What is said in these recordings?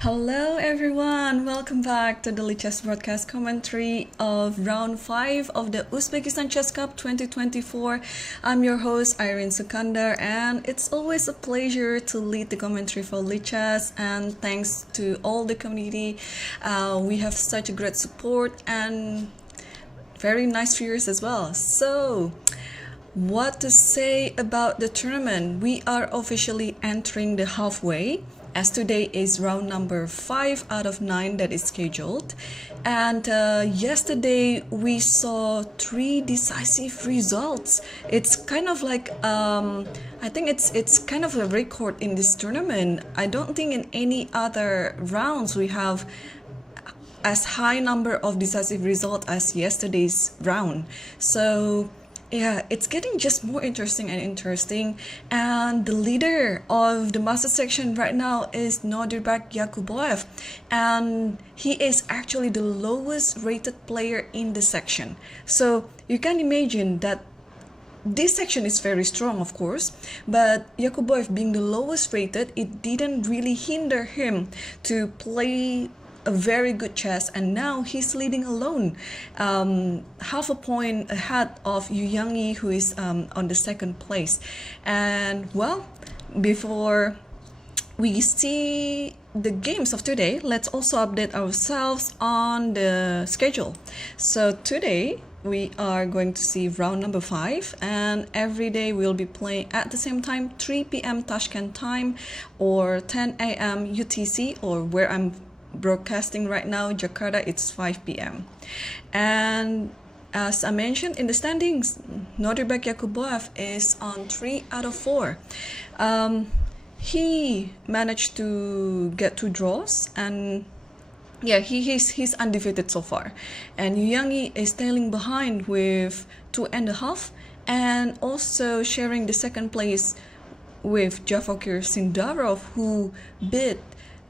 Hello everyone, welcome back to the Lichess broadcast commentary of round 5 of the Uzbekistan Chess Cup 2024. I'm your host Irene Sukandar, and it's always a pleasure to lead the commentary for Lichess, and thanks to all the community. We have such a great support and very nice viewers as well. So, what to say about the tournament? We are officially entering the halfway, as today is round number 5 out of 9 that is scheduled. And yesterday we saw 3 decisive results. It's kind of like I think it's kind of a record in this tournament. I don't think in any other rounds we have as high number of decisive results as yesterday's round. So yeah, it's getting just more interesting and interesting. And the leader of the master section right now is Nodirbek Yakuboev, and he is actually the lowest rated player in the section. So you can imagine that this section is very strong, of course, but Yakuboev being the lowest rated, it didn't really hinder him to play a very good chess, and now he's leading alone, half a point ahead of Yu Yangyi, who is on the second place. And well, before we see the games of today, let's also update ourselves on the schedule. So today we are going to see round number 5, and every day we'll be playing at the same time, 3 p.m. Tashkent time or 10 a.m. UTC, or where I'm broadcasting right now, Jakarta, it's 5 p.m. And as I mentioned in the standings, Nodirbek Yakuboev is on 3 out of 4. He managed to get 2 draws, and yeah, he's undefeated so far. And Yu Yangyi is trailing behind with 2.5, and also sharing the second place with Javokir Sindarov, who beat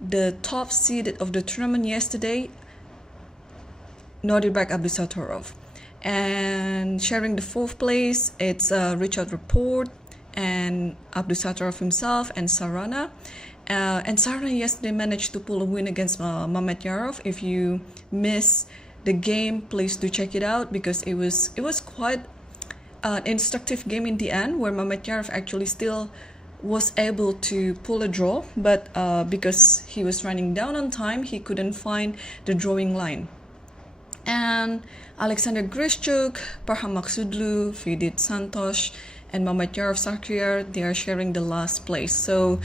the top seeded of the tournament yesterday, Nodirbek Abdusattorov. And sharing the 4th place, it's Richard Rapport and Abdusattorov himself and Sarana. And Sarana yesterday managed to pull a win against Mamedyarov. If you miss the game, please do check it out, because it was quite an instructive game in the end, where Mamedyarov actually still was able to pull a draw, but because he was running down on time, he couldn't find the drawing line. And Alexander Grishchuk, Parham Maksudlu, Vidit Santosh, and Mamedyarov Sakriar, they are sharing the last place. So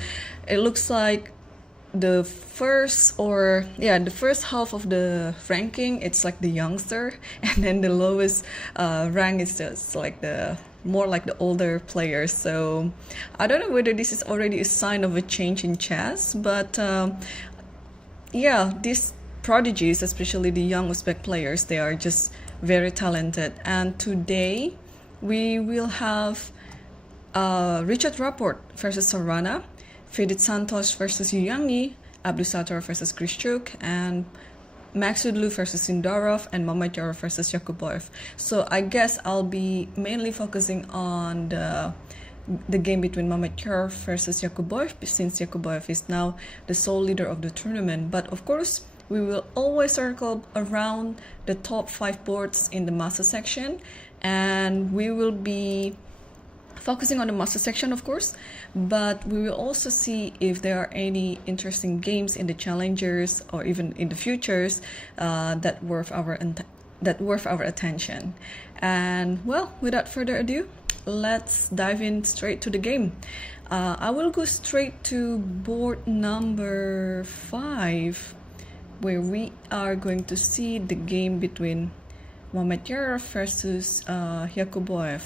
it looks like the first half of the ranking, it's like the youngster, and then the lowest rank is just like the more like the older players. So I don't know whether this is already a sign of a change in chess, but yeah, these prodigies, especially the young Uzbek players, they are just very talented. And today we will have Richard Rapport versus Sorana, Fedit Santos versus Yuyangi, Abdusattor versus Grischuk, and Maxudlu versus Sindarov, and Mamatjarov versus Yakuboev. So I guess I'll be mainly focusing on the game between Mamatjarov versus Yakuboev, since Yakuboev is now the sole leader of the tournament. But of course, we will always circle around the top 5 boards in the master section, and we will be focusing on the master section, of course, but we will also see if there are any interesting games in the challengers or even in the futures that worth our attention. And well, without further ado, let's dive in straight to the game. I will go straight to board number 5, where we are going to see the game between Mamatjarov versus Yakuboev.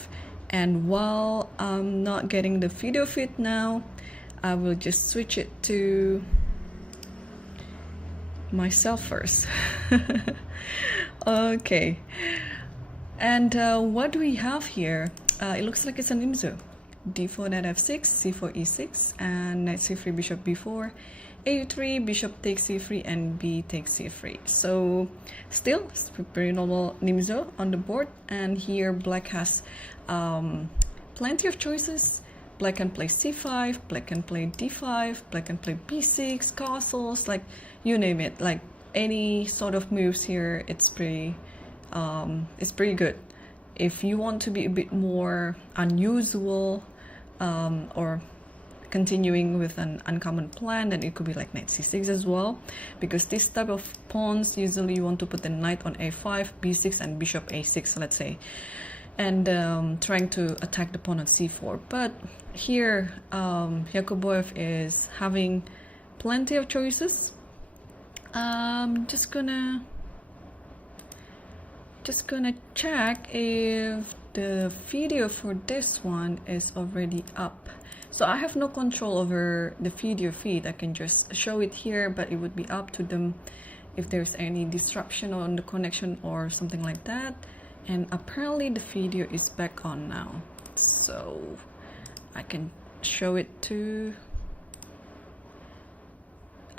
And while I'm not getting the video feed now, I will just switch it to myself first. Okay, and what do we have here? It looks like it's an imzo. D4, knight f6, c4, e6, and knight c3, bishop b4, a3, bishop takes c3, and b takes c3. So still, it's pretty normal nimzo on the board, and here black has plenty of choices. Black can play c5, black can play d5, black can play b6, castles, like you name it. Like any sort of moves here, it's pretty good. If you want to be a bit more unusual, or continuing with an uncommon plan, then it could be like knight c6 as well, because this type of pawns, usually you want to put the knight on a5, b6, and bishop a6, let's say, and trying to attack the pawn on c4. But here Yakuboev is having plenty of choices. Just gonna check if the video for this one is already up. So I have no control over the video feed. I can just show it here, but it would be up to them if there's any disruption on the connection or something like that. And apparently the video is back on now, so I can show it to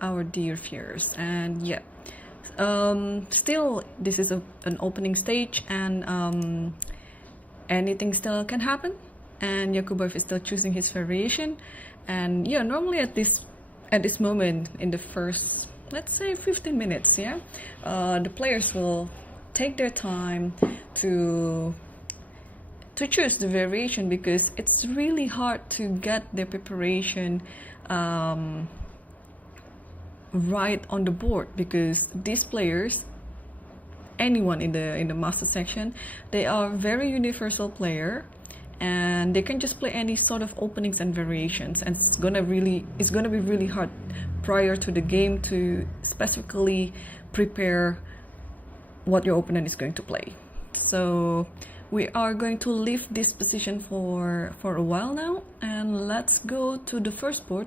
our dear viewers. And yeah, still this is an opening stage, and anything still can happen, and Yakuboev is still choosing his variation. And yeah, normally at this moment in the first, let's say 15 minutes, yeah, the players will take their time to choose the variation, because it's really hard to get their preparation right on the board, because these players, anyone in the master section, they are very universal player, and they can just play any sort of openings and variations, and it's gonna be really hard prior to the game to specifically prepare what your opponent is going to play. So we are going to leave this position for a while now, and let's go to the first board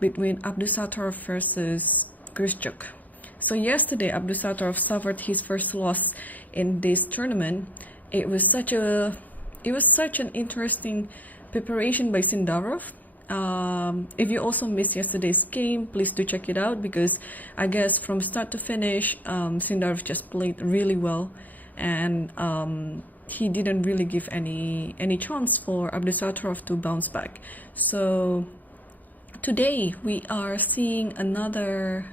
between Abdusattor versus Grischuk. So yesterday Abdusattor suffered his first loss in this tournament. It was such an interesting preparation by Sindarov. If you also missed yesterday's game, please do check it out, because I guess from start to finish, Sindarov just played really well, and he didn't really give any chance for Abdusattorov to bounce back. So today we are seeing another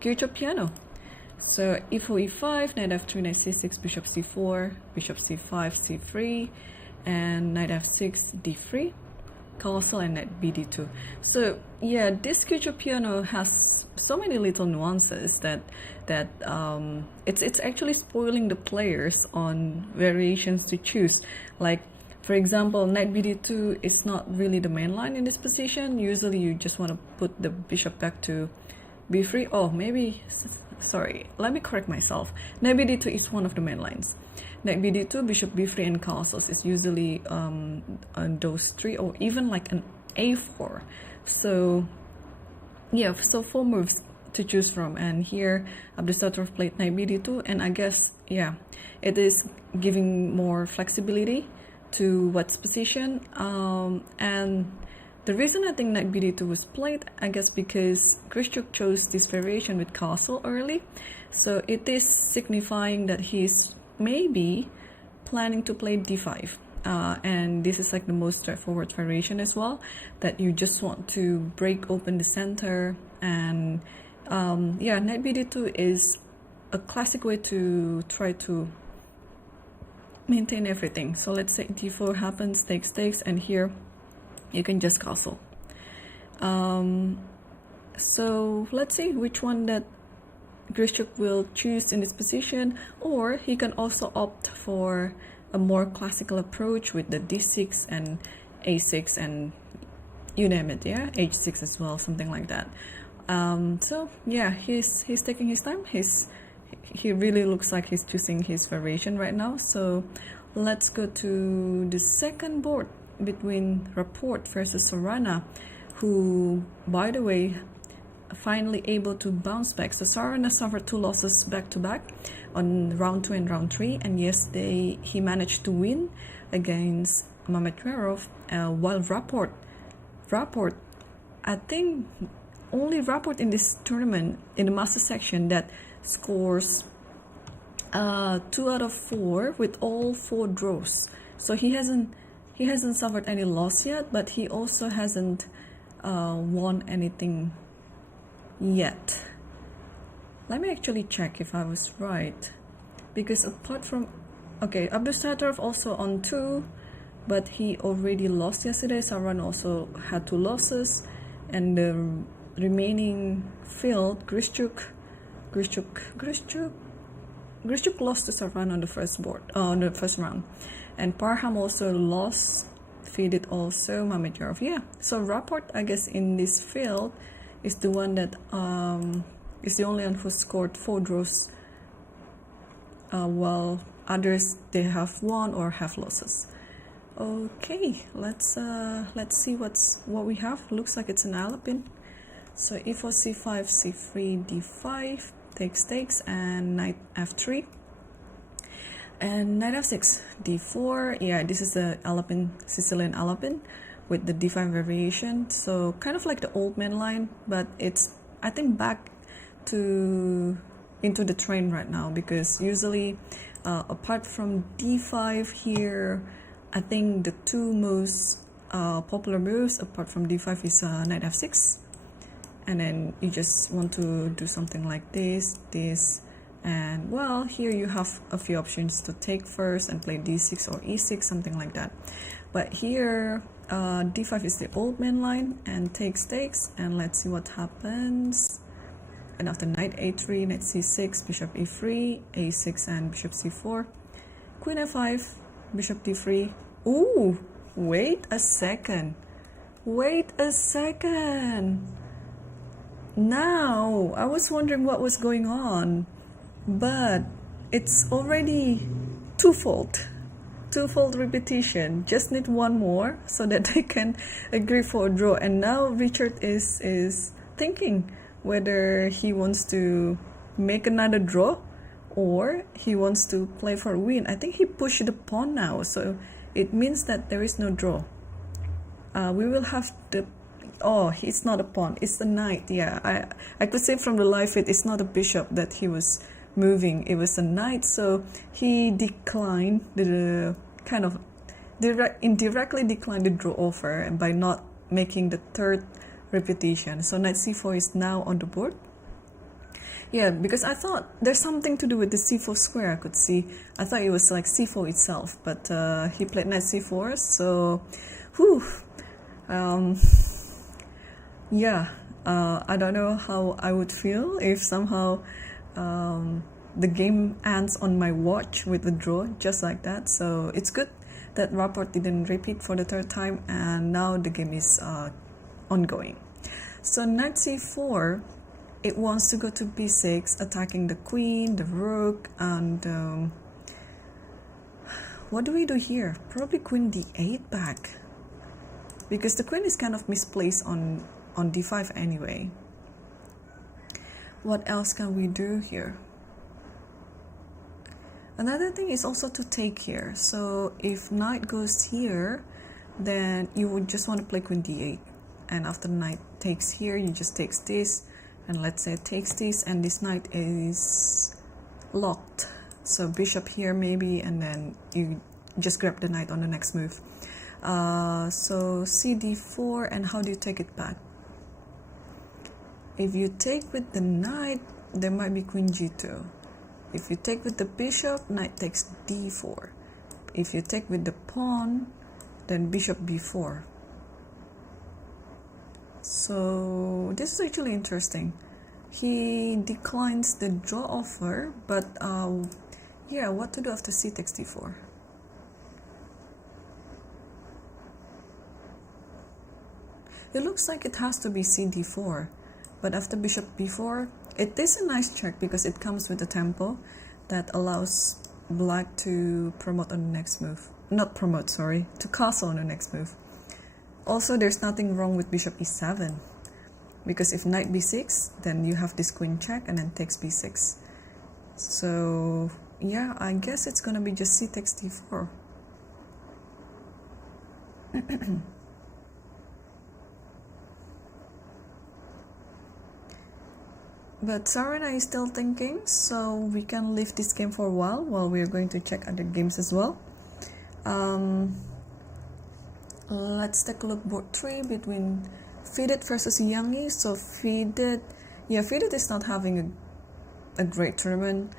Kirchhoff piano. So e4, e5, knight f3, knight c6, bishop c4, bishop c5, c3, and knight f6, d3, castle, and knight bd2. So yeah, this Kirchhoff piano has so many little nuances that it's actually spoiling the players on variations to choose. Like, for example, knight bd2 is not really the main line in this position. Usually you just want to put the bishop back to b3. Oh, maybe, sorry, let me correct myself. Knight bd2 is one of the main lines. Knight bd2, bishop b3, and castles is usually on those three, or even like an a4. So yeah, so 4 moves to choose from, and here Abdusattor played knight bd2, and I guess, yeah, it is giving more flexibility to What's position, and the reason I think knight bd2 was played, I guess because Grishchuk chose this variation with castle early, so it is signifying that he's maybe planning to play d5, and this is like the most straightforward variation as well, that you just want to break open the center. And yeah, knight bd2 is a classic way to try to maintain everything. So let's say d4 happens, takes, and here you can just castle. So let's see which one that Grishchuk will choose in this position, or he can also opt for a more classical approach with the d6 and a6 and you name it, yeah, h6 as well, something like that. So yeah, he's taking his time. He really looks like he's choosing his variation right now. So let's go to the second board between Rapport versus Sarana, who, by the way, finally able to bounce back. So Sarana suffered 2 losses back to back on round 2 and round 3, and yesterday he managed to win against Mametverov, while Rapport, I think only Rapport in this tournament in the master section that scores 2 out of 4 with all 4 draws. So he hasn't suffered any loss yet, but he also hasn't won anything yet. Let me actually check if I was right, because apart from, okay, Abdusattorov also on 2, but he already lost yesterday. Sarana also had 2 losses, and the remaining field, Grishchuk lost to Sarana on the first board, on the first round, and Parham also lost, defeated also Mametverov. Yeah, so Rapport, I guess, in this field is the one that is the only one who scored 4 draws, while others, they have 1 or have losses. Okay, let's see what we have. Looks like it's an Alapin. So e4, c5, c3, d5, takes, and knight f3, and knight f6, d4. Yeah, this is the Alapin, Sicilian Alapin with the d5 variation. So kind of like the old man line, but it's, I think, back to into the trend right now, because usually apart from d5 here, I think the 2 most popular moves apart from d5 is knight f6, and then you just want to do something like this, and well, here you have a few options to take first and play d6 or e6, something like that. But here d5 is the old man line, and takes, and let's see what happens. And after knight a3, knight c6, bishop e3, a6, and bishop c4, queen f5, bishop d3. Ooh, wait a second. Now, I was wondering what was going on, but it's already twofold repetition. Just need one more so that they can agree for a draw. And now Richard is thinking whether he wants to make another draw or he wants to play for a win. I think he pushed the pawn now, so it means that there is no draw. We will have the, oh, it's not a pawn, it's a knight. Yeah, I could say from the live feed, it's not a bishop that he was moving, it was a knight. So he declined the kind of indirectly declined the draw offer, and by not making the third repetition. So knight c4 is now on the board. Yeah, because I thought there's something to do with the c4 square. I could see, I thought it was like c4 itself, but he played knight c4. So yeah, I don't know how I would feel if somehow the game ends on my watch with a draw just like that. So it's good that Rapport didn't repeat for the third time, and now the game is ongoing. So knight c4, it wants to go to b6, attacking the queen, the rook, and what do we do here? Probably queen d8 back, because the queen is kind of misplaced on d5 anyway. What else can we do here? Another thing is also to take here. So if knight goes here, then you would just want to play queen d8. And after knight takes here, you just takes this. And let's say it takes this, and this knight is locked. So bishop here maybe, and then you just grab the knight on the next move. So cd4, and how do you take it back? If you take with the knight, there might be queen g2. If you take with the bishop, knight takes d4. If you take with the pawn, then bishop b4. So this is actually interesting. He declines the draw offer, but yeah, what to do after c takes d4? It looks like it has to be cd4, but after bishop b4, it is a nice check because it comes with a tempo that allows black to promote on the next move. Not promote, sorry, to castle on the next move. Also, there's nothing wrong with bishop e7, because if knight b6, then you have this queen check and then takes b6. So yeah, I guess it's gonna be just c takes d4. But Sarana is still thinking, so we can leave this game for a while we are going to check other games as well. Let's take a look board 3 between Fidit versus Yangi. So Fidit is not having a great tournament.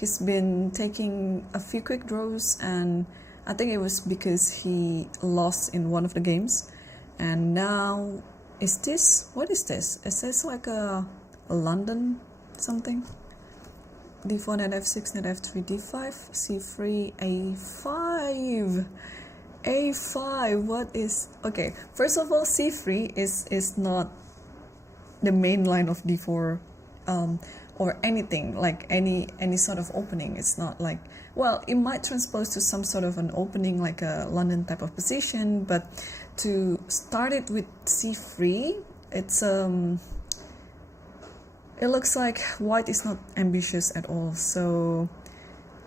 He's been taking a few quick draws, and I think it was because he lost in one of the games. And now, what is this? Is this like a London something? d4, knight f6, knight f3, d5, c3, a5. a5, what is... Okay, first of all, c3 is not the main line of d4 or anything, like any sort of opening. It's not like... Well, it might transpose to some sort of an opening, like a London type of position, but to start it with c3, it's... It looks like white is not ambitious at all. So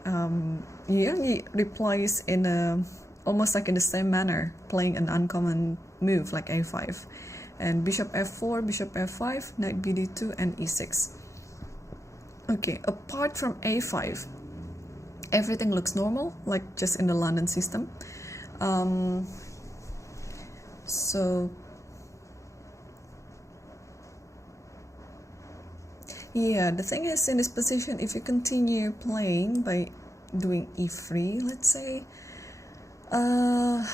yeah, he replies in almost like in the same manner, playing an uncommon move like a5, and bishop f4, bishop f5, knight bd2, and e6. Okay, apart from a5, everything looks normal, like just in the London system. So yeah, the thing is, in this position, if you continue playing by doing e3, let's say, I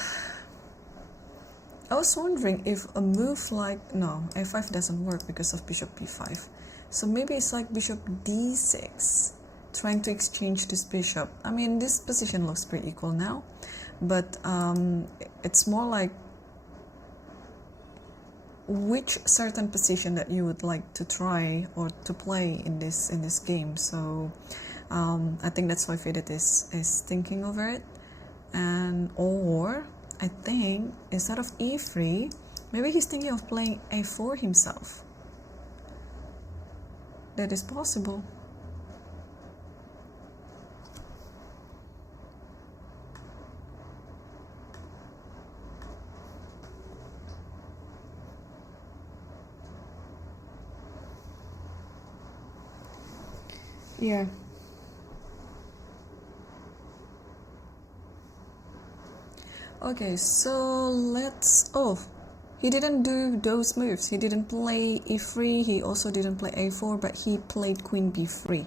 was wondering if a move like... No, a5 doesn't work because of bishop b5. So maybe it's like bishop d6, trying to exchange this bishop. I mean, this position looks pretty equal now, but it's more like which certain position that you would like to try or to play in this game. So I think that's why Fidit is thinking over it. And or I think instead of e3, maybe he's thinking of playing a4 himself. That is possible. Yeah. Okay, so let's... Oh, he didn't do those moves. He didn't play e3, he also didn't play a4, but he played queen b3.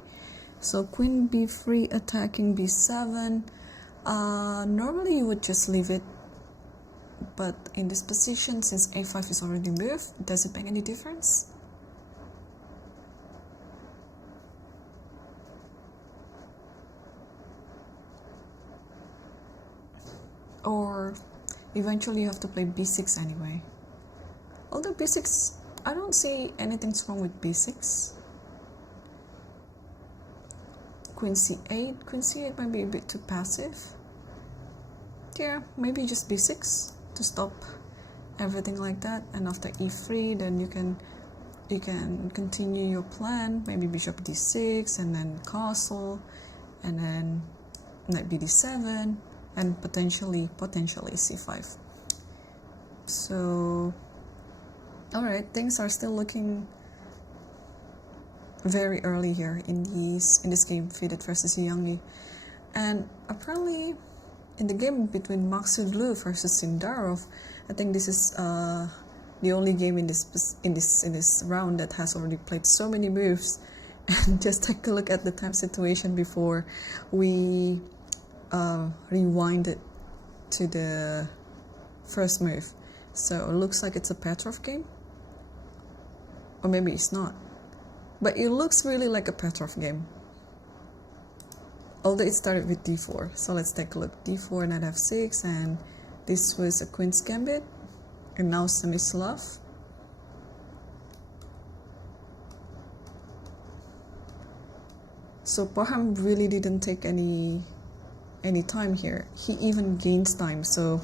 So queen b3 attacking b7. Normally you would just leave it, but in this position, since a5 is already moved, does it make any difference? Or eventually you have to play b6 anyway. Although b6, I don't see anything's wrong with b6. Queen c8. Queen c8 might be a bit too passive. Yeah, maybe just b6 to stop everything like that. And after e3, then you can continue your plan. Maybe bishop d6 and then castle. and then knight bd7, and potentially c5. So all right, things are still looking very early here in this game, Fidget versus Youngie. And apparently in the game between Maxudlu versus Sindarov, I think this is the only game in this round that has already played so many moves. And just take a look at the time situation before we rewind it to the first move. So it looks like it's a Petrov game, or maybe it's not, but it looks really like a Petrov game, although it started with d4. So let's take a look. d4, knight f6, and this was a Queen's Gambit, and now Semislav. So Parham really didn't take any time here. He even gains time, so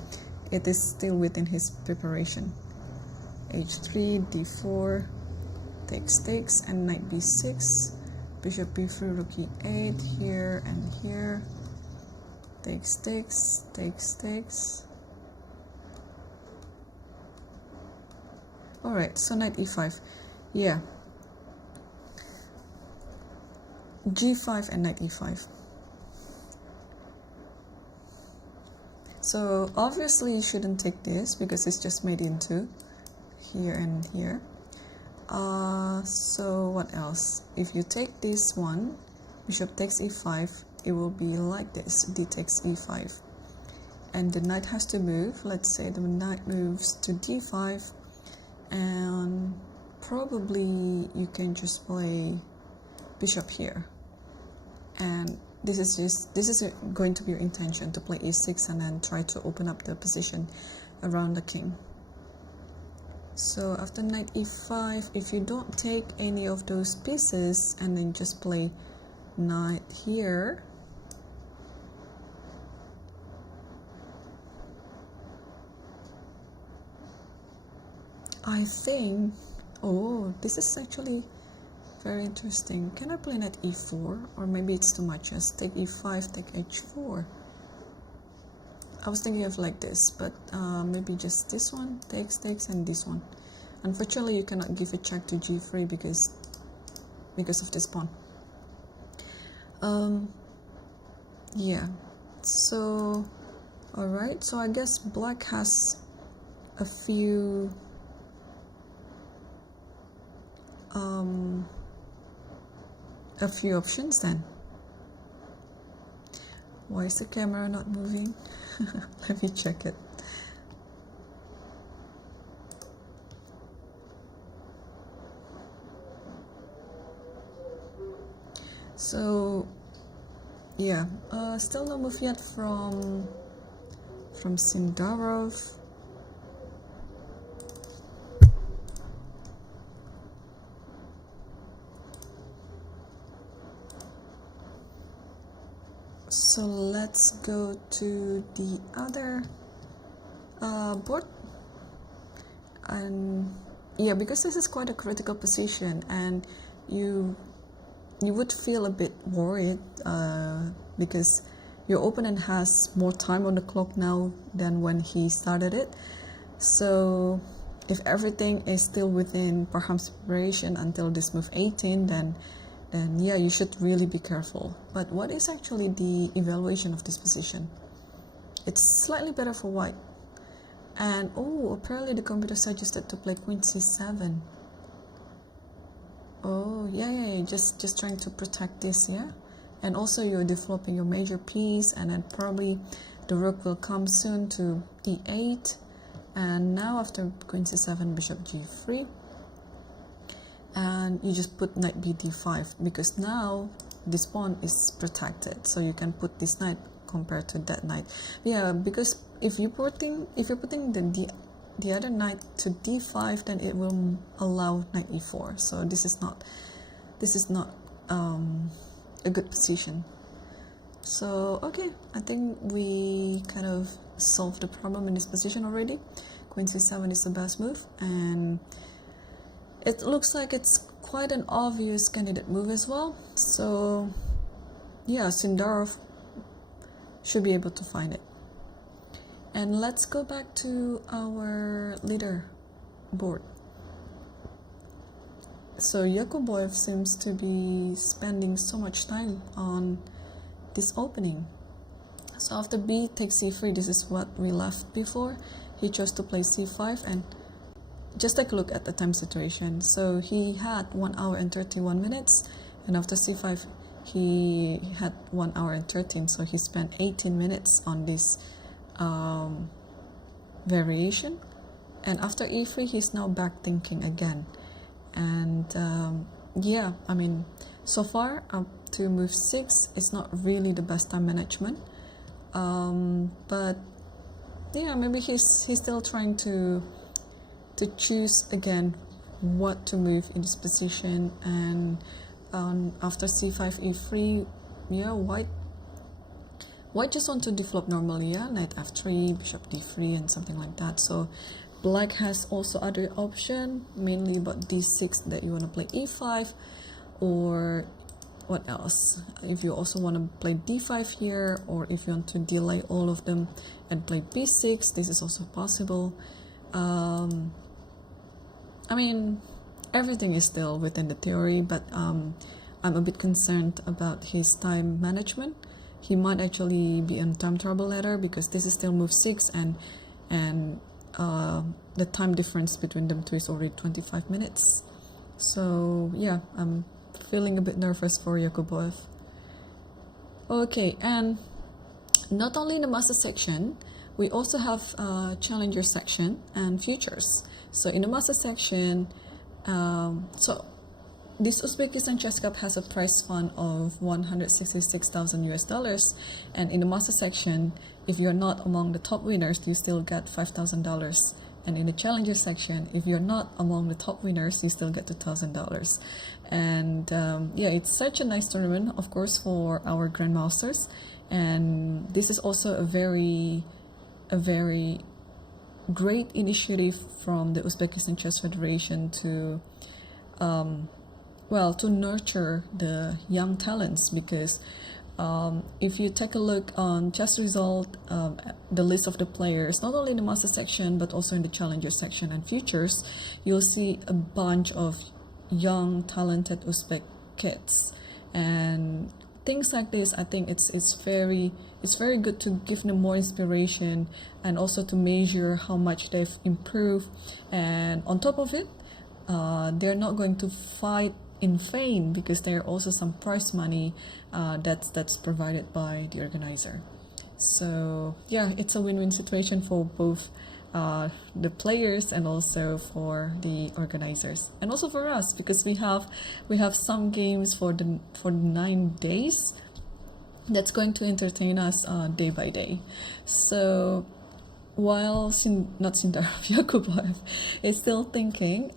it is still within his preparation. h3, d4, takes, and knight b6, bishop b3, rook e8, here and here, takes. Alright, so knight e5, yeah, g5 and knight e5. So obviously you shouldn't take this because it's just made into here and here. So what else? If you take this one, bishop takes e5, it will be like this, d takes e5. And the knight has to move. Let's say the knight moves to d5, and probably you can just play bishop here. And this is going to be your intention, to play e6 and then try to open up the position around the king. So after knight e5, if you don't take any of those pieces and then just play knight here, I think, oh, this is actually very interesting. Can I play knight e4? Or maybe it's too much. Just take e5, take h4. I was thinking of like this, but maybe just this one, takes, and this one. Unfortunately, you cannot give a check to g3 because of this pawn. Yeah. So, all right. So I guess black has a few options then. Why is the camera not moving? Let me check it. So yeah, still no move yet from Sindarov. So let's go to the other board, and yeah, because this is quite a critical position, and you would feel a bit worried because your opponent has more time on the clock now than when he started it. So if everything is still within Parham's preparation until this move 18, then yeah, you should really be careful. But what is actually the evaluation of this position? It's slightly better for white. And oh, apparently the computer suggested to play queen c7. Oh, yeah, just trying to protect this, yeah? And also you're developing your major piece, and then probably the rook will come soon to e8. And now after queen c7, bishop g3. And you just put knight bd5 because now this pawn is protected, so you can put this knight compared to that knight. Yeah, because if you're putting the other knight to d5, then it will allow knight e4. So this is not a good position. So okay, I think we kind of solved the problem in this position already. Queen c7 is the best move, and it looks like it's quite an obvious candidate move as well. So yeah, Sindarov should be able to find it. And let's go back to our leader board. So Yakuboev seems to be spending so much time on this opening. So after b takes c3, this is what we left before. He chose to play c5, and just take a look at the time situation. So he had 1 hour and 31 minutes, and after c5 he had 1 hour and 13, so he spent 18 minutes on this variation. And after e3 he's now back thinking again. And yeah, I mean, so far up to move 6, it's not really the best time management, but yeah, maybe he's still trying to choose again what to move in this position. And after c5 e3, yeah, white just want to develop normally, yeah, knight f3, bishop d3, and something like that. So black has also other option, mainly about d6, that you want to play e5, or what else, if you also want to play d5 here, or if you want to delay all of them and play b6, this is also possible. I mean, everything is still within the theory, but I'm a bit concerned about his time management. He might actually be in time trouble later, because this is still move 6, and the time difference between them two is already 25 minutes. So yeah, I'm feeling a bit nervous for Yakuboev. Okay, and not only in the master section, we also have challenger section and futures. So in the master section, so this Uzbekistan Chess Cup has a prize fund of 166,000 US dollars, and in the master section, if you're not among the top winners, you still get $5,000. And in the challenger section, if you're not among the top winners, you still get $2,000. And yeah, it's such a nice tournament, of course, for our grandmasters. And this is also a very great initiative from the Uzbekistan Chess Federation to well, to nurture the young talents, because if you take a look on chess result, the list of the players, not only in the master section but also in the challenger section and futures, you'll see a bunch of young talented Uzbek kids. And things like this, I think it's very good to give them more inspiration, and also to measure how much they've improved. And on top of it, they're not going to fight in vain, because there are also some prize money that's provided by the organizer. So yeah, it's a win-win situation for both the players and also for the organizers, and also for us, because we have some games for 9 days that's going to entertain us day by day. So while not Sindarov, Yakuboev is still thinking,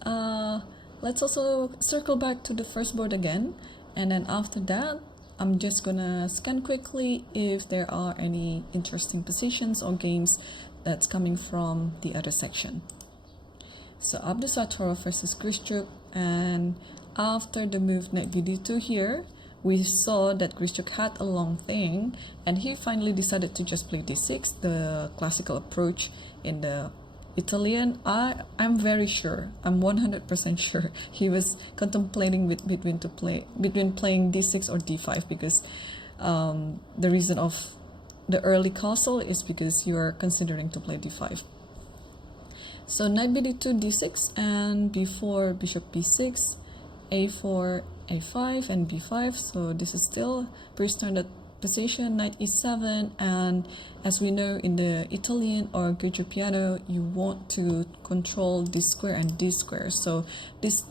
let's also circle back to the first board again, and then after that I'm just gonna scan quickly if there are any interesting positions or games that's coming from the other section. So Abdusattorov versus Grischuk, and after the move knight bd2 here, we saw that Grischuk had a long thing, and he finally decided to just play d6, the classical approach in the Italian. I'm very sure, I'm 100% sure he was contemplating between playing d6 or d5, because the reason of the early castle is because you're considering to play d5. So knight bd2, d6, and before bishop b6, a4, a5, and b5. So this is still pretty standard position. Knight e7, and as we know in the Italian or Grigio piano, you want to control this square and this square. So this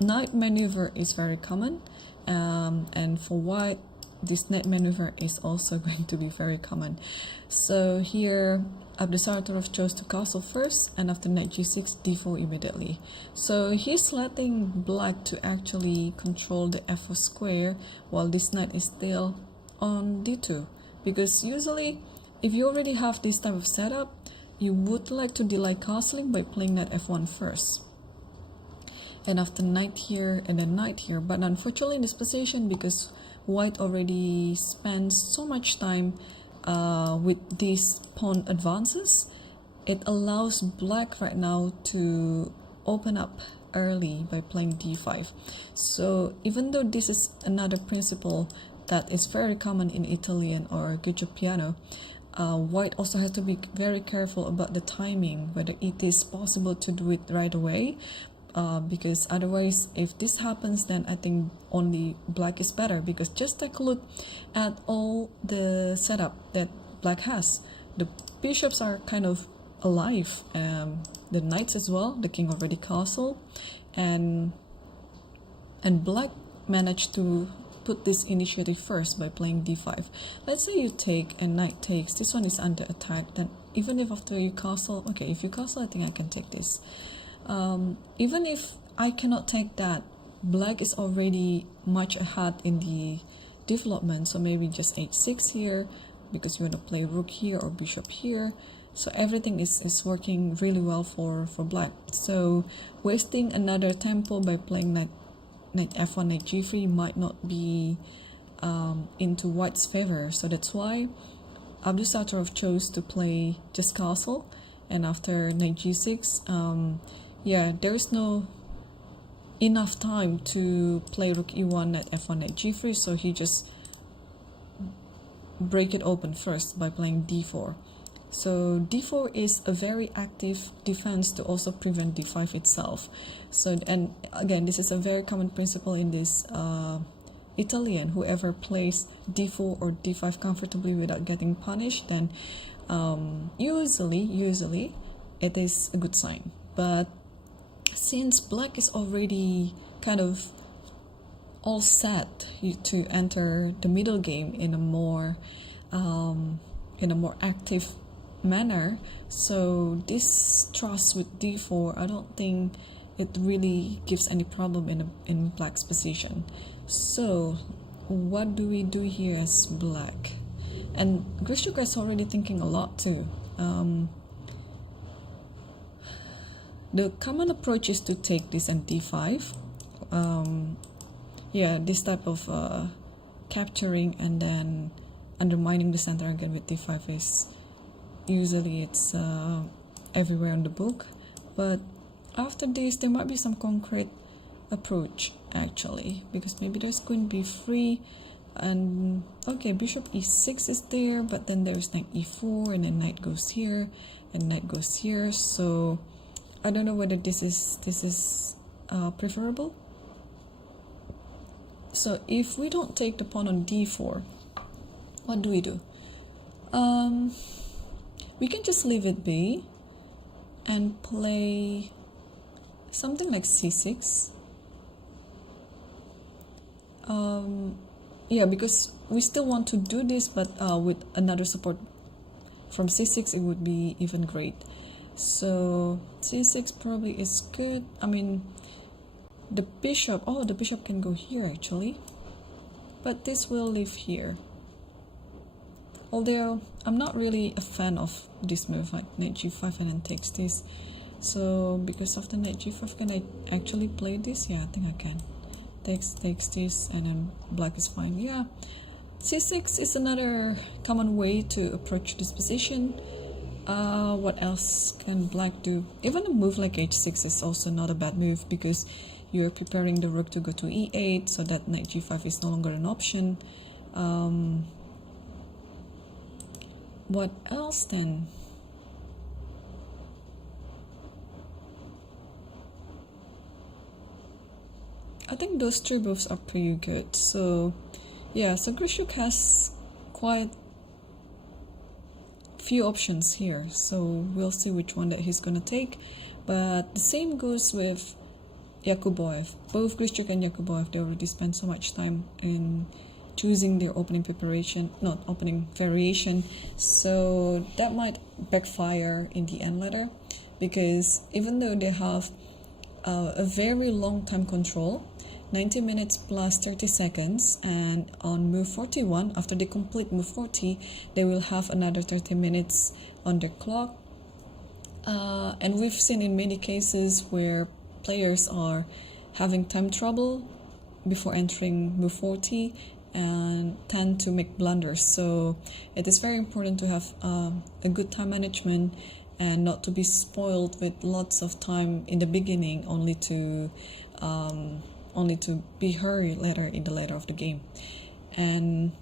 knight maneuver is very common, and for white, this knight maneuver is also going to be very common. So here Abdusattorov chose to castle first, and after knight g6, d4 immediately. So he's letting black to actually control the f4 square, while this knight is still on d2, because usually if you already have this type of setup, you would like to delay castling by playing knight f1 first, and after knight here and then knight here. But unfortunately in this position, because white already spent so much time with these pawn advances. It allows black right now to open up early by playing d5. So even though this is another principle that is very common in Italian or Gioco piano, white also has to be very careful about the timing, whether it is possible to do it right away, because otherwise if this happens, then I think only black is better, because just take a look at all the setup that black has. The bishops are kind of alive, the knights as well, the king already castle, and black managed to put this initiative first by playing d5. Let's say you take and knight takes, this one is under attack, then even if after you castle, okay, if you castle, I think I can take this. Even if I cannot take that, black is already much ahead in the development, so maybe just h6 here, because you want to play rook here or bishop here. So everything is working really well for black. So wasting another tempo by playing knight f1, knight g3 might not be into white's favor. So that's why Abdus Satarov chose to play just castle, and after knight g6, yeah, there's no enough time to play rook e1, knight f1, knight g3, so he just break it open first by playing d4. So d4 is a very active defense to also prevent d5 itself. So, and again, this is a very common principle in this Italian. Whoever plays d4 or d5 comfortably without getting punished, then usually it is a good sign. But since black is already kind of all set to enter the middle game in a more active manner, so this truss with d4, I don't think it really gives any problem in black's position. So what do we do here as black? And Grishuk is already thinking a lot too. The common approach is to take this and d5. Yeah, this type of capturing and then undermining the center again with d5 is usually it's everywhere in the book. But after this, there might be some concrete approach actually, because maybe there's queen b3, and okay, bishop e6 is there, but then there's knight e4, and then knight goes here and knight goes here. So I don't know whether this is preferable. So if we don't take the pawn on d4, what do? We can just leave it be and play something like c6. Yeah, because we still want to do this, but with another support from c6, it would be even great. So c6 probably is good. I mean, the bishop can go here actually, but this will live here. Although I'm not really a fan of this move, like knight g5 and then takes this. So because of the knight g5, can I actually play this? Yeah, I think I can. Takes this, and then black is fine. Yeah, c6 is another common way to approach this position. What else can black do? Even a move like h6 is also not a bad move, because you're preparing the rook to go to e8, so that knight g5 is no longer an option. What else then? I think those three moves are pretty good. So yeah, so Grishuk has quite few options here, so we'll see which one that he's gonna take. But the same goes with Yakuboev. Both Grishuk and Yakuboev, they already spent so much time in choosing their opening variation, so that might backfire in the end later, because even though they have a very long time control, 90 minutes plus 30 seconds, and on move 41, after they complete move 40, they will have another 30 minutes on their clock. And we've seen in many cases where players are having time trouble before entering move 40, and tend to make blunders. So it is very important to have a good time management and not to be spoiled with lots of time in the beginning, only to be hurried later of the game. And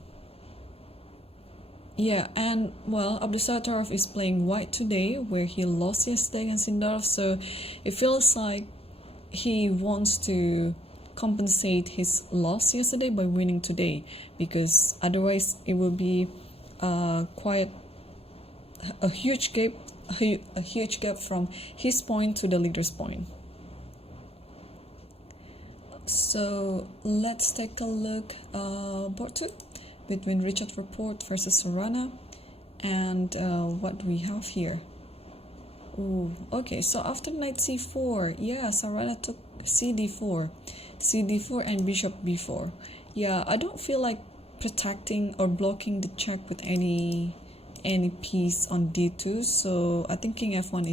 yeah, and well, Abdusattorov is playing white today, where he lost yesterday against Sindarov, so it feels like he wants to compensate his loss yesterday by winning today, because otherwise it will be quite a huge gap from his point to the leader's point. So let's take a look board 2 between Richard Rapport versus Sarana, and what do we have here? Ooh, okay, so after knight c4, yeah, Sarana took cd4 and bishop b4. Yeah, I don't feel like protecting or blocking the check with any piece on d2, so I think king f1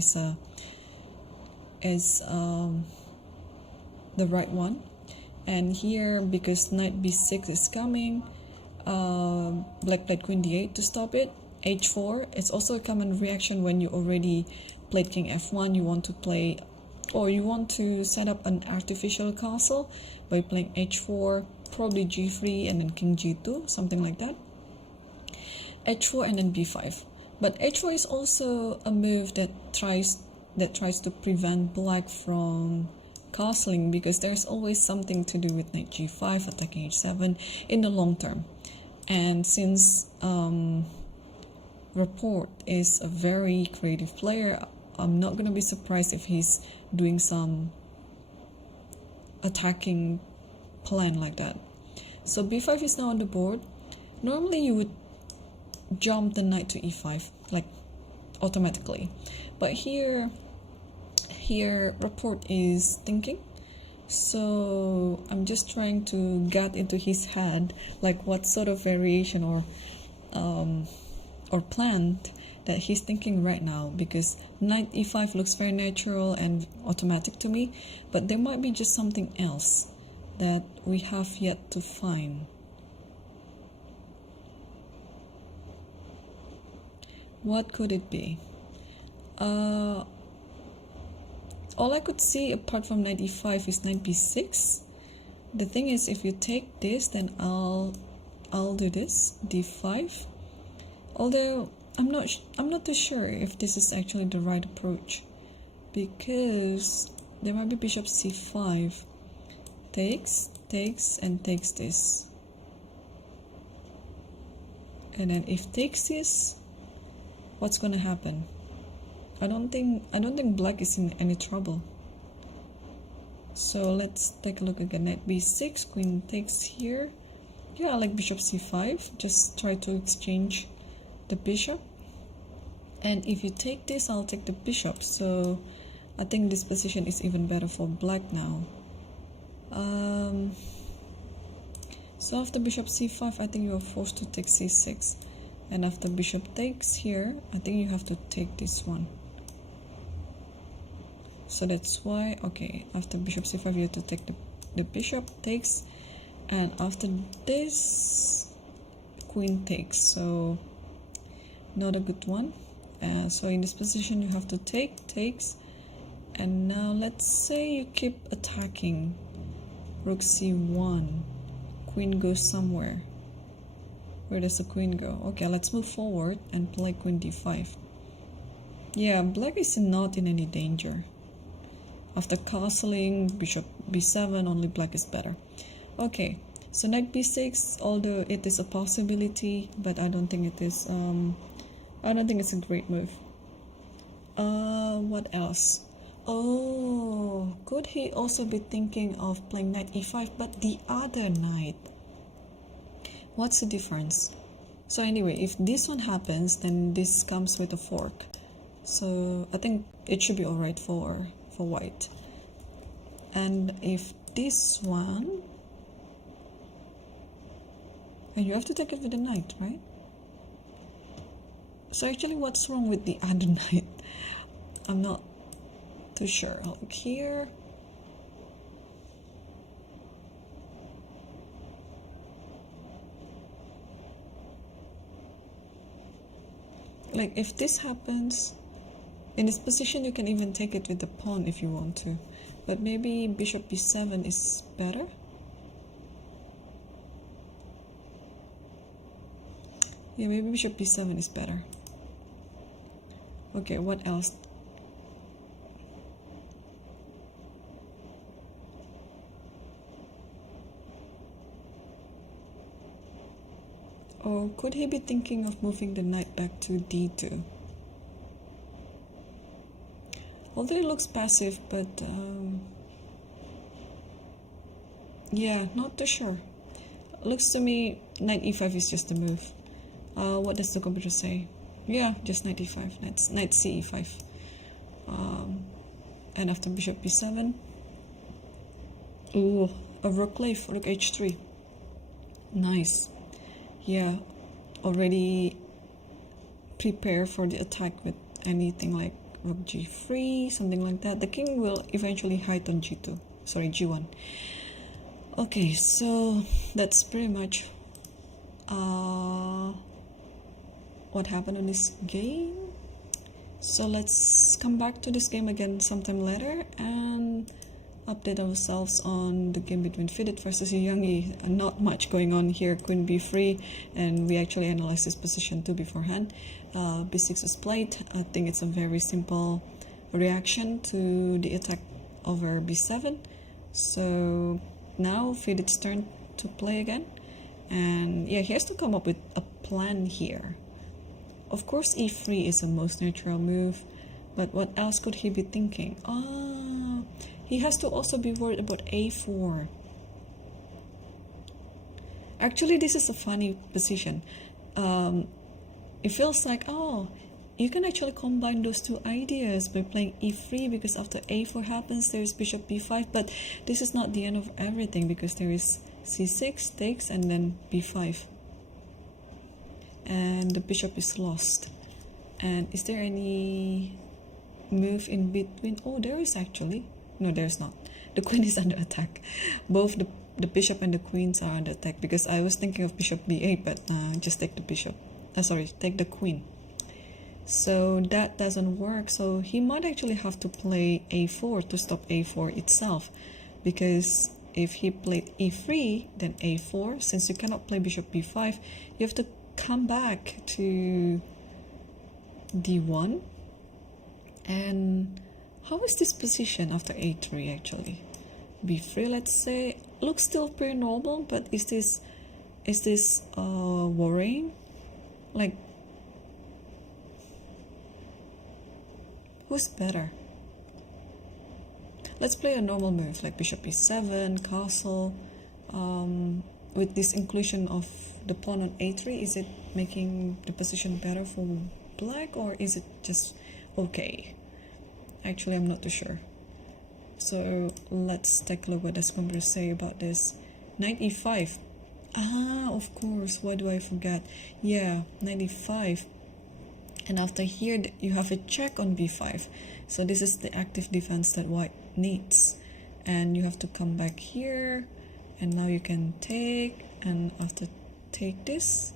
is the right one. And here, because knight b6 is coming, black played queen d8 to stop it. h4, it's also a common reaction when you already played king f1. You want to play, or you want to set up an artificial castle by playing h4, probably g3 and then king g2, something like that. h4 and then b5. But h4 is also a move that tries to prevent black from castling, because there's always something to do with knight g5 attacking h7 in the long term. And since Rapport is a very creative player, I'm not going to be surprised if he's doing some attacking plan like that. So b5 is now on the board. Normally you would jump the knight to e5 like automatically, but here Rapport is thinking, so I'm just trying to get into his head, like what sort of variation or plan that he's thinking right now, because knight e5 looks very natural and automatic to me, but there might be just something else that we have yet to find. What could it be? All I could see apart from knight e5 is knight b6. The thing is, if you take this, then I'll do this, d5. Although I'm not too sure if this is actually the right approach, because there might be bishop c5, takes and takes this, and then if takes this, what's gonna happen? I don't think black is in any trouble. So let's take a look again. Knight b6, queen takes here. Yeah, I like bishop c5. Just try to exchange the bishop. And if you take this, I'll take the bishop. So I think this position is even better for black now. So after bishop c5, I think you are forced to take c6. And after bishop takes here, I think you have to take this one. So that's why, okay, after bishop c5 you have to take the bishop takes, and after this queen takes, so not a good one. So in this position you have to takes, and now let's say you keep attacking. Rook c1, queen goes somewhere. Where does the queen go? Okay, let's move forward and play queen d5. Yeah, black is not in any danger. After castling, bishop b7, only black is better. Okay, so knight b6, although it is a possibility, but I don't think it is. I don't think it's a great move. What else? Oh, could he also be thinking of playing knight e5, but the other knight? What's the difference? So anyway, if this one happens, then this comes with a fork. So I think it should be alright for white. And if this one, and you have to take it with the knight, right? So actually, what's wrong with the other knight? I'm not too sure. Like here, like if this happens in this position, you can even take it with the pawn if you want to, but maybe bishop b7 is better. Yeah, maybe bishop b7 is better. Okay, what else? Or could he be thinking of moving the knight back to d2? Although it looks passive, but yeah, not too sure. Looks to me knight e5 is just a move. What does the computer say? Yeah, just knight e5, knight ce5. And after bishop b7, ooh, a rook leaf, rook h3. Nice. Yeah, already prepare for the attack with anything like rook g3, something like that. The king will eventually hide on g2, sorry, g1. Okay, so that's pretty much what happened in this game. So let's come back to this game again sometime later and update ourselves on the game between Fidit versus Youngi. Not much going on here. Queen b3, and we actually analyzed this position too beforehand. b6 is played. I think it's a very simple reaction to the attack over b7. So now Fidit's turn to play again, and yeah, he has to come up with a plan here. Of course, e3 is the most natural move, but what else could he be thinking? He has to also be worried about a4. Actually, this is a funny position. It feels like, oh, you can actually combine those two ideas by playing e3, because after a4 happens, there's bishop b5, but this is not the end of everything, because there is c6 takes and then b5. And the bishop is lost. And is there any move in between? Oh, there is actually. No, there's not. The queen is under attack. Both the bishop and the queens are under attack, because I was thinking of bishop b8, but just take the bishop. Take the queen. So that doesn't work. So he might actually have to play a4 to stop a4 itself, because if he played e3, then a4, since you cannot play bishop b5, you have to come back to d1. And how is this position after a3 actually? b3, let's say, looks still pretty normal, but is this worrying? Like, who's better? Let's play a normal move like bishop e7, castle. With this inclusion of the pawn on a3, is it making the position better for black, or is it just okay? Actually, I'm not too sure. So let's take a look what does computer say about this. Knight e5. Of course, why do I forget? Yeah, knight e5. And after here, you have a check on b5. So this is the active defense that white needs. And you have to come back here. And now you can take, and after take this.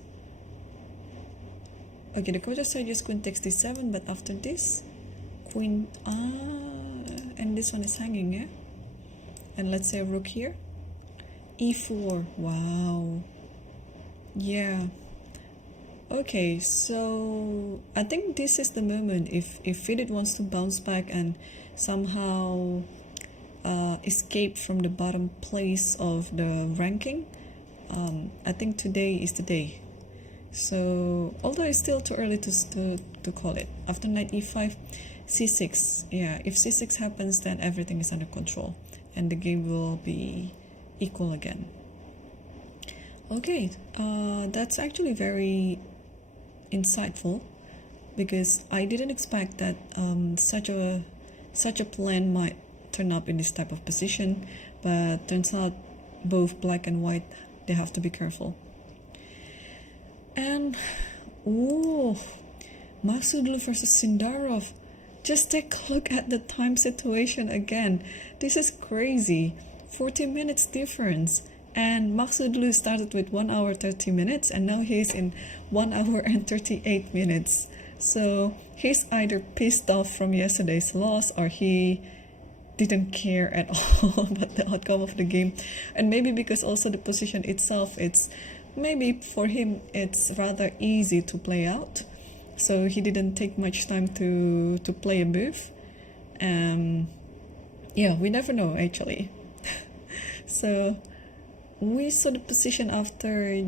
Okay, the coach said just queen takes d7, but after this, queen, and this one is hanging, yeah? And let's say rook here. e4, wow. Yeah. Okay, so I think this is the moment if Fidit wants to bounce back and somehow escape from the bottom place of the ranking. I think today is the day. So although it's still too early to call it. After knight e5, c6. Yeah, if c6 happens, then everything is under control and the game will be equal again. Okay, that's actually very insightful, because I didn't expect that such a plan might turn up in this type of position, but turns out both black and white, they have to be careful. And Maksudlu versus Sindarov. Just take a look at the time situation again. This is crazy. 40 minutes difference. And Maksudlu started with 1 hour 30 minutes, and now he's in 1 hour and 38 minutes. So he's either pissed off from yesterday's loss, or he didn't care at all about the outcome of the game. And maybe because also the position itself, it's maybe for him it's rather easy to play out, so he didn't take much time to play a move. Yeah, we never know actually. So we saw the position after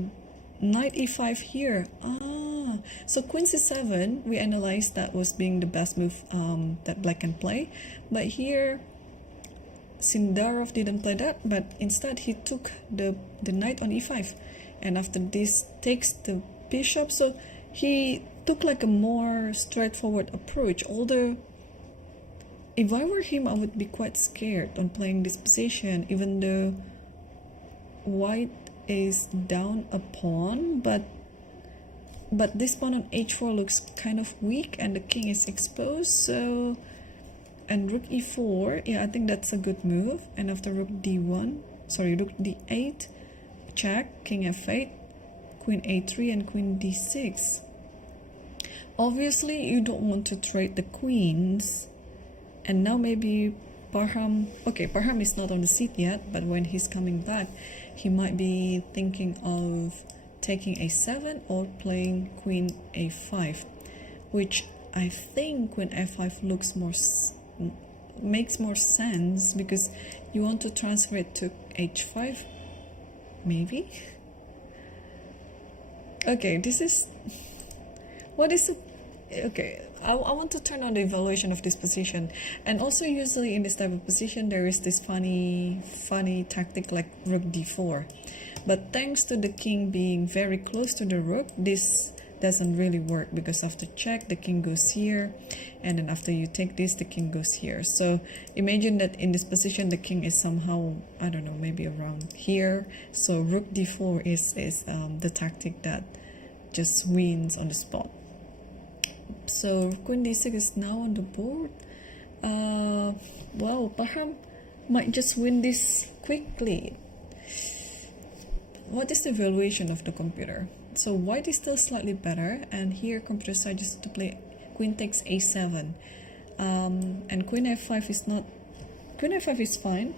knight e5 here. So queen c7, we analyzed that was being the best move that black can play. But here Sindarov didn't play that, but instead he took the knight on e5, and after this takes the bishop. So he took like a more straightforward approach, although if I were him I would be quite scared on playing this position, even though white is down a pawn, but this pawn on h4 looks kind of weak and the king is exposed. So, and rook e4, yeah, I think that's a good move. And after rook d1, sorry, rook d8, check, king f8, queen a3 and queen d6. Obviously you don't want to trade the queens. And now maybe Parham, okay, Parham is not on the seat yet, but when he's coming back he might be thinking of taking a7 or playing queen a5, which I think queen f5 looks makes more sense, because you want to transfer it to h5 maybe. Okay, this is what is it? Okay, I want to turn on the evaluation of this position. And also usually in this type of position there is this funny tactic like rook d4, but thanks to the king being very close to the rook, this doesn't really work, because after check the king goes here, and then after you take this the king goes here. So imagine that in this position the king is somehow, I don't know, maybe around here. So rook d4 is the tactic that just wins on the spot. So queen d6 is now on the board. Wow, Parham might just win this quickly. What is the evaluation of the computer? So white is still slightly better, and here computer suggests to play queen takes a7, and queen f5 is not, queen f5 is fine,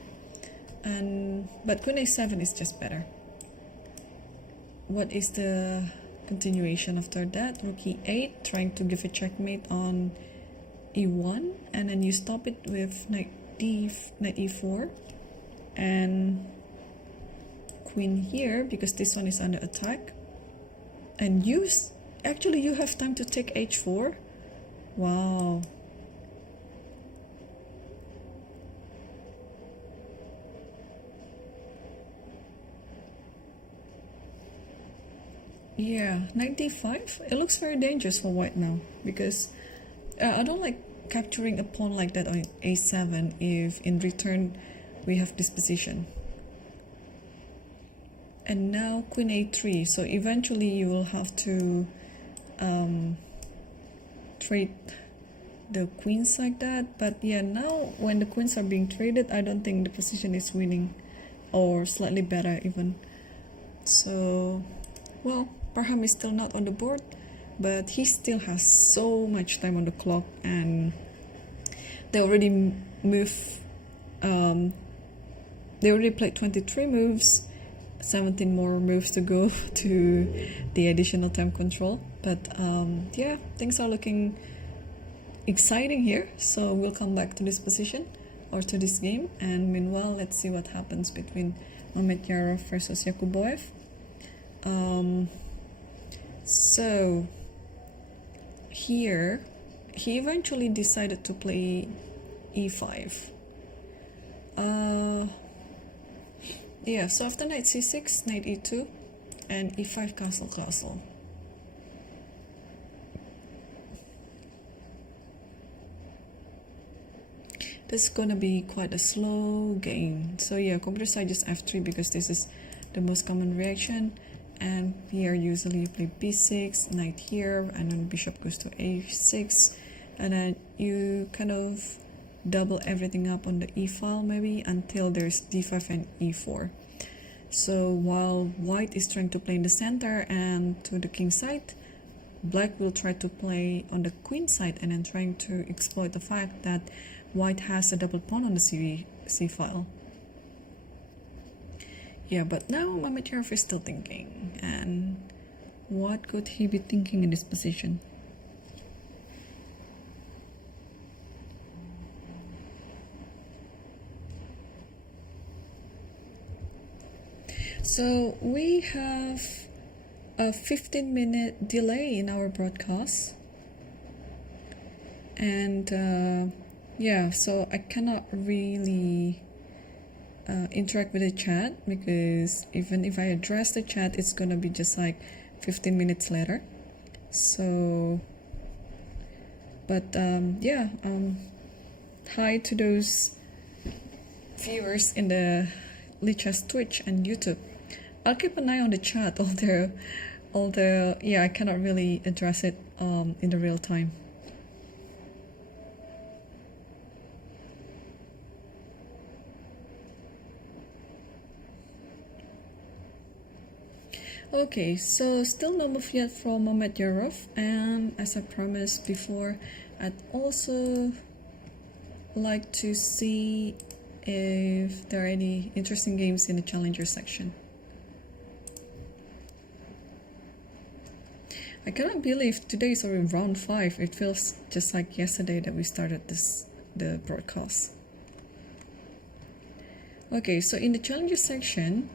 but queen a7 is just better. What is the continuation after that? Rook e8, trying to give a checkmate on e1, and then you stop it with knight e4 and queen here, because this one is under attack. And you have time to take h4. Wow. Yeah, knight d5. It looks very dangerous for white now, because I don't like capturing a pawn like that on a7 if in return we have this position. And now queen a3, so eventually you will have to trade the queens like that. But yeah, now when the queens are being traded, I don't think the position is winning, or slightly better even. So, well, Parham is still not on the board, but he still has so much time on the clock, and they already they already played 23 moves, 17 more moves to go to the additional time control. But yeah, things are looking exciting here, so we'll come back to this position or to this game. And meanwhile, let's see what happens between Mamedyarov versus Yakuboev. So here he eventually decided to play e5. Yeah, so after knight c6, knight e2, and e5 castle. This is gonna be quite a slow game. So yeah, computer suggests f3 because this is the most common reaction. And here usually you play b6, knight here, and then bishop goes to a6, and then you kind of double everything up on the e file maybe until there's d5 and e4. So while white is trying to play in the center and to the king side, black will try to play on the queen side and then trying to exploit the fact that white has a double pawn on the c file. Yeah, but now Mamedyarov is still thinking, and what could he be thinking in this position? So we have a 15-minute delay in our broadcast, and yeah, so I cannot really interact with the chat, because even if I address the chat, it's gonna be just like 15 minutes later. So but yeah, hi to those viewers in the Lichess Twitch and YouTube. I'll keep an eye on the chat, although yeah, I cannot really address it in the real time. Okay, so still no move yet from Mamedyarov, and as I promised before, I'd also like to see if there are any interesting games in the challenger section. I cannot believe today is already round 5. It feels just like yesterday that we started the broadcast. Okay, so in the challenger section,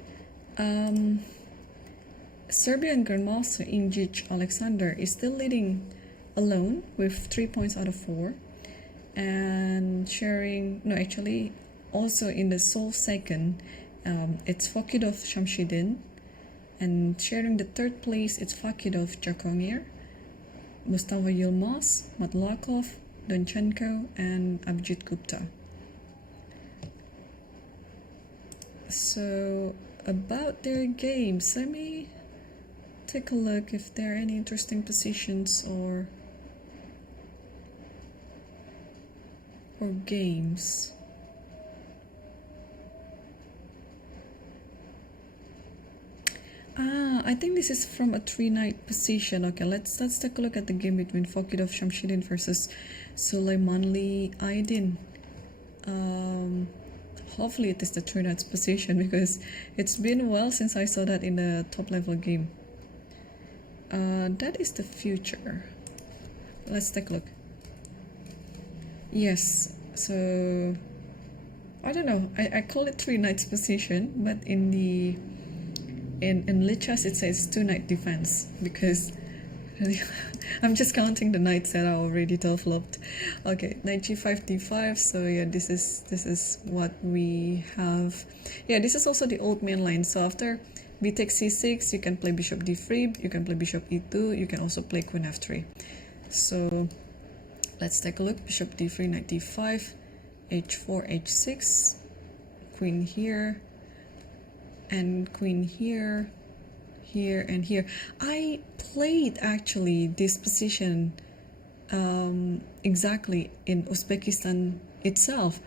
Serbian Grandmaster Injic Alexander is still leading alone with 3 points out of 4, and also in the sole second, it's Fakidov Shamshidin, and sharing the third place it's Fakidov Jakongir, Mustafa Yilmaz, Matlakov, Donchenko, and Abhijit Gupta. So about their games, let me take a look if there are any interesting positions or games. I think this is from a 3-knight position. Okay, let's take a look at the game between Fakidov Shamshidin versus Suleymanli Aydin. Hopefully it is the 3-knights position, because it's been a while since I saw that in the top level game. That is the future. Let's take a look. Yes, so I don't know. I call it 3-knights position, but in Lichess it says 2-knight defense, because I'm just counting the knights that are already top-flopped. Okay, knight g5 d5. So yeah, this is what we have. Yeah, this is also the old main line. So after b takes c6, you can play bishop d3, you can play bishop e2, you can also play queen f3. So let's take a look. Bishop d3, knight d5, h4, h6, queen here, and queen here, here, and here. I played actually this position exactly in Uzbekistan itself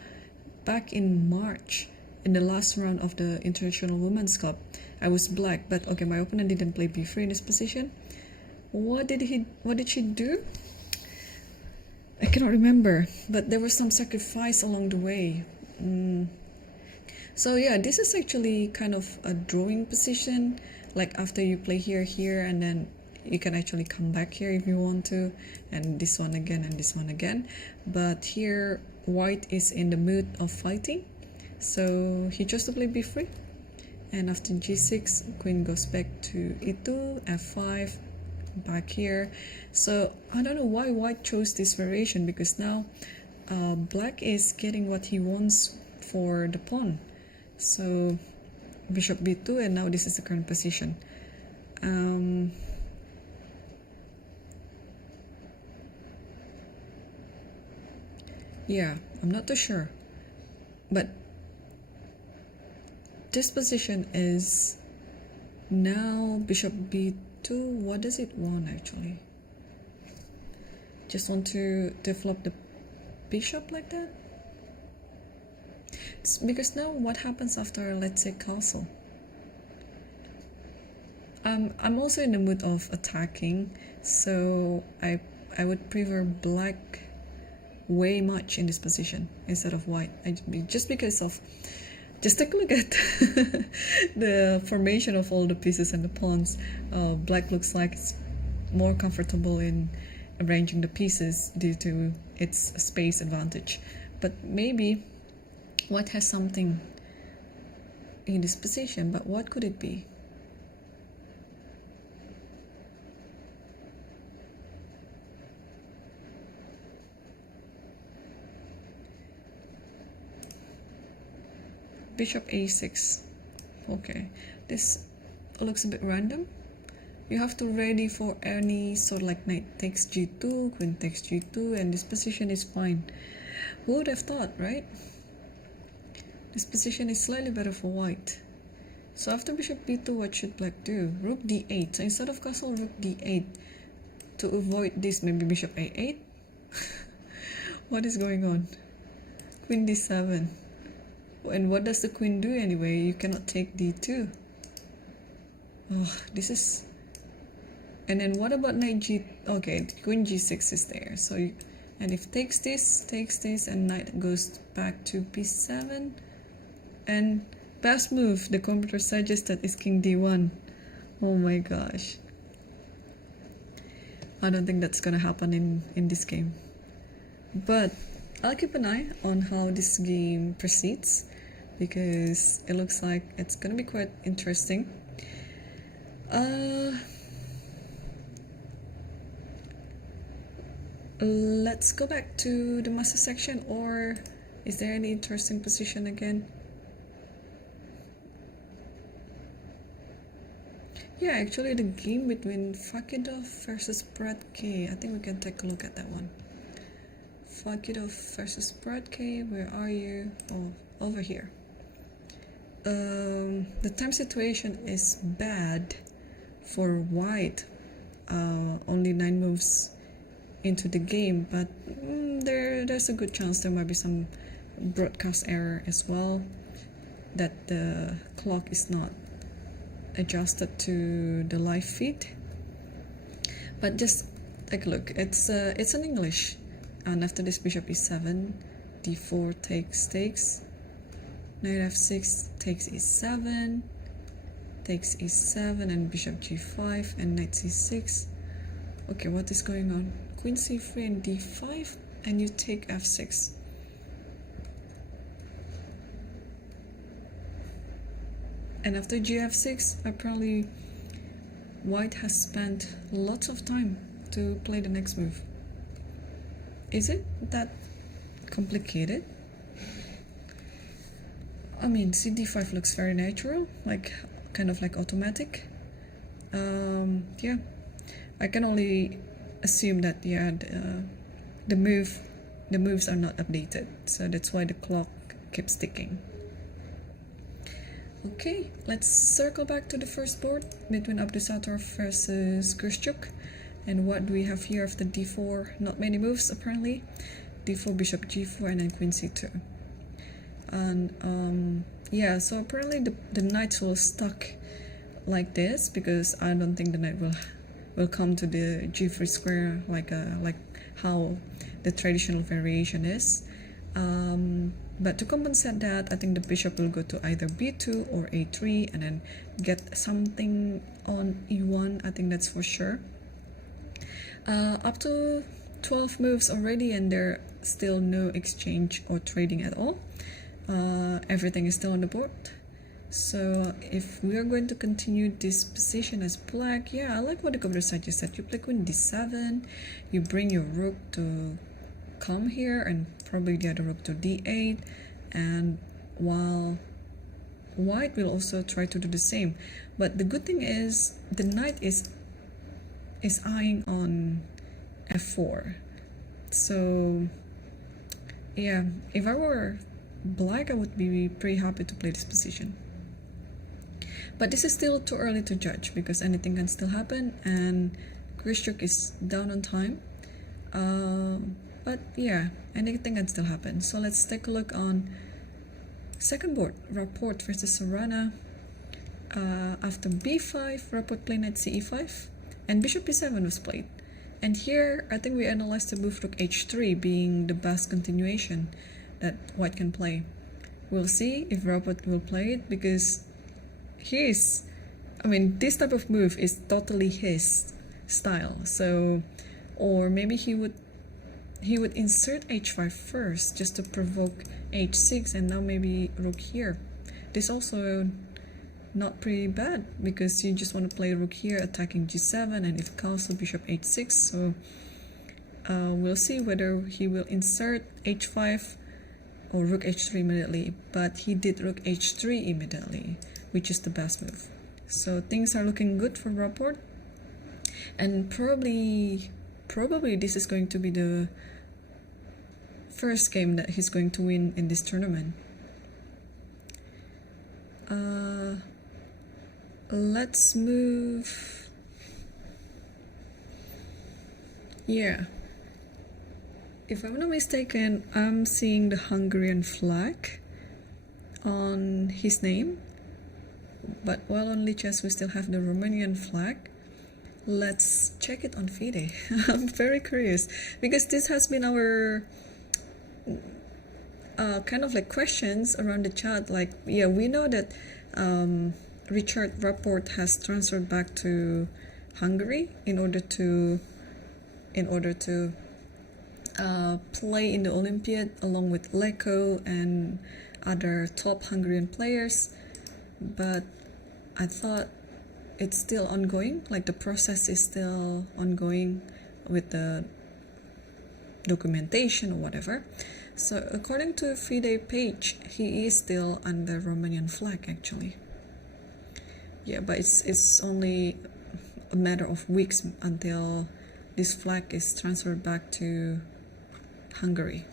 back in March, in the last round of the International Women's Cup. I was black, but okay, my opponent didn't play b3 in this position. What did she do? I cannot remember, but there was some sacrifice along the way. So yeah, this is actually kind of a drawing position. Like after you play here, and then you can actually come back here if you want to, and this one again, and this one again. But here, white is in the mood of fighting, so he chose to play b3. And after g6, queen goes back to e2, f5, back here. So I don't know why white chose this variation, because now black is getting what he wants for the pawn. So bishop b2, and now this is the current position. Yeah, I'm not too sure, but this position is now bishop b2. What does it want actually? Just want to develop the bishop like that? It's because now what happens after, let's say, castle? I'm also in the mood of attacking, so I would prefer black way much in this position instead of white. Just because of, just take a look at the formation of all the pieces and the pawns. Black looks like it's more comfortable in arranging the pieces due to its space advantage. But maybe white has something in this position, but what could it be? Bishop a6. Okay, this looks a bit random. You have to ready for any sort of like knight takes g2, queen takes g2, and this position is fine. Who would have thought, right? This position is slightly better for white. So after bishop b2, what should black do? Rook d8. So instead of castle, rook d8. To avoid this, maybe bishop a8. What is going on? Queen d7. And what does the queen do anyway? You cannot take d2. Oh, this is... And then what about knight g... Okay, queen g6 is there. So you... And if takes this, and knight goes back to b7. And best move the computer suggested is king d1. Oh my gosh. I don't think that's gonna happen in this game. But I'll keep an eye on how this game proceeds, because it looks like it's gonna be quite interesting. Let's go back to the master section, or is there any interesting position again? Yeah, actually the game between Fakidov versus Bratke. I think we can take a look at that one. Fakidov versus Bratke, where are you? Oh, over here. The time situation is bad for white. Only 9 moves into the game, but there's a good chance there might be some broadcast error as well, that the clock is not adjusted to the live feed. But just take a look. It's in English. And after this, bishop e7, d4 takes, knight f6 takes e7, and bishop g5 and knight c6. Okay, what is going on? Queen c3 and d5, and you take f6. And after gf6, apparently white has spent lots of time to play the next move. Is it that complicated? I mean, cd5 looks very natural, like kind of like automatic. Yeah, I can only assume that the moves are not updated, so that's why the clock keeps ticking. Okay, let's circle back to the first board between Abdusattor versus Khrushchev. And what do we have here after d4? Not many moves apparently. d4, bishop g4, and then queen c2. And yeah, so apparently the knights will stuck like this, because I don't think the knight will come to the g3 square like how the traditional variation is. But to compensate that, I think the bishop will go to either b2 or a3 and then get something on e1. I think that's for sure. Up to 12 moves already, and there still no exchange or trading at all. Everything is still on the board. So if we are going to continue this position as black, yeah, I like what the computer suggested. You play queen d7, you bring your rook to come here, and probably the other rook to d8, and while white will also try to do the same. But the good thing is the knight is eyeing on f4. So yeah, if I were black, I would be pretty happy to play this position. But this is still too early to judge, because anything can still happen, and Khrushchev is down on time. But yeah, anything can still happen. So let's take a look on second board, Rapport versus Sorana. After b5, rapport play knight ce5, and bishop b7 was played. And here, I think we analyzed the move rook h3 being the best continuation that white can play. We'll see if Robert will play it, because this type of move is totally his style. So, or maybe he would insert h5 first just to provoke h6, and now maybe rook here. This also not pretty bad, because you just want to play rook here attacking g7, and if castle, bishop h6. So we'll see whether he will insert h5 or rook h3 immediately, but he did rook h3 immediately, which is the best move. So things are looking good for Rapport, and probably this is going to be the first game that he's going to win in this tournament. Let's move. Yeah, if I'm not mistaken, I'm seeing the Hungarian flag on his name, but while on Lichess we still have the Romanian flag. Let's check it on FIDE. I'm very curious, because this has been our kind of like questions around the chat. Like, yeah, we know that Richard Rapport has transferred back to Hungary in order to play in the Olympiad along with Leko and other top Hungarian players, but I thought it's still ongoing, like the process is still ongoing with the documentation or whatever. So according to a FIDE page, he is still under Romanian flag actually. Yeah, but it's only a matter of weeks until this flag is transferred back to Hungary.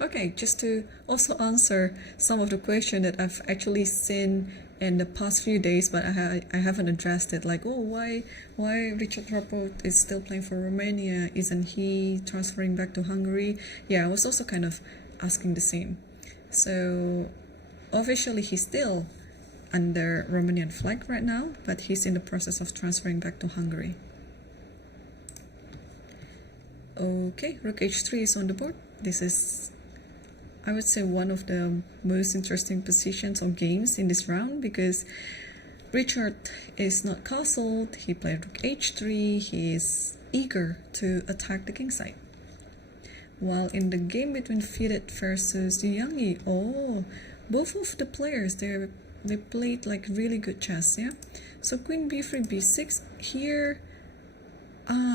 Okay, just to also answer some of the questions that I've actually seen in the past few days, but I haven't addressed it, like, oh, why Richard Rapport is still playing for Romania? Isn't he transferring back to Hungary? Yeah, I was also kind of asking the same. So officially he's still under Romanian flag right now, but he's in the process of transferring back to Hungary. Okay, rook h3 is on the board. This is, I would say, one of the most interesting positions or games in this round, because Richard is not castled, he played rook h3, he is eager to attack the king side. While in the game between FIDE versus Yangi, both of the players, they played like really good chess, yeah? So queen b3, b6, here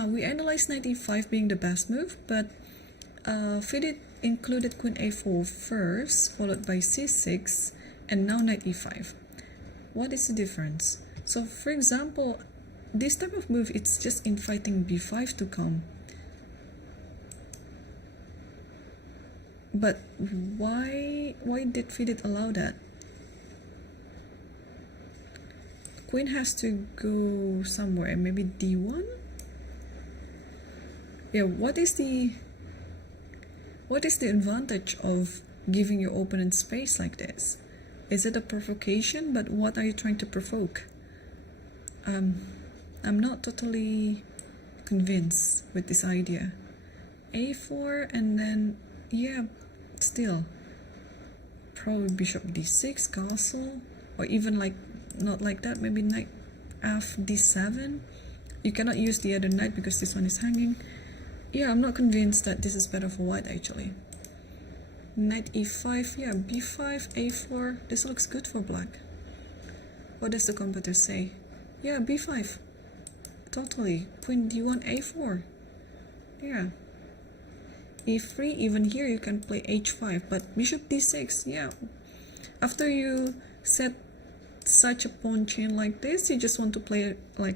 we analyzed knight e5 being the best move, but FIDE included queen a4 first, followed by c6, and now knight e5. What is the difference? So for example, this type of move, it's just inviting b5 to come. But why did FIDE allow that? Queen has to go somewhere, maybe d1? Yeah, what is the advantage of giving your opponent space like this? Is it a provocation? But what are you trying to provoke? I'm not totally convinced with this idea. a4, and then, yeah, still probably bishop d6, castle, or even like not like that, maybe knight f d7. You cannot use the other knight because this one is hanging. Yeah, I'm not convinced that this is better for white actually. Knight e5, yeah, b5, a4, this looks good for black. What does the computer say? Yeah, b5, totally. Queen d1, a4, yeah. e3, even here you can play h5, but bishop d6, yeah. After you set such a pawn chain like this, you just want to play like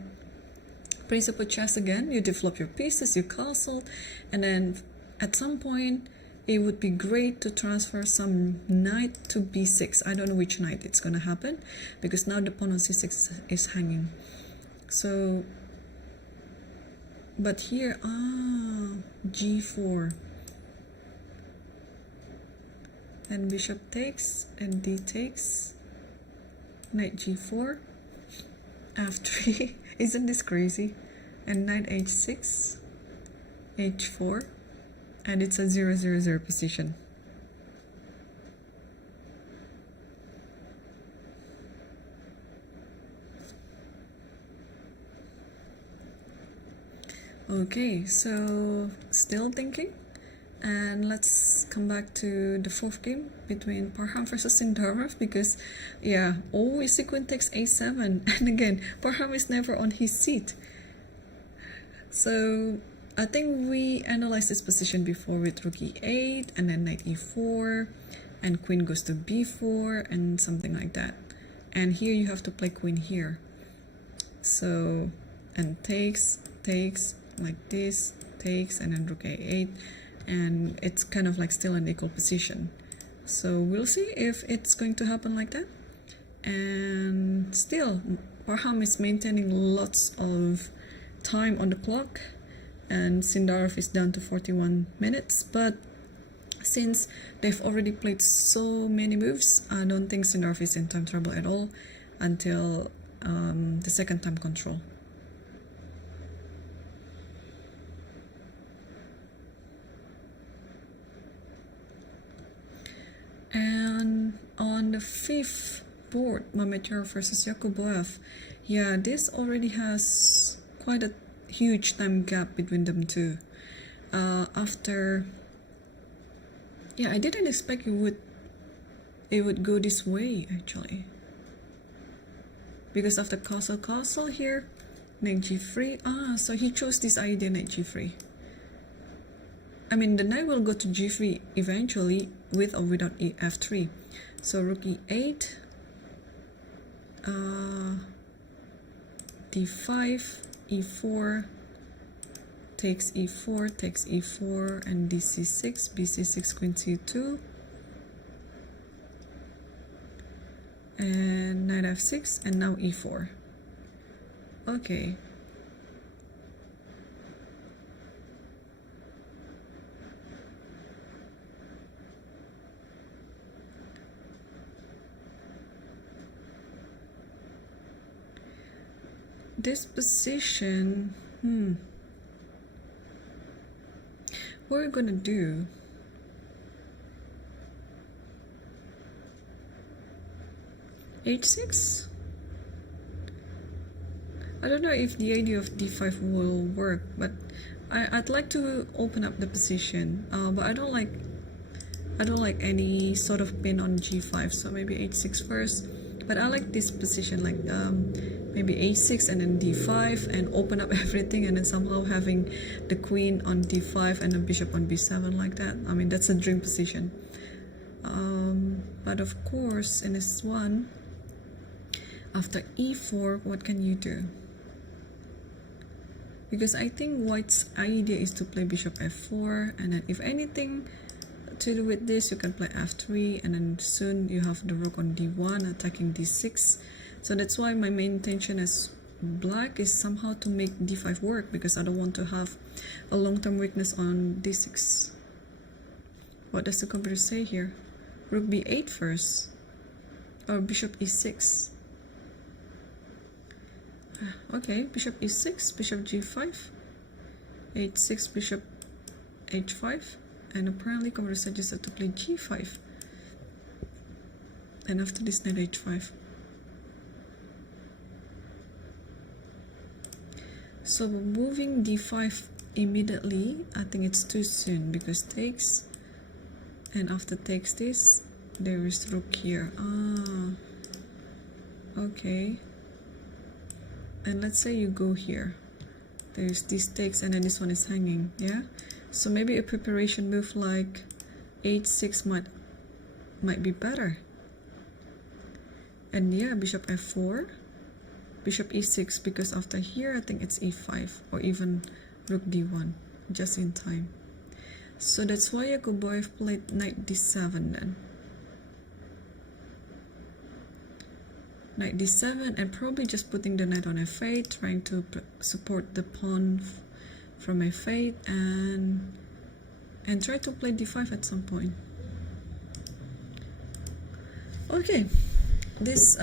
principal chess again. You develop your pieces, you castle, and then at some point it would be great to transfer some knight to b6. I don't know which knight it's gonna happen, because now the pawn on c6 is hanging. So, but here, g4, and bishop takes and d takes. knight g4, f3. Isn't this crazy? And knight h6, h4, and it's a 0-0-0 position. Okay, so still thinking, and let's come back to the fourth game between Parham versus Sindarov, because yeah, always sequence takes a7, and again, Parham is never on his seat. So I think we analyzed this position before with rook e8 and then knight e4 and queen goes to b4 and something like that, and here you have to play queen here, so and takes like this, takes, and then rook a8, and it's kind of like still an equal position. So we'll see if it's going to happen like that. And still Parham is maintaining lots of time on the clock, and Sindarov is down to 41 minutes, but since they've already played so many moves, I don't think Sindarov is in time trouble at all until the second time control. And on the fifth board, Mamedyarov versus Yakuboev, yeah, this already has quite a huge time gap between them two. After, yeah, I didn't expect it would go this way actually, because after castle here, knight g3. So he chose this idea, knight g3. I mean, the knight will go to g3 eventually, with or without f3. So rook e8, d5, e4, takes e4, takes e4, and dc6, bc6, queen c2, and knight f6, and now e4. Okay. This position, what are we gonna do? h6? I don't know if the idea of d5 will work, but I'd like to open up the position, but I don't like any sort of pin on g5, so maybe h6 first. But I like this position, like maybe a6 and then d5, and open up everything, and then somehow having the queen on d5 and the bishop on b7 like that. I mean, that's a dream position. But of course, in this one, after e4, what can you do? Because I think white's idea is to play bishop f4, and then if anything to do with this, you can play f3, and then soon you have the rook on d1 attacking d6. So that's why my main intention as black is somehow to make d5 work, because I don't want to have a long-term weakness on d6. What does the computer say here? Rook b8 first, or bishop e6. Okay, bishop e6, bishop g5, h6, bishop h5. And apparently computer suggested to play g5, and after this knight h5. So moving d5 immediately, I think it's too soon, because takes, and after takes this, there is rook here. Okay. And let's say you go here, there's this takes, and then this one is hanging, yeah? So maybe a preparation move like h6 might be better. And yeah, bishop f4, bishop e6, because after here I think it's e5, or even rook d1, just in time. So that's why Yakuboev played knight d7 then. Knight d7, and probably just putting the knight on f8, trying to support the pawn from f8, and try to play d5 at some point. Okay, this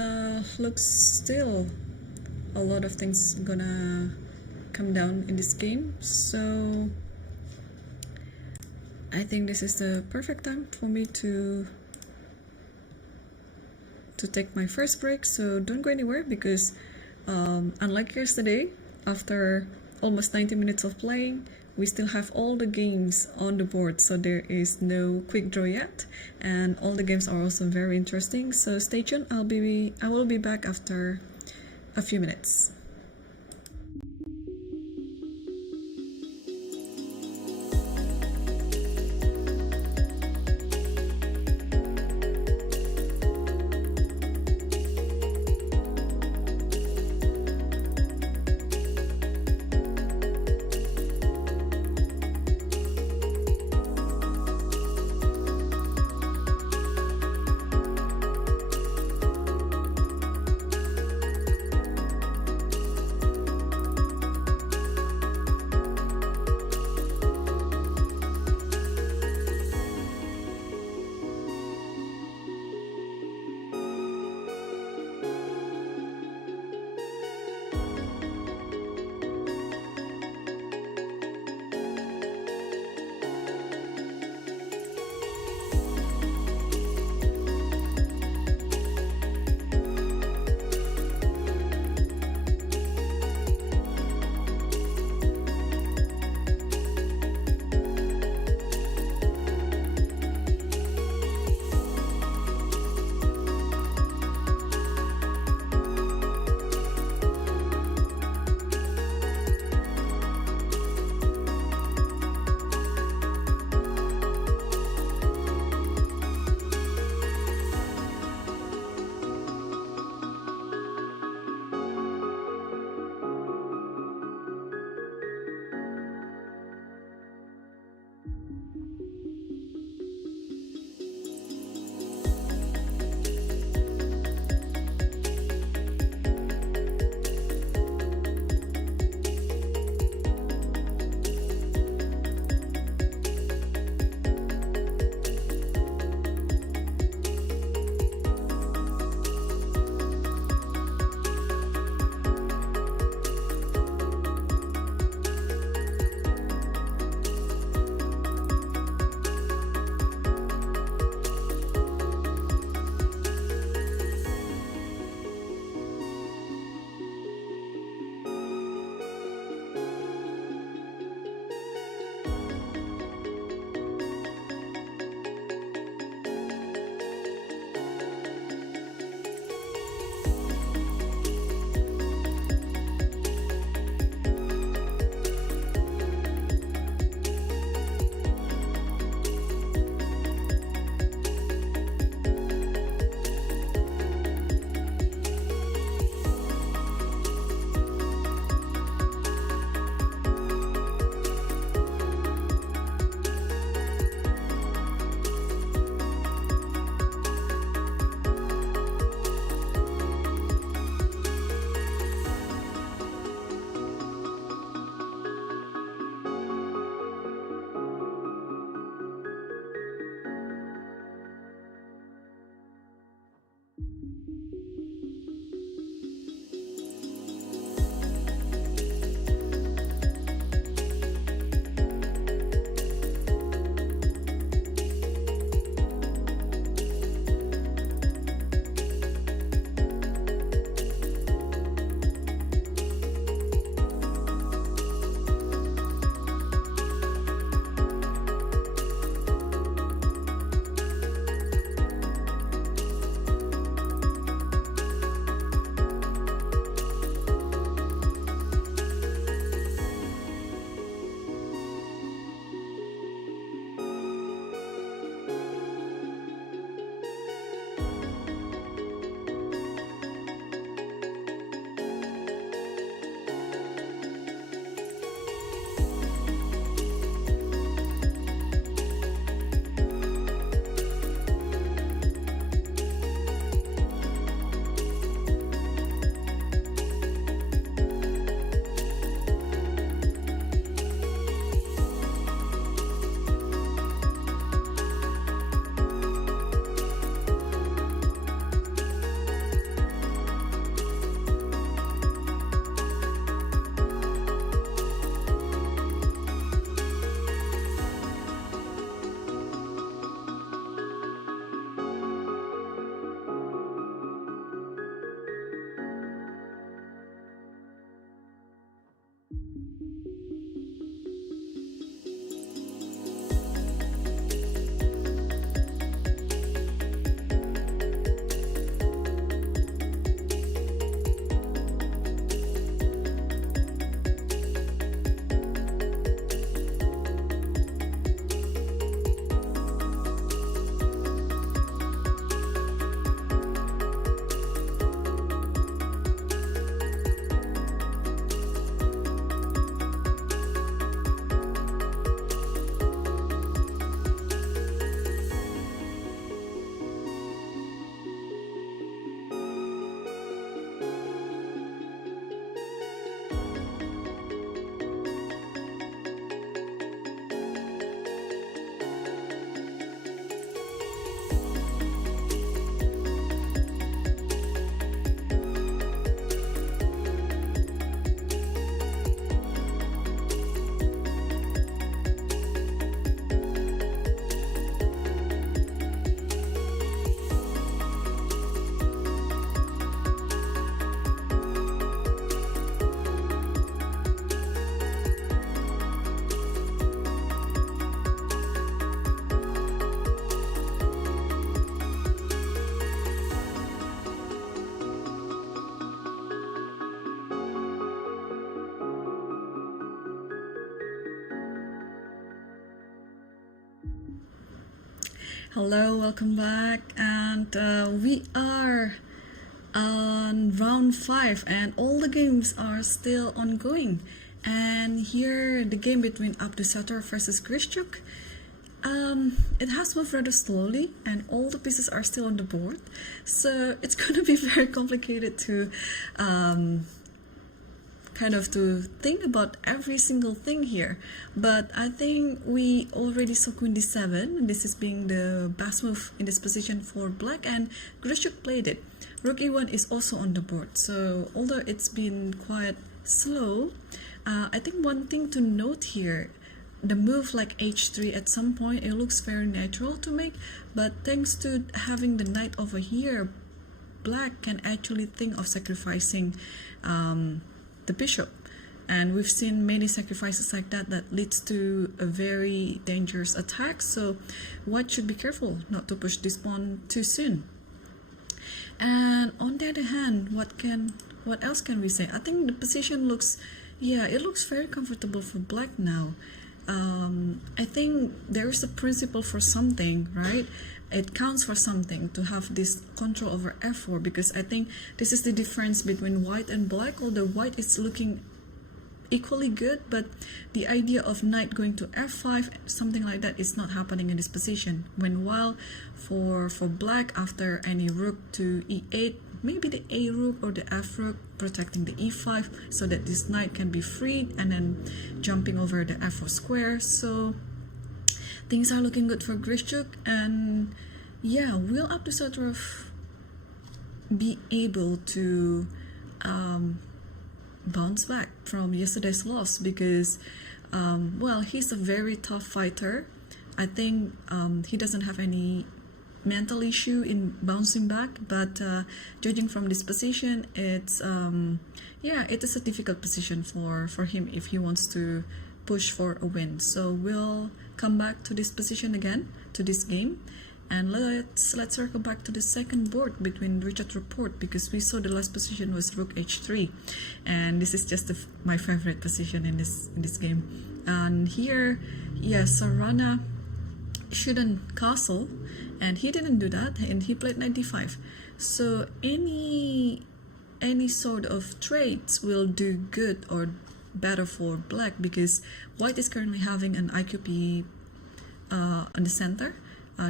looks still a lot of things gonna come down in this game, so I think this is the perfect time for me to take my first break. So don't go anywhere, because unlike yesterday, after almost 90 minutes of playing, we still have all the games on the board, so there is no quick draw yet, and all the games are also very interesting. So stay tuned. I will be back after a few minutes. Hello, welcome back, and we are on round 5 and all the games are still ongoing. And here the game between Abdusattor versus Grishchuk. It has moved rather slowly and all the pieces are still on the board, so it's going to be very complicated to to think about every single thing here. But I think we already saw Queen d7. This is being the best move in this position for black, and Grishchuk played it. Rook e1 is also on the board, so although it's been quite slow, I think one thing to note here, the move like h3 at some point, it looks very natural to make, but thanks to having the knight over here, black can actually think of sacrificing the bishop, and we've seen many sacrifices like that leads to a very dangerous attack. So white should be careful not to push this pawn too soon. And on the other hand, what else can we say? I think the position looks, it looks very comfortable for black now. I think there is a principle for something, right? It counts for something to have this control over f4, because I think this is the difference between white and black. Although white is looking equally good, but the idea of knight going to f5, something like that, is not happening in this position. While for black, after any rook to e8, maybe the a rook or the f rook, protecting the e5 so that this knight can be freed, and then jumping over the f4 square. So things are looking good for Grishchuk, and will Abdusattor be able to bounce back from yesterday's loss? Because he's a very tough fighter. I think he doesn't have any mental issue in bouncing back, but judging from this position, it's it is a difficult position for him if he wants to push for a win. So we'll come back to this position again, to this game, and let's circle back to the second board between Richard Report, because we saw the last position was rook h3, and this is just my favorite position in this game. And here, Sarana shouldn't castle, and he didn't do that, and he played knight d5. So any sort of trades will do good or better for black, because white is currently having an IQP on the center,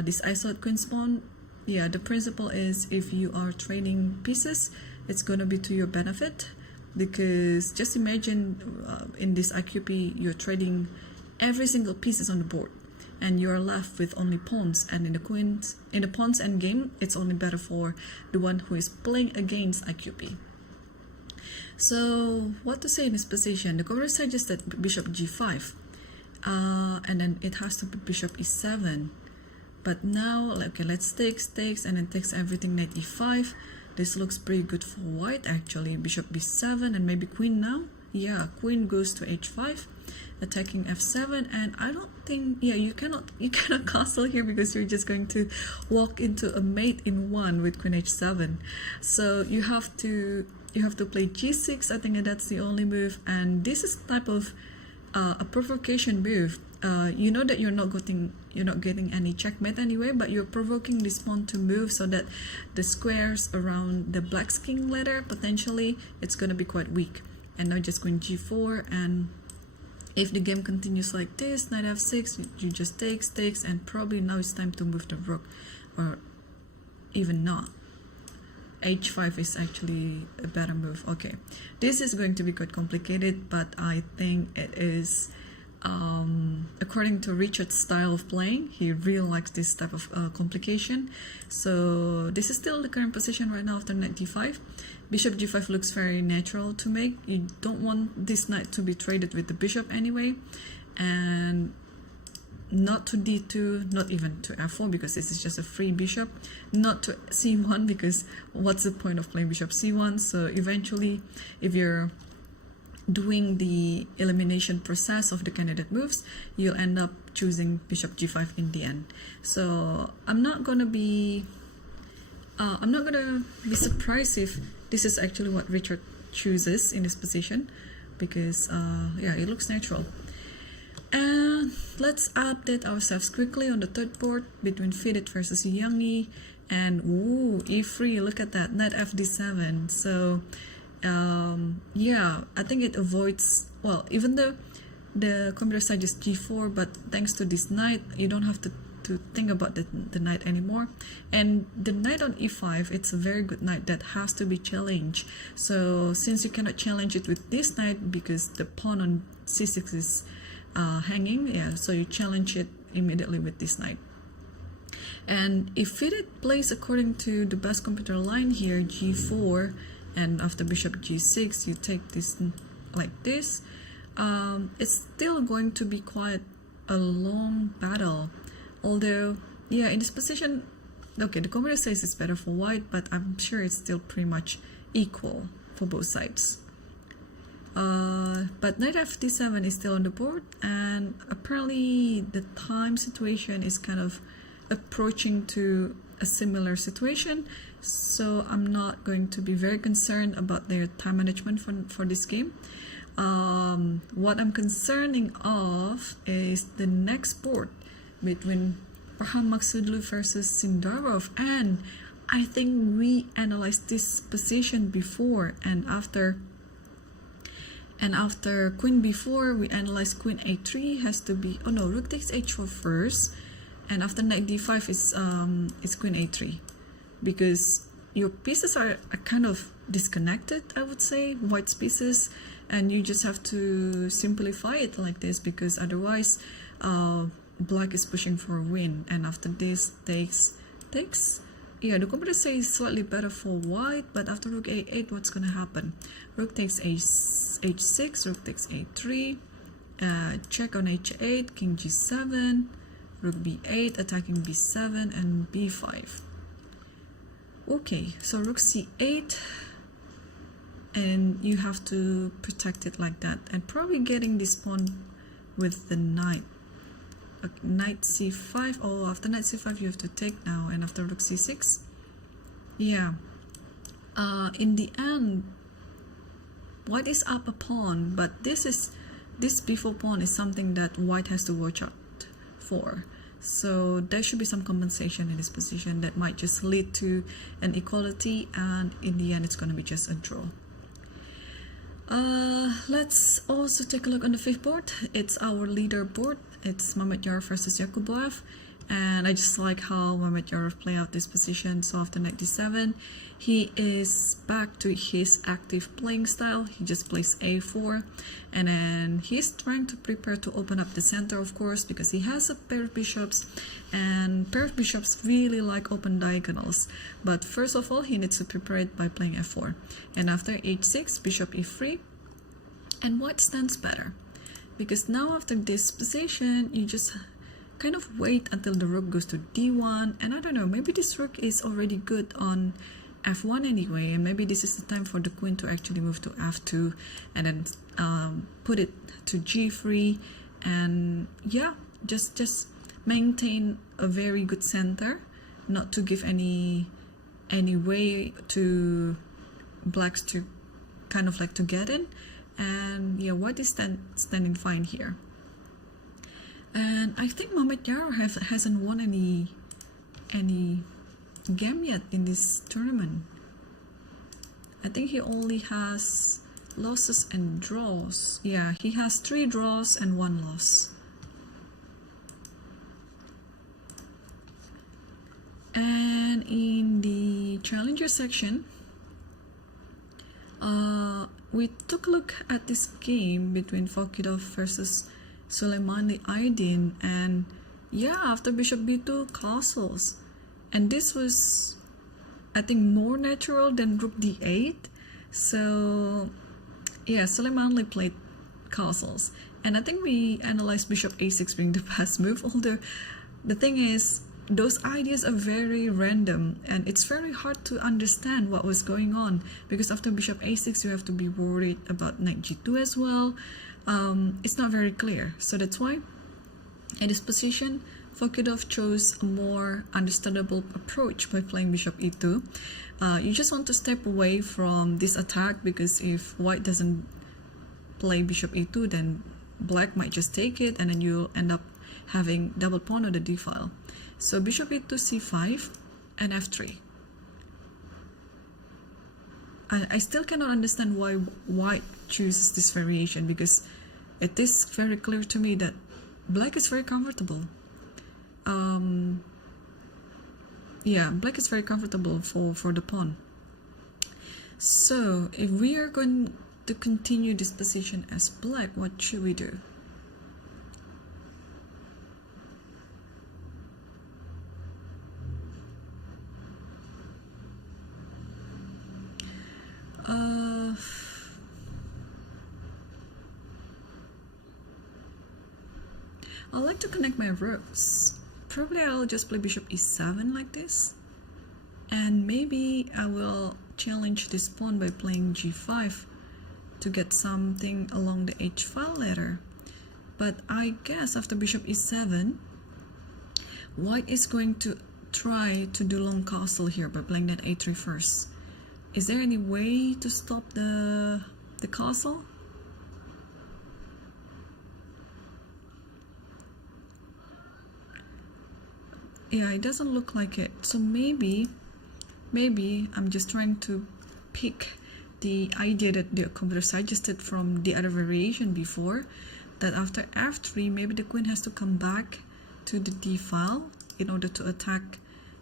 this isolated queen's pawn. The principle is, if you are trading pieces, it's going to be to your benefit, because just imagine in this IQP you're trading every single pieces on the board and you're left with only pawns, and in the pawns endgame, it's only better for the one who is playing against IQP. So what to say in this position? The cover suggested bishop g5, and then it has to be bishop e7. But now, okay, let's takes, and then takes everything, knight e5. This looks pretty good for white actually. Bishop b7 and maybe queen now. Queen goes to h5, attacking f7, and I don't think you cannot castle here, because you're just going to walk into a mate in one with queen h7. So you have to play g6. I think that's the only move, and this is type of a provocation move. You know that you're not getting any checkmate anyway, but you're provoking this pawn to move so that the squares around the black's king ladder, potentially it's going to be quite weak. And now just queen g4, and if the game continues like this, knight f6, you just takes, and probably now it's time to move the rook, or even not. h5 is actually a better move. Okay, this is going to be quite complicated, but I think it is, according to Richard's style of playing, he really likes this type of complication. So this is still the current position right now after knight d5. Bishop g5 looks very natural to make. You don't want this knight to be traded with the bishop anyway, and not to d2, not even to f4, because this is just a free bishop. Not to c1, because what's the point of playing bishop c1? So eventually, if you're doing the elimination process of the candidate moves, you'll end up choosing bishop g5 in the end. So I'm not gonna be surprised if this is actually what Richard chooses in this position, because it looks natural. And let's update ourselves quickly on the third board between Fidit versus Yangi. And ooh, e3, look at that, knight fd7. So yeah, I think it avoids, well, even though the computer suggests g4, but thanks to this knight, you don't have to think about the knight anymore. And the knight on e5, it's a very good knight that has to be challenged. So since you cannot challenge it with this knight because the pawn on c6 is hanging, yeah, so you challenge it immediately with this knight. And if it plays according to the best computer line here, g4, and after bishop g6 you take this like this, it's still going to be quite a long battle. Although, yeah, in this position, okay, the computer says it's better for white, but I'm sure it's still pretty much equal for both sides. But knight fd7 is still on the board, and apparently the time situation is kind of approaching to a similar situation, so I'm not going to be very concerned about their time management for this game. What I'm concerning of is the next board between Farhan Maksudlu versus Sindarov, and I think we analyzed this position before, and after queen b4 we analyzed queen a3 has to be, oh no, rook takes h4 first, and after knight d5 is queen a3, because your pieces are kind of disconnected, I would say, white's pieces, and you just have to simplify it like this, because otherwise black is pushing for a win. And after this takes, yeah, the computer says slightly better for white, but after rook a8, what's gonna happen? Rook takes h6, rook takes a3, check on h8, king g7, rook b8, attacking b7 and b5. Okay, so rook c8, and you have to protect it like that, and probably getting this pawn with the knight. Knight c5, oh, after knight c5 you have to take now, and after rook c6, yeah, in the end white is up a pawn, but this b4 pawn is something that white has to watch out for. So there should be some compensation in this position that might just lead to an equality, and in the end it's going to be just a draw. Let's also take a look on the fifth board. It's our leaderboard. It's Mamedyarov versus Yakubov, and I just like how Mamedyarov play out this position. So after knight d7, he is back to his active playing style. He just plays a4, and then he's trying to prepare to open up the center, of course, because he has a pair of bishops, and pair of bishops really like open diagonals. But first of all, he needs to prepare it by playing f4, and after h6, bishop e3, and white stands better, because now after this position you just kind of wait until the rook goes to d1, and I don't know, maybe this rook is already good on f1 anyway, and maybe this is the time for the queen to actually move to f2 and then put it to g3, and yeah, just maintain a very good center, not to give any way to blacks to kind of like to get in. And yeah, white is standing fine here. And I think Mamedyarov hasn't won any game yet in this tournament. I think he only has losses and draws. Yeah, he has 3 draws and 1 loss. And in the challenger section, we took a look at this game between Fokidov versus Soleimani Aydin, and yeah, after bishop b2, castles, and this was, I think, more natural than rook d8. So yeah, Soleimani played castles, and I think we analyzed bishop a6 being the best move, although the thing is, those ideas are very random, and it's very hard to understand what was going on, because after bishop a6 you have to be worried about knight g2 as well. It's not very clear, so that's why in this position Fokidov chose a more understandable approach by playing bishop e2. You just want to step away from this attack, because if white doesn't play bishop e2, then black might just take it, and then you'll end up having double pawn on the d file. So bishop e to c5 and f3. I still cannot understand why white chooses this variation, because it is very clear to me that black is very comfortable. Yeah, black is very comfortable for the pawn. So if we are going to continue this position as black, what should we do? I like to connect my rooks. Probably I'll just play bishop e7 like this, and maybe I will challenge this pawn by playing g5 to get something along the h file ladder. But I guess after bishop e7, white is going to try to do long castle here by playing that a3 first. Is there any way to stop the castle? Yeah, it doesn't look like it. So maybe I'm just trying to pick the idea that the computer suggested from the other variation before, that after f3 maybe the queen has to come back to the d file in order to attack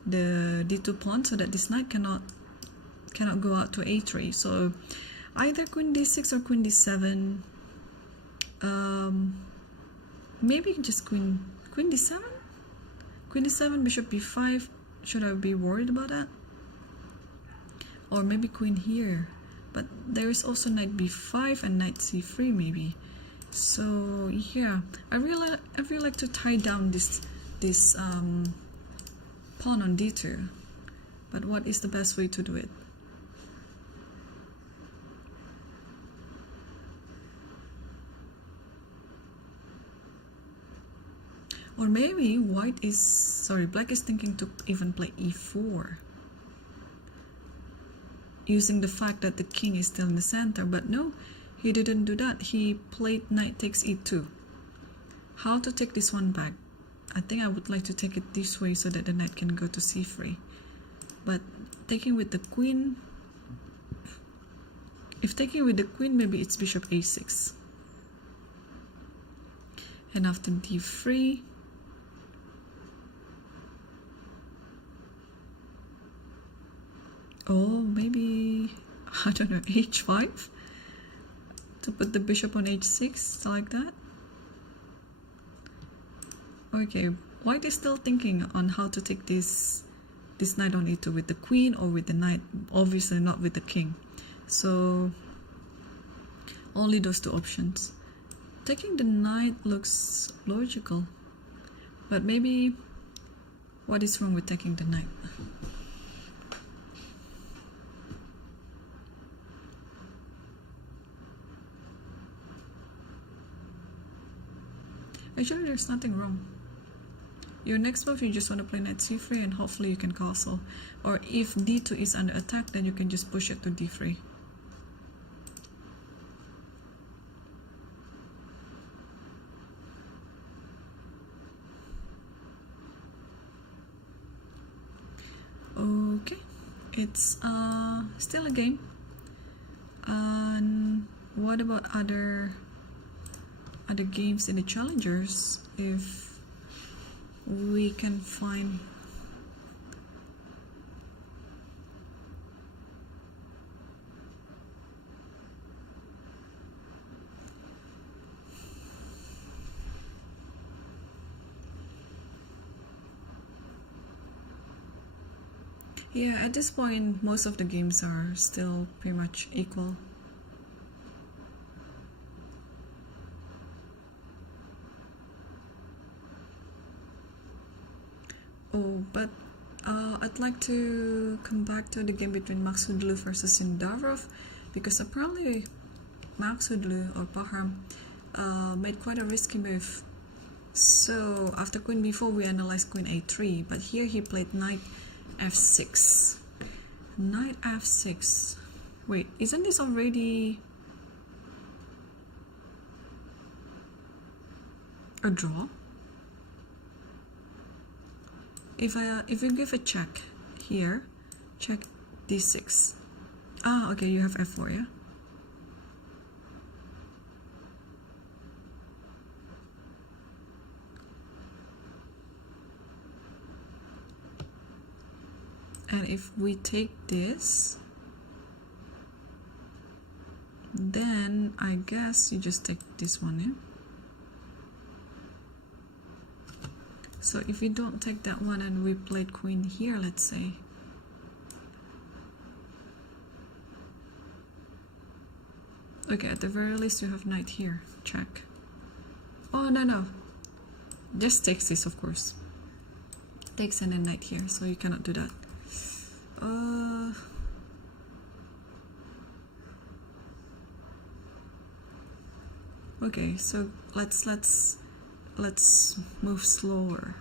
the d2 pawn, so that this knight cannot go out to a3. So either queen d6 or queen d7. Maybe just queen d7. Queen d7, bishop b5. Should I be worried about that? Or maybe queen here. But there is also knight b5 and knight c3 maybe. So yeah, I really like to tie down this pawn on d2. But what is the best way to do it? Or maybe black is thinking to even play e4, using the fact that the king is still in the center. But no, he didn't do that. He played knight takes e2. How to take this one back? I think I would like to take it this way so that the knight can go to c3. But taking with the queen, if taking with the queen, maybe it's bishop a6. And after d3, oh, maybe, I don't know, h5 to put the bishop on h6, like that. Okay, white is still thinking on how to take this knight on e2 with the queen or with the knight, obviously not with the king. So only those two options. Taking the knight looks logical, but maybe what is wrong with taking the knight? Actually, there's nothing wrong. Your next move, you just want to play knight c3 and hopefully you can castle. Or if d2 is under attack, then you can just push it to d3. Okay, it's still a game. And what about other games in the challengers? If we can find yeah, at this point most of the games are still pretty much equal. Oh, but I'd like to come back to the game between Max Hudlu versus Sindarov, because apparently Max Hudlu or Pahram made quite a risky move. So after queen b4 we analyzed queen a3, but here he played knight f6. Knight f6. Wait, isn't this already... A draw. If you give a check here, check d6. Ah, okay, you have f4, yeah? And if we take this, then I guess you just take this one, yeah? So if we don't take that one and we played queen here, let's say, okay, at the very least you have knight here, check. Oh, no, just takes this, of course. Takes and then knight here, so you cannot do that. Okay, so let's move slower.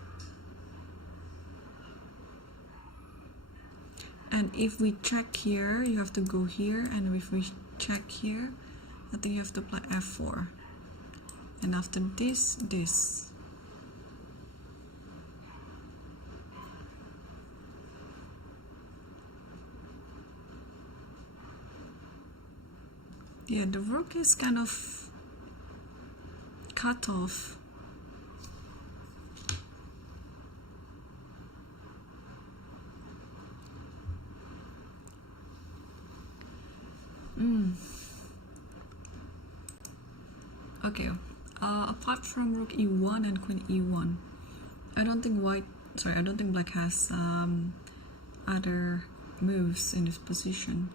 And if we check here, you have to go here, and if we check here, I think you have to play f4. And after this. Yeah, the rook is kind of cut off. Okay, apart from rook e1 and queen e1, I don't think black has other moves in this position.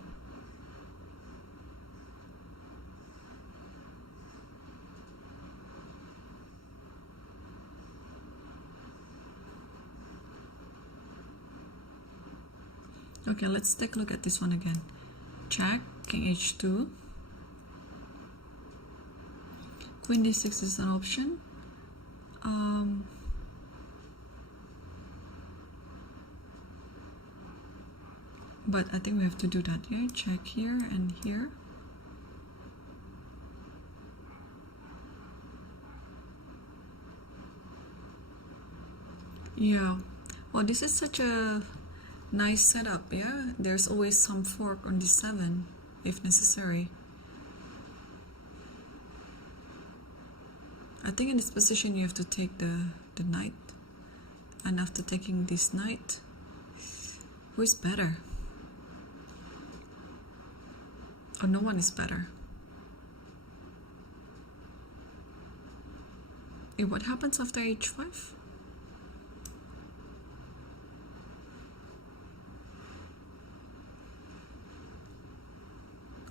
Okay, let's take a look at this one again. Check, king h2. Queen d6 is an option. But I think we have to do that, yeah? Check here and here. Yeah, well, this is such a nice setup, yeah? There's always some fork on d7 if necessary. I think in this position you have to take the knight, and after taking this knight, who is better? Or no one is better. What happens after h5?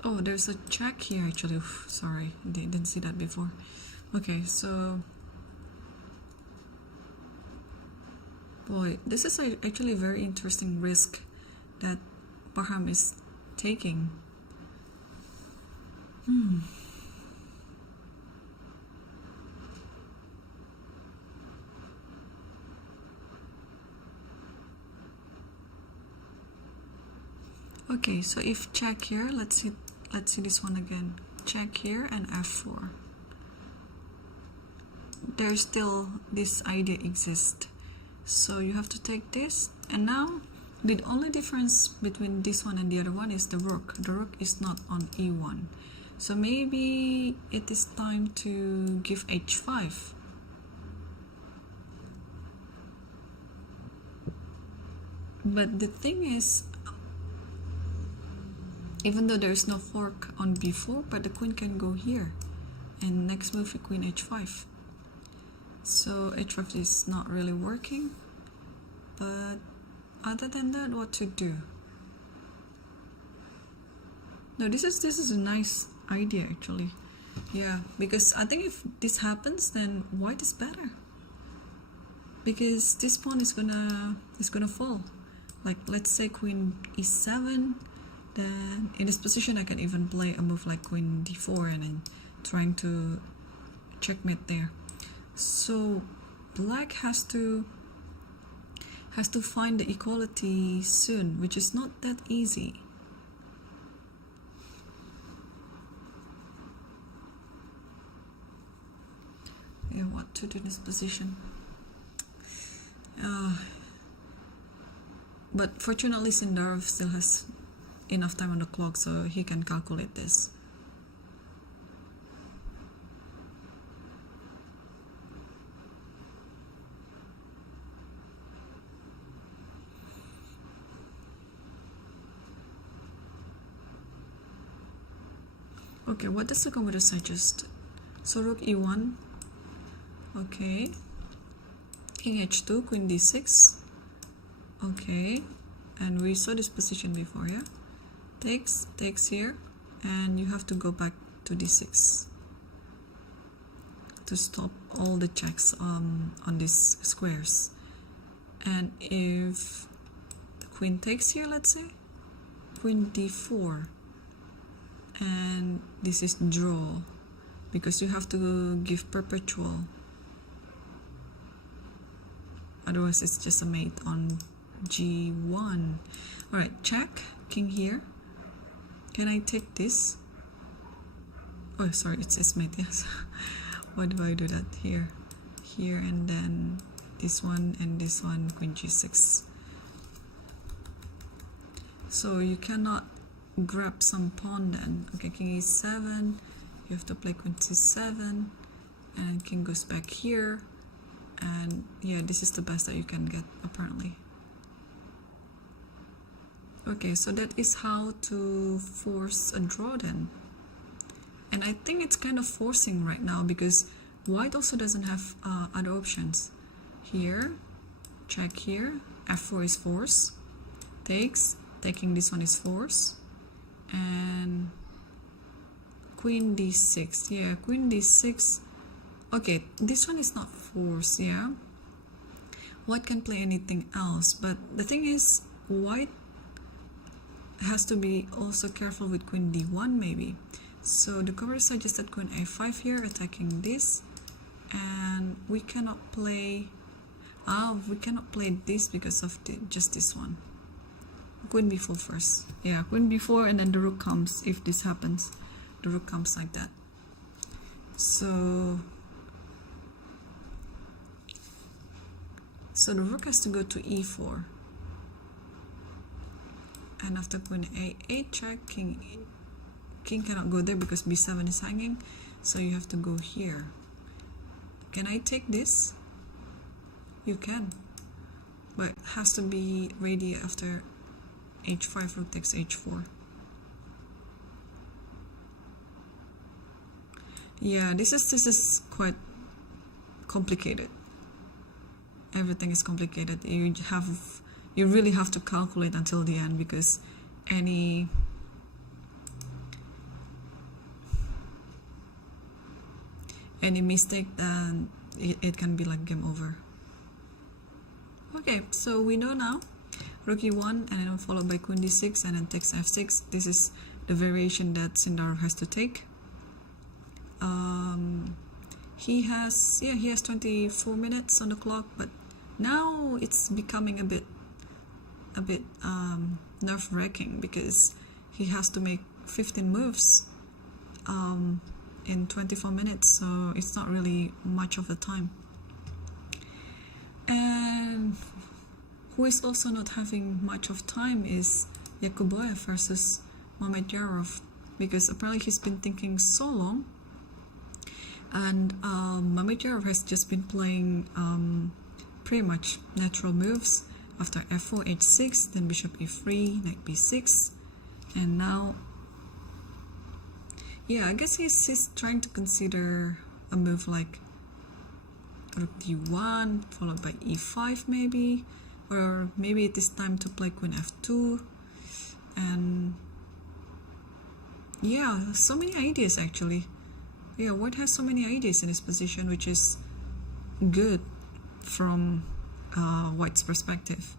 Oh, there's a check here actually. Oof, sorry, didn't see that before. Okay, so boy, this is actually a very interesting risk that Bahram is taking. Okay, so if check here, let's see this one again. Check here and f4. There's still this idea exists. So you have to take this, and now the only difference between this one and the other one is the rook. The rook is not on e1. So maybe it is time to give h5. But the thing is, even though there's no fork on b4, but the queen can go here, and next move queen h5. So h5 is not really working, but other than that, what to do? No, this is a nice idea actually. Yeah, because I think if this happens, then white is better, because this pawn is gonna fall. Like, let's say queen e7, then in this position I can even play a move like queen d4 and then trying to checkmate there. So black has to find the equality soon, which is not that easy. Yeah, what to do in this position. But fortunately, Sukandar still has enough time on the clock, so he can calculate this. Okay, what does the computer suggest? So rook e1. Okay. King h2, queen d6. Okay. And we saw this position before, yeah? Takes here. And you have to go back to d6 to stop all the checks on these squares. And if the queen takes here, let's say, queen d4. And this is draw, because you have to give perpetual, otherwise it's just a mate on g1. Alright, check, king here. Can I take this? Oh, sorry, it says mate, yes. Why do I do that? Here, and then this one and this one, queen g6. So you cannot grab some pawn then. Okay, king e7, you have to play queen c7, and king goes back here, and yeah, this is the best that you can get apparently. Okay, so that is how to force a draw then. And I think it's kind of forcing right now, because white also doesn't have other options. Here, check here, f4 is force, taking this one is force, and queen d6. Yeah, queen d6. Okay, this one is not force, yeah. White can play anything else, but the thing is, white has to be also careful with queen d1 maybe. So the cover suggested queen a5 here, attacking this, and we cannot play this because of just this one. Queen b4 first. Yeah, queen b4, and then the rook comes. If this happens, the rook comes like that. So the rook has to go to e4, and after queen a8 check, king cannot go there because b7 is hanging, so you have to go here. Can I take this? You can, but it has to be ready after h5, rook takes h4. Yeah, this is quite complicated. Everything is complicated. You really have to calculate until the end, because any mistake, then it can be like game over. Okay, so we know now rook e1, and then followed by queen d6, and then takes f6. This is the variation that Sukandar has to take. He has 24 minutes on the clock, but now it's becoming a bit nerve-wracking, because he has to make 15 moves in 24 minutes, so it's not really much of a time. And who is also not having much of time is Yakuboev versus Mamedyarov, because apparently he's been thinking so long, and Mamedyarov has just been playing pretty much natural moves. After f4, h6, then bishop e3, knight b6, and now, yeah, I guess he's trying to consider a move like rook d1 followed by e5 maybe, or maybe it is time to play queen f2, and yeah, so many ideas actually. Yeah, white has so many ideas in this position, which is good from white's perspective.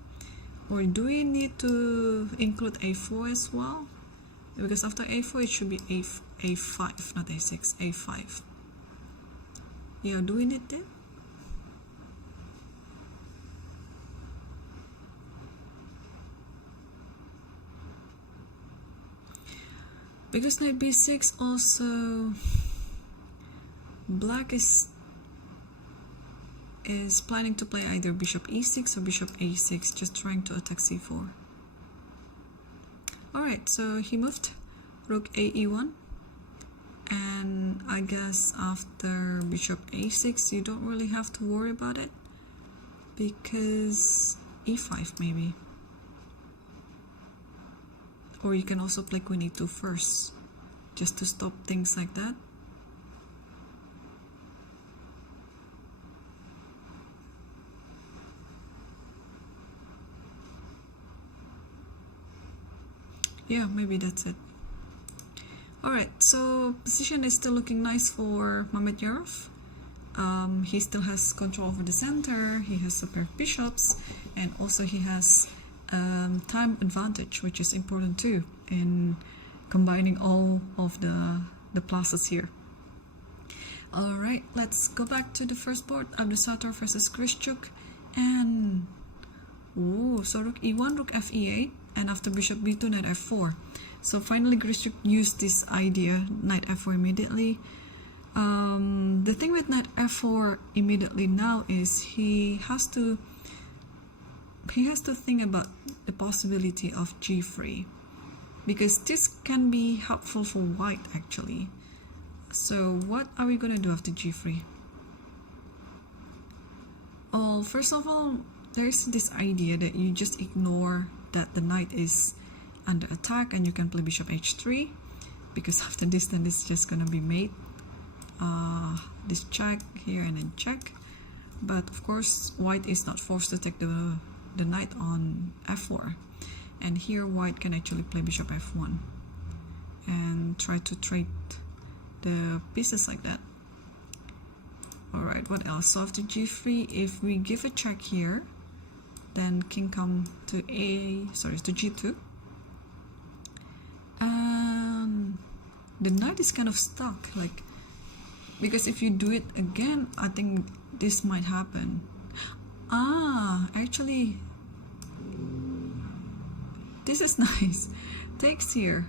Or do we need to include a4 as well? Because after a4 it should be a5, not a6, a5. Yeah, do we need that? Because knight b6 also, black is is planning to play either bishop e6 or bishop a6, just trying to attack c4. Alright, so he moved rook a e1, and I guess after bishop a6 you don't really have to worry about it, because e5 maybe. Or you can also play queen e2 first, just to stop things like that. Yeah, maybe that's it. Alright, so position is still looking nice for Mamedyarov. He still has control over the center, he has a pair of bishops, and also he has time advantage, which is important too in combining all of the pluses here. Alright, let's go back to the first board. Abdusattor versus Grischuk, and so rook e1, rook f e8, and after bishop b2, knight f4. So finally Grischuk used this idea, knight f4 immediately. The thing with knight f4 immediately now is he has to think about the possibility of g3, because this can be helpful for white actually. So what are we gonna do after g3? Well, first of all, there's this idea that you just ignore that the knight is under attack and you can play bishop h3, because after this then it's just gonna be mate. This check here and then check, but of course white is not forced to take the knight on f4, and here white can actually play bishop f1 and try to trade the pieces like that. Alright, what else? So after g3, if we give a check here, then king come to g2, and the knight is kind of stuck, like, because if you do it again, I think this might happen. Actually this is nice. Takes here,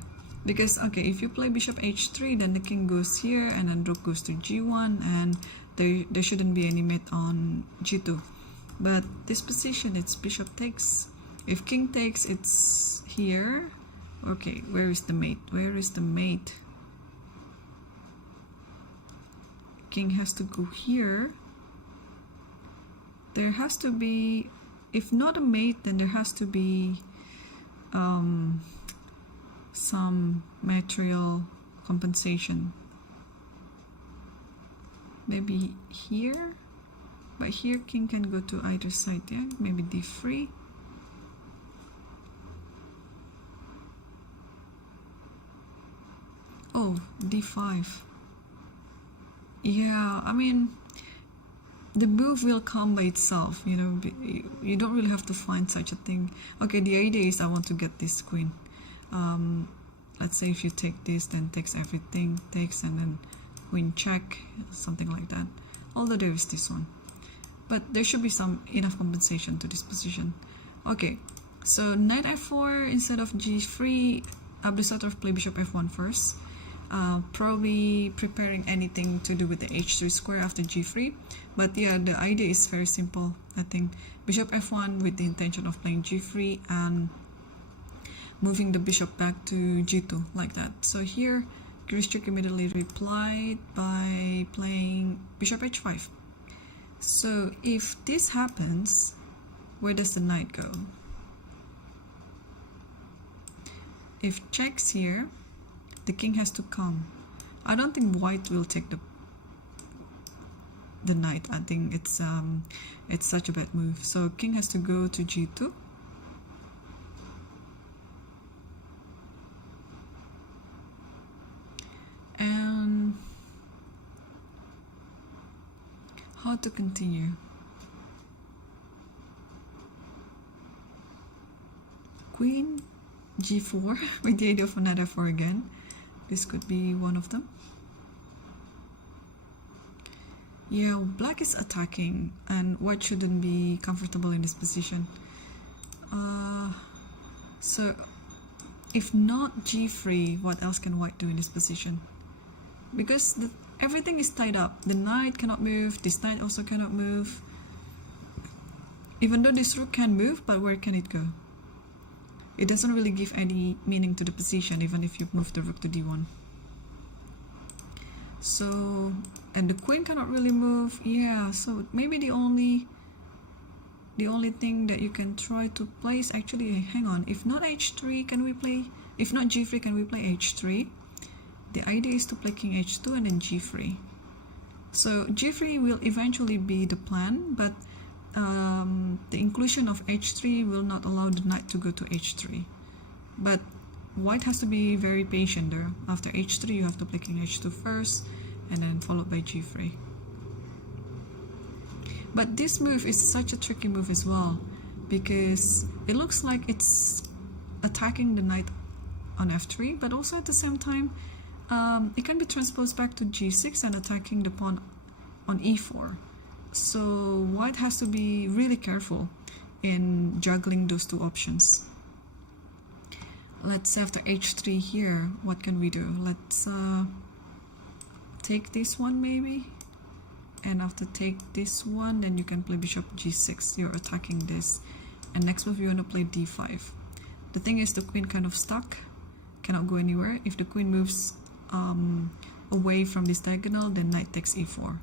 because okay, if you play bishop h3, then the king goes here and then rook goes to g1, and there shouldn't be any mate on g2. But this position, it's bishop takes. If king takes, it's here. Okay, where is the mate? Where is the mate? King has to go here. There has to be, if not a mate, then there has to be some material compensation. Maybe here, but here king can go to either side. Yeah, maybe d3. Oh, d5. Yeah, I mean, the move will come by itself, you know. You don't really have to find such a thing. Okay, the idea is I want to get this queen. Let's say if you take this, then takes everything, takes, and then queen check, something like that. Although there is this one, but there should be some enough compensation to this position. Okay, so knight f4 instead of g3. Abdusattor play bishop f1 first. Probably preparing anything to do with the h3 square after g3, but yeah, the idea is very simple. I think bishop f1 with the intention of playing g3 and moving the bishop back to g2 like that. So here Grischuk immediately replied by playing bishop h5. So if this happens, where does the knight go? If checks here, the king has to come. I don't think white will take the knight. I think it's such a bad move. So king has to go to g2. And how to continue? Queen g4 with the idea of knight f4 again. This could be one of them. Yeah, black is attacking and white shouldn't be comfortable in this position. So if not g3, what else can white do in this position? Because everything is tied up. The knight cannot move, this knight also cannot move. Even though this rook can move, but where can it go? It doesn't really give any meaning to the position, even if you move the rook to d1. So, and the queen cannot really move. Yeah, so maybe the only thing that you can try to play is actually, hang on, if not h3, can we play, if not g3, can we play h3? The idea is to play king h2 and then g3. So g3 will eventually be the plan, but the inclusion of h3 will not allow the knight to go to h3. But white has to be very patient there. After h3, you have to play king h2 first, and then followed by g3. But this move is such a tricky move as well, because it looks like it's attacking the knight on f3, but also at the same time, it can be transposed back to g6 and attacking the pawn on e4. So white has to be really careful in juggling those two options. Let's say after h3 here, what can we do? Let's take this one maybe. And after take this one, then you can play bishop g6. You're attacking this. And next move you want to play d5. The thing is, the queen kind of stuck, cannot go anywhere. If the queen moves away from this diagonal, then knight takes e4.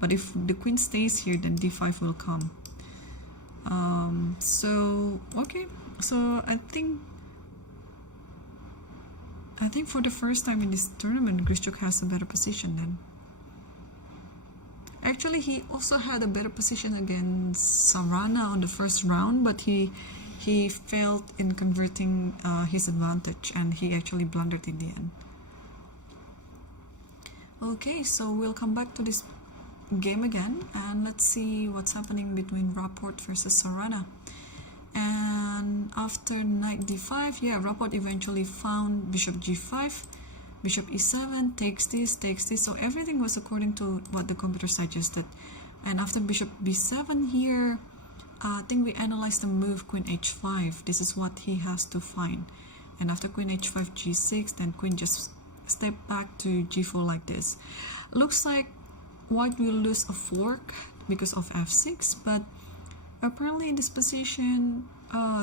But if the queen stays here, then d5 will come. So okay, so I think for the first time in this tournament, Grischuk has a better position then. Actually, he also had a better position against Sarana on the first round, but he failed in converting his advantage, and he actually blundered in the end. Okay, so we'll come back to this game again, and let's see what's happening between Rapport versus Sarana. And after knight d5, yeah, Rapport eventually found bishop g5, bishop e7, takes this, so everything was according to what the computer suggested. And after bishop b7 here, I think we analyzed the move queen h5. This is what he has to find. And after queen h5, g6, then queen just step back to g4 like this. Looks like white will lose a fork because of f6, but apparently in this position,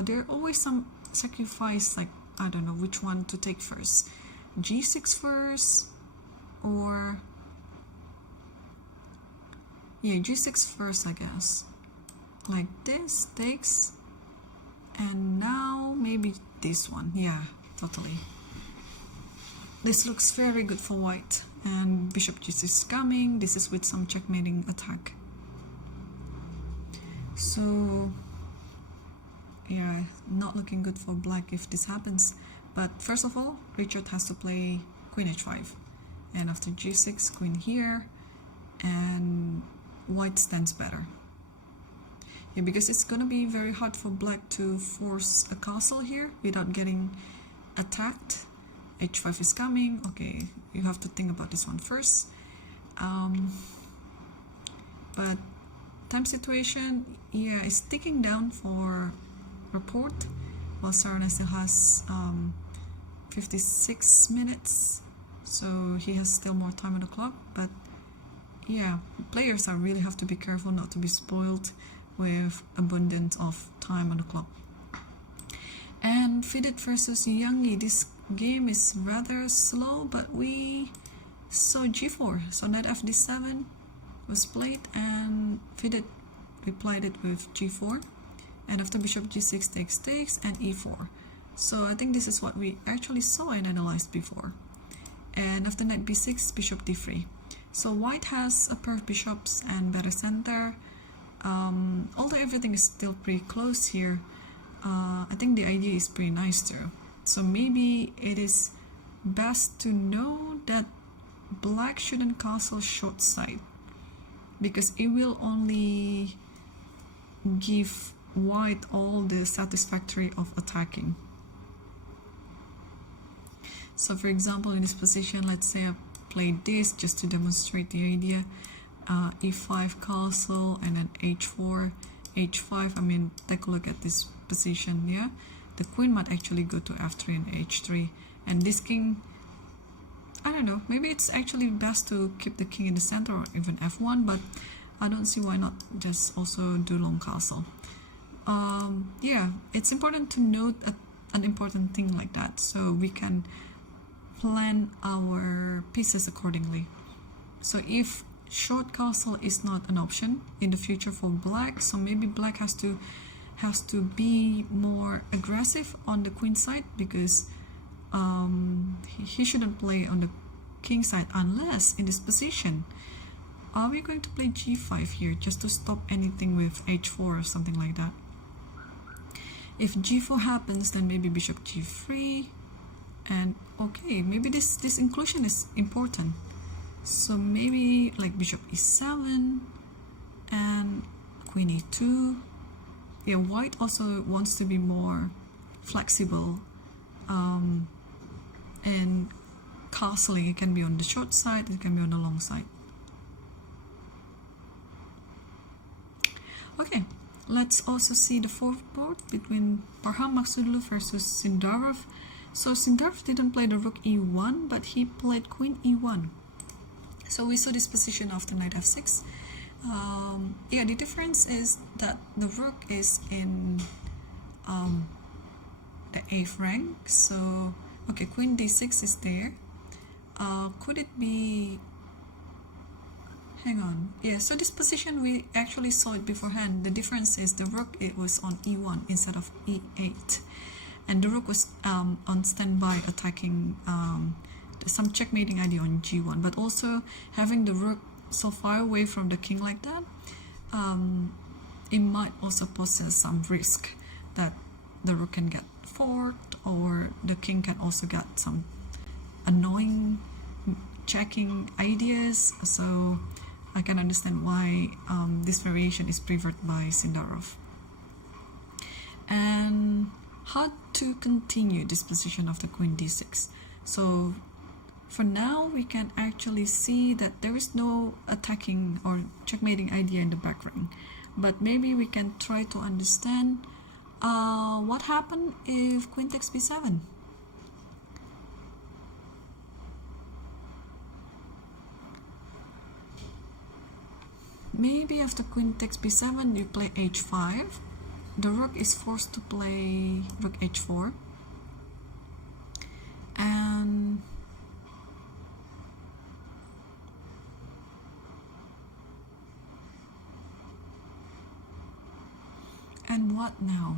there are always some sacrifice, like I don't know which one to take first. g6 first, or yeah, g6 first, I guess. Like this takes, and now maybe this one. Yeah, totally. This looks very good for white. And bishop g6 is coming. This is with some checkmating attack. So yeah, not looking good for black if this happens. But first of all, Richard has to play queen h5, and after g6, queen here, and white stands better. Yeah, because it's gonna be very hard for black to force a castle here without getting attacked. h5 is coming. Okay, you have to think about this one first. But time situation, yeah, it's ticking down for Rapport, while Sarana still has 56 minutes, so he has still more time on the clock. But yeah, players really have to be careful not to be spoiled with abundance of time on the clock. And Fidit versus Youngie, this game is rather slow, but we saw g4, so knight fd7 was played, and Fidit replied it with g4, and after bishop g6 takes, and e4. So I think this is what we actually saw and analyzed before. And after knight b6, bishop d3. So white has a pair of bishops and better center. Although everything is still pretty close here, I think the idea is pretty nice too. So maybe it is best to know that black shouldn't castle short side, because it will only give white all the satisfactory of attacking. So for example, in this position, let's say I played this just to demonstrate the idea. E5 castle, and then h4, h5. I mean, take a look at this position. Yeah, the queen might actually go to f3 and h3, and this king, I don't know, maybe it's actually best to keep the king in the center or even f1, but I don't see why not just also do long castle. yeah, it's important to note an important thing like that, so we can plan our pieces accordingly. So if short castle is not an option in the future for black, so maybe black has to be more aggressive on the queen side, because he shouldn't play on the king side unless in this position. Are we going to play g5 here just to stop anything with h4 or something like that? If g4 happens, then maybe bishop g3, and okay, maybe this inclusion is important. So maybe like bishop e7 and queen e2. Yeah, white also wants to be more flexible, and castling, it can be on the short side, it can be on the long side. Okay, let's also see the fourth board between Parham Maksudlu versus Sindarov. So Sindarov didn't play the rook e1, but he played queen e1. So we saw this position after knight f6. Yeah, the difference is that the rook is in the 8th rank. So okay, queen d6 is there. Could it be, hang on, yeah, so this position we actually saw it beforehand. The difference is the rook, it was on e1 instead of e8, and the rook was on standby attacking some checkmating idea on g1, but also having the rook so far away from the king like that, it might also possess some risk that the rook can get forked, or the king can also get some annoying checking ideas. So I can understand why this variation is preferred by Sindarov. And how to continue this position of the queen d6. So for now, we can actually see that there is no attacking or checkmating idea in the back rank, but maybe we can try to understand what happened if queen takes b7. Maybe after queen takes b7, you play h5. The rook is forced to play rook h4, and what now?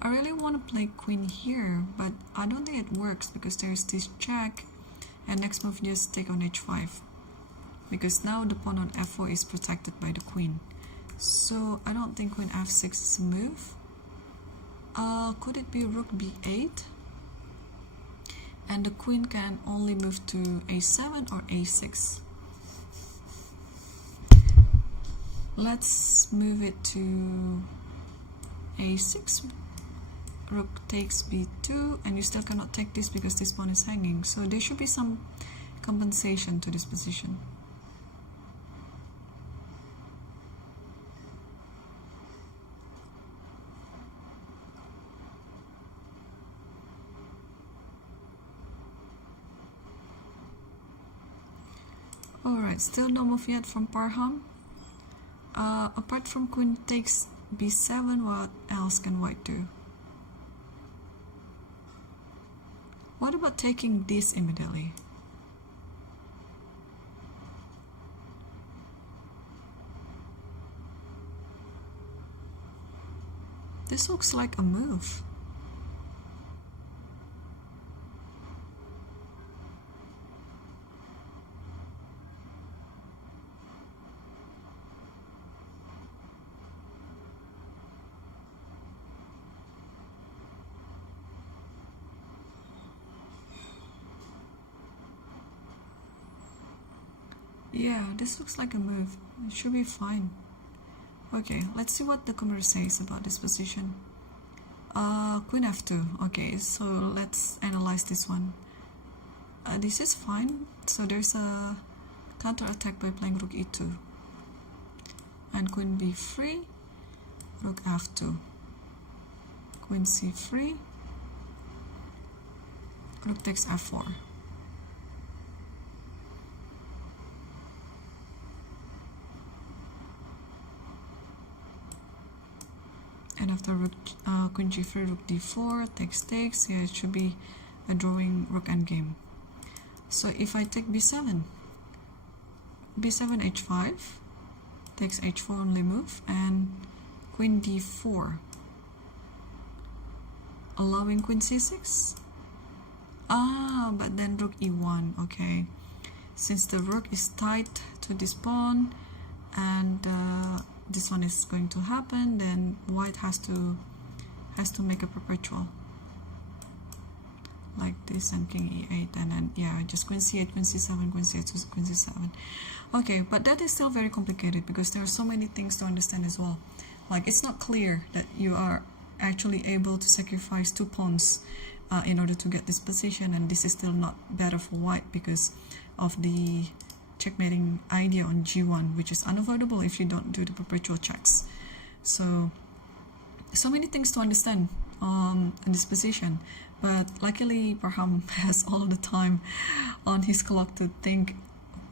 I really want to play queen here, but I don't think it works because there is this check, and next move just take on h5, because now the pawn on f4 is protected by the queen. So I don't think queen f6 is a move. Could it be rook b8? And the queen can only move to a7 or a6. Let's move it to a6. Rook takes b2, and you still cannot take this because this pawn is hanging. So there should be some compensation to this position. Alright, still no move yet from Parham. Apart from queen takes b7, what else can white do? What about taking this immediately? This looks like a move. Yeah, this looks like a move. It should be fine. Okay, let's see what the commenter says about this position. Queen f2. Okay, so let's analyze this one. This is fine. So there's a counter attack by playing rook e2. And queen b3, rook f2. Queen c3, rook takes f4. And after rook, queen g3, rook d4, takes. Yeah, it should be a drawing rook endgame. So if I take b7, h5, takes h4 only move, and queen d4, allowing queen c6. But then rook e1. Okay, since the rook is tied to this pawn, and this one is going to happen, then white has to make a perpetual like this, and king e8, and then yeah, just queen c8, queen c7, queen c8, queen c7. Okay, but that is still very complicated because there are so many things to understand as well. Like, it's not clear that you are actually able to sacrifice 2 pawns in order to get this position, and this is still not better for white because of the checkmating idea on g1, which is unavoidable if you don't do the perpetual checks. So many things to understand in this position, but luckily Parham has all the time on his clock to think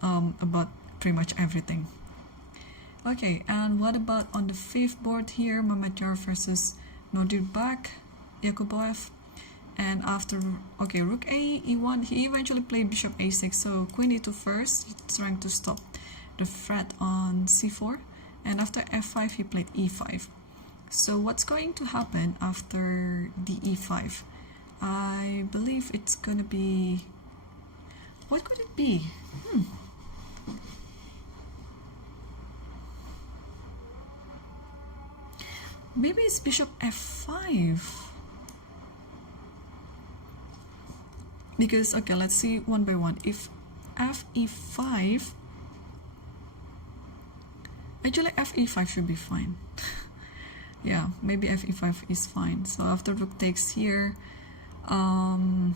about pretty much everything. Okay, and what about on the 5th board here, Mamatjar versus Nodirbak Yakuboev. And after, okay, rook a, e1, he eventually played bishop a6, so queen e2 first, he's trying to stop the threat on c4, and after f5 he played e5. So what's going to happen after the e5? I believe it's gonna be, what could it be? Maybe it's bishop f5. Because, okay, let's see one by one. If fe5, actually fe5 should be fine. Yeah, maybe fe5 is fine. So after rook takes here, I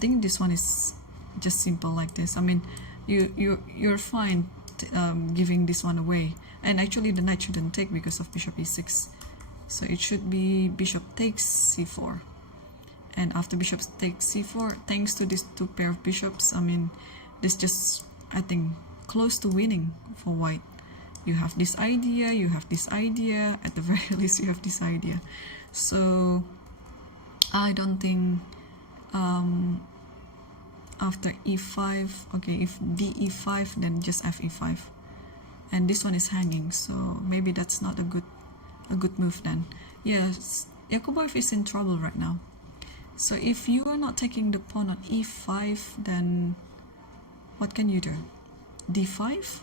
think this one is just simple like this. I mean, you're fine giving this one away, and actually the knight shouldn't take because of bishop e6. So it should be bishop takes c4. And after bishop takes c4, thanks to these 2 pair of bishops, I mean, this just, I think, close to winning for white. You have this idea, you have this idea, at the very least you have this idea. So I don't think after e5, okay, if de5, then just fe5. And this one is hanging, so maybe that's not a good move then. Yes, Yakuboev is in trouble right now. So if you are not taking the pawn on e5, then what can you do? d5?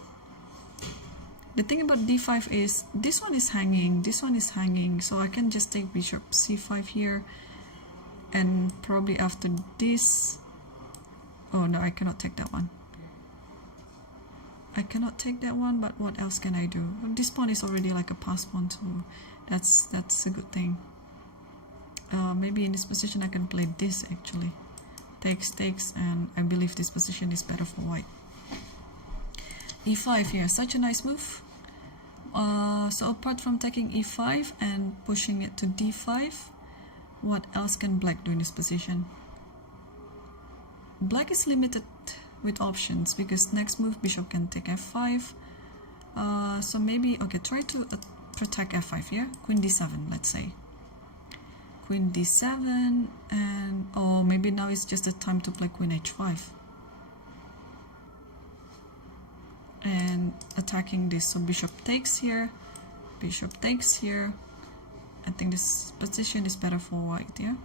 The thing about d5 is this one is hanging, this one is hanging, so I can just take bishop c5 here, and probably after this, oh no, I cannot take that one. I cannot take that one, but what else can I do? This pawn is already like a pass pawn, so that's a good thing. Maybe in this position I can play this actually. Takes, and I believe this position is better for white. e5 here, such a nice move. So apart from taking e5 and pushing it to d5, what else can black do in this position? Black is limited with options because next move bishop can take f5. So maybe, okay, try to protect f5 here. Queen d7, let's say. Queen d7, and oh, maybe now it's just the time to play queen h5 and attacking this. So bishop takes here, bishop takes here. I think this position is better for white, yeah.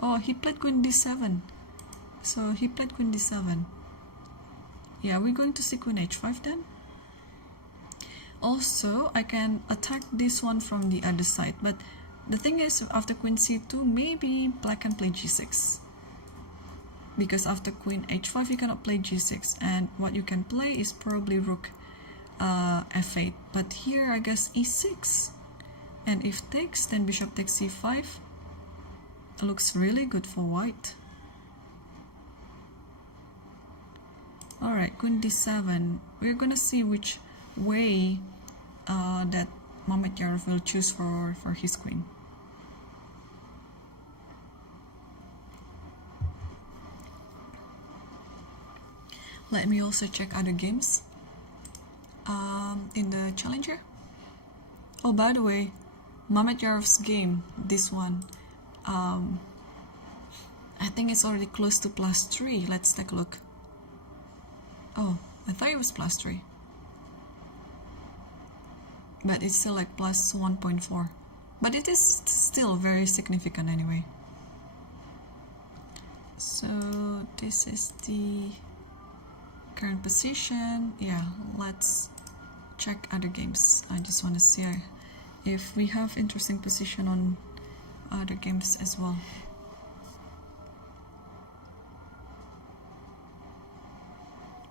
Oh, he played queen d7, so he played queen d7. Yeah, we're going to see queen h5 then. Also, I can attack this one from the other side, but the thing is, after queen c2, maybe black can play g6. Because after queen h5, you cannot play g6. And what you can play is probably rook f8. But here, I guess e6. And if takes, then bishop takes c5. It looks really good for white. Alright, queen d7. We're gonna see which way that Mamatjarov will choose for his queen. Let me also check other games in the challenger. Oh, by the way, Mehmet Yarov's game, this one, I think it's already close to +3. Let's take a look. Oh, I thought it was +3. But it's still like +1.4. But it is still very significant anyway. So this is the current position. Yeah, let's check other games. I just want to see if we have interesting position on other games as well.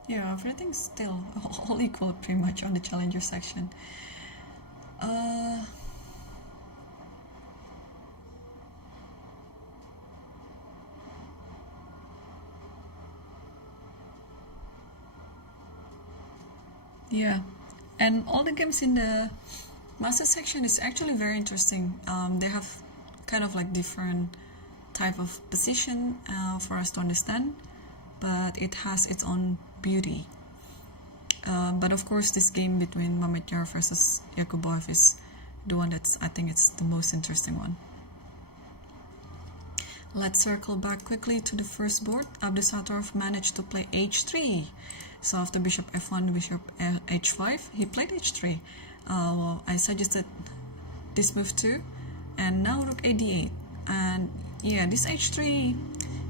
Yeah, everything's still all equal pretty much on the challenger section. Yeah, and all the games in the master section is actually very interesting. They have kind of like different type of position for us to understand, but it has its own beauty. But of course, this game between Mehmet Yarov versus Yakuboev is the one that's, I think it's the most interesting one. Let's circle back quickly to the first board. Abdusattorov managed to play h3. So after bishop f1, bishop h5, he played h3. I suggested this move too, and now rook a d8. And yeah, this h3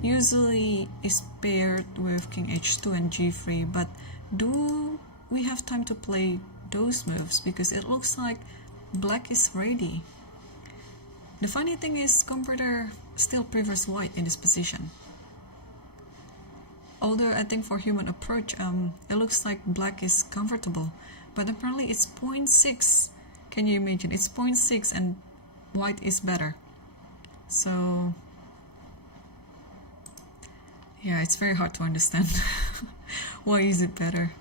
usually is paired with king h2 and g3, but do we have time to play those moves? Because it looks like black is ready. The funny thing is, computer still prefers white in this position. Although I think for human approach, it looks like black is comfortable, but apparently it's 0.6. Can you imagine? It's 0.6 and white is better. So yeah, it's very hard to understand. Why is it better?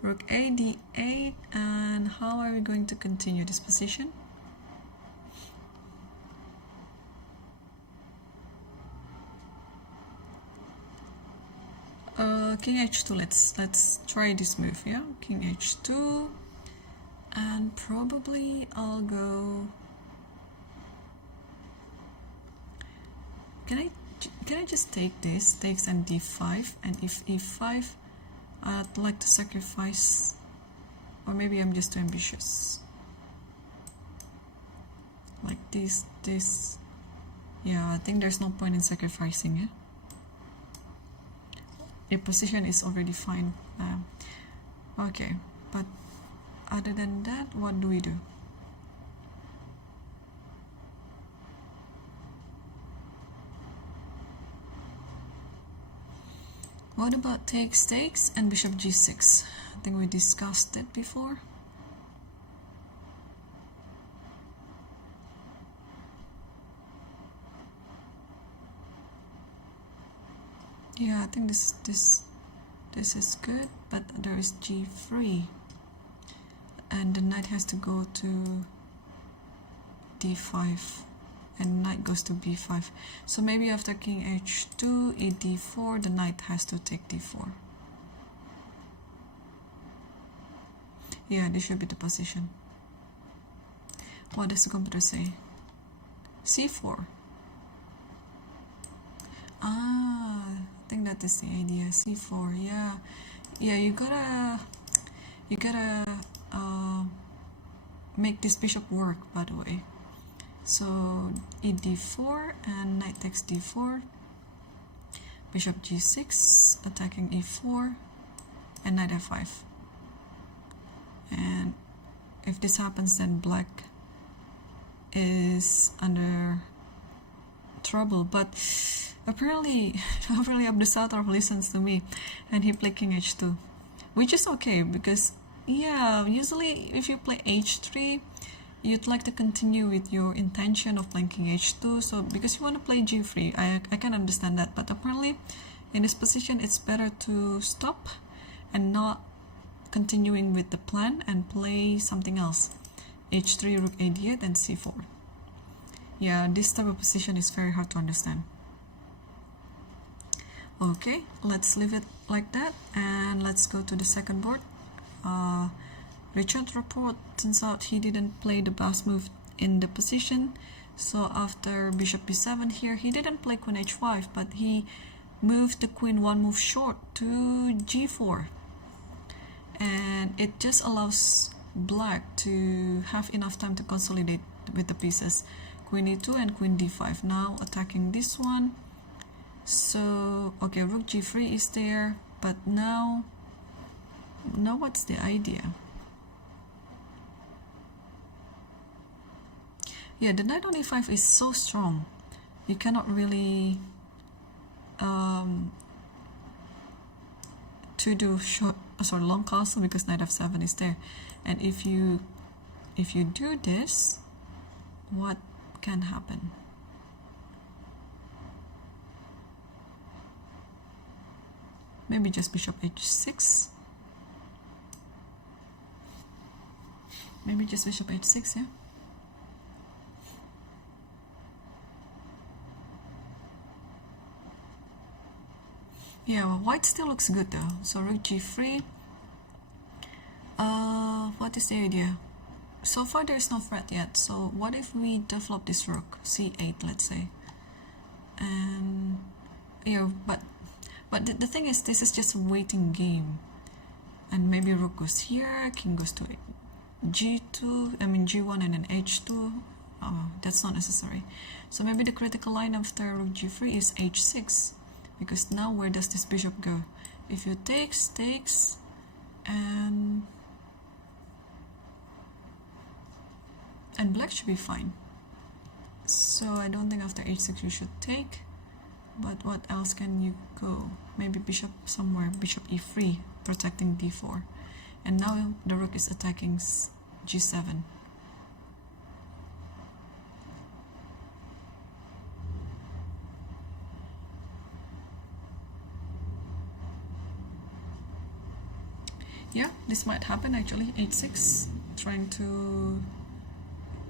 Rook a d8, and how are we going to continue this position? King h2. Let's try this move. Yeah, king h2, and probably I'll go. Can I just take this? Takes and d5, and if e5, I'd like to sacrifice, or maybe I'm just too ambitious. Like this. Yeah, I think there's no point in sacrificing it. Your position is already fine. Okay, but other than that, what do we do? What about takes and bishop g6? I think we discussed it before. Yeah, I think this is good, but there is g3, and the knight has to go to d5, and knight goes to b5. So maybe after king h2, e d4, the knight has to take d4. Yeah, this should be the position. What does the computer say? c4. I think that is the idea. c4. Yeah, you gotta make this bishop work, by the way. So e d4 and knight takes d4, bishop g6 attacking e4, and knight f5. And if this happens, then black is under trouble. But apparently Abdusattorov listens to me, and he played king h2, which is okay, because yeah, usually if you play h3, you'd like to continue with your intention of playing king h2, so because you want to play g3, I can understand that. But apparently in this position it's better to stop and not continuing with the plan and play something else. h3, rook a d8, and c4. Yeah, this type of position is very hard to understand. Okay, let's leave it like that, and let's go to the second board. Richard report, turns out he didn't play the best move in the position. So after bishop b7 here, he didn't play queen h5, but he moved the queen one move short to g4. And it just allows black to have enough time to consolidate with the pieces. Queen e2 and queen d5. Now attacking this one. So, okay, rook g3 is there, but now what's the idea? Yeah, the knight on e5 is so strong. You cannot really to do long castle because knight f7 is there. And if you do this, what can happen? Maybe just bishop h6. Maybe just bishop h6, yeah. Yeah, well, white still looks good though. So rook g3. What is the idea? So far there's no threat yet. So what if we develop this rook, c8, let's say? And yeah, but the thing is, this is just a waiting game. And maybe rook goes here, king goes to g2, I mean g1 and then h2. Oh, that's not necessary. So maybe the critical line after rook g3 is h6. Because now where does this bishop go? If you takes, and black should be fine. So I don't think after h6 you should take. But what else can you go? Maybe bishop somewhere, bishop e3, protecting d4. And now the rook is attacking g7. Yeah, this might happen actually. h6, trying to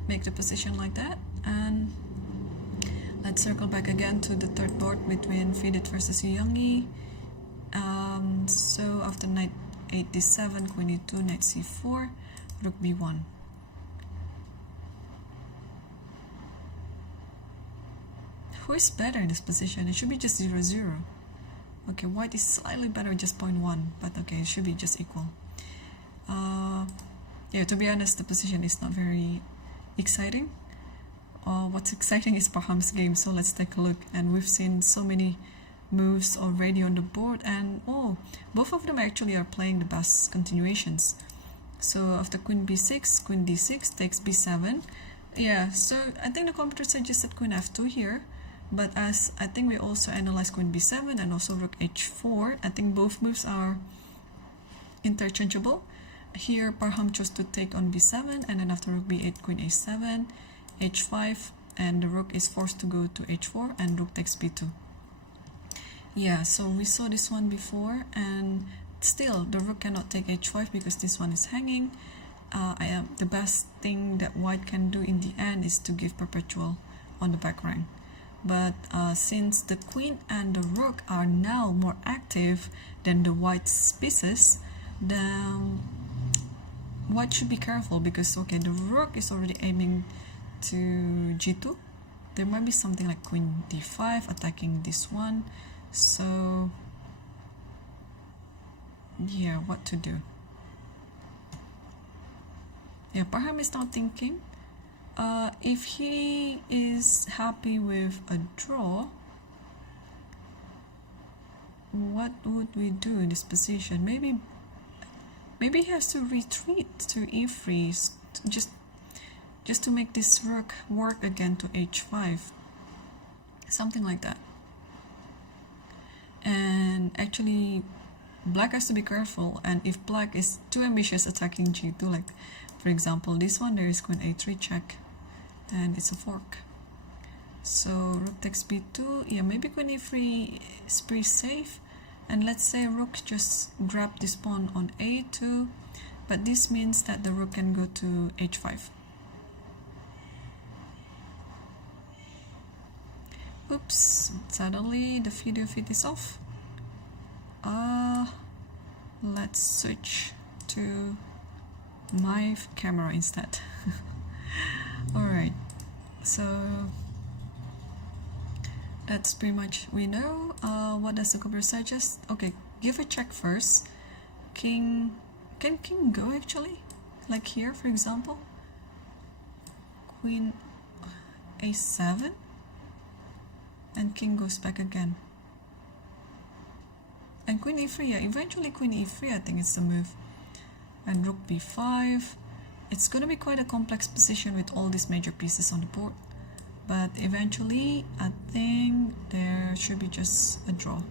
make the position like that. And let's circle back again to the third board between Fidit versus Youngi. So after knight 8 d7, queen e2, knight c4, rook b1. Who is better in this position? It should be just 0-0. Okay, white is slightly better, just 0.1, but okay, it should be just equal. Yeah, to be honest, the position is not very exciting. What's exciting is Parham's game, so let's take a look. And we've seen so many moves already on the board, and oh, both of them actually are playing the best continuations. So after queen b6, queen d6 takes b7. Yeah, so I think the computer suggested queen f2 here. But as I think we also analyzed queen b7 and also rook h4, I think both moves are interchangeable. Here Parham chose to take on b7, and then after rook b8, queen a7, h5, and the rook is forced to go to h4, and rook takes b2. Yeah, so we saw this one before, and still the rook cannot take h5 because this one is hanging. The best thing that white can do in the end is to give perpetual on the back rank. But since the queen and the rook are now more active than the white's pieces, then white should be careful because, okay, the rook is already aiming to g2. There might be something like queen d5 attacking this one. So, yeah, what to do? Yeah, Parham is now thinking. If he is happy with a draw, what would we do in this position? Maybe he has to retreat to e3 just to make this rook work again to h5, something like that. And actually black has to be careful, and if black is too ambitious attacking g2, like for example this one, there is queen a3 check and it's a fork. So rook takes b2. Yeah, maybe queen e3 is pretty safe, and let's say rook just grab this pawn on a2, but this means that the rook can go to h5. Oops, suddenly the video feed is off. Let's switch to my camera instead. Alright, so that's pretty much we know. What does the computer suggest? Okay, give a check first. King, can king go actually? Like here, for example? Queen a7 and king goes back again. And queen e3, yeah, eventually queen e3 I think is the move. And rook b5. It's gonna be quite a complex position with all these major pieces on the board. But eventually, I think there should be just a draw.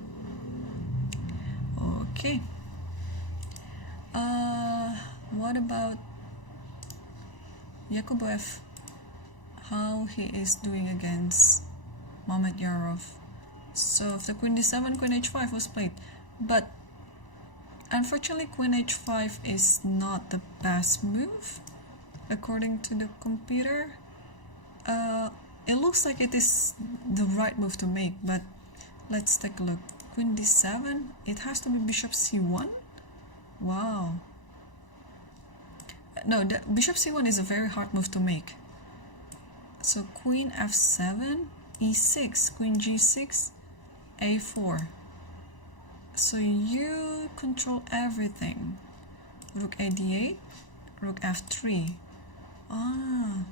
Okay. What about Yakuboev? How he is doing against Mamedyarov? So if the queen d7, queen h5 was played, but unfortunately queen h5 is not the best move according to the computer. It looks like it is the right move to make, but let's take a look. Queen d7, it has to be bishop c1. Wow. No, the bishop c1 is a very hard move to make. So queen f7, e6, queen g6, a4. So you control everything. Rook a d8, rook f3. Ah,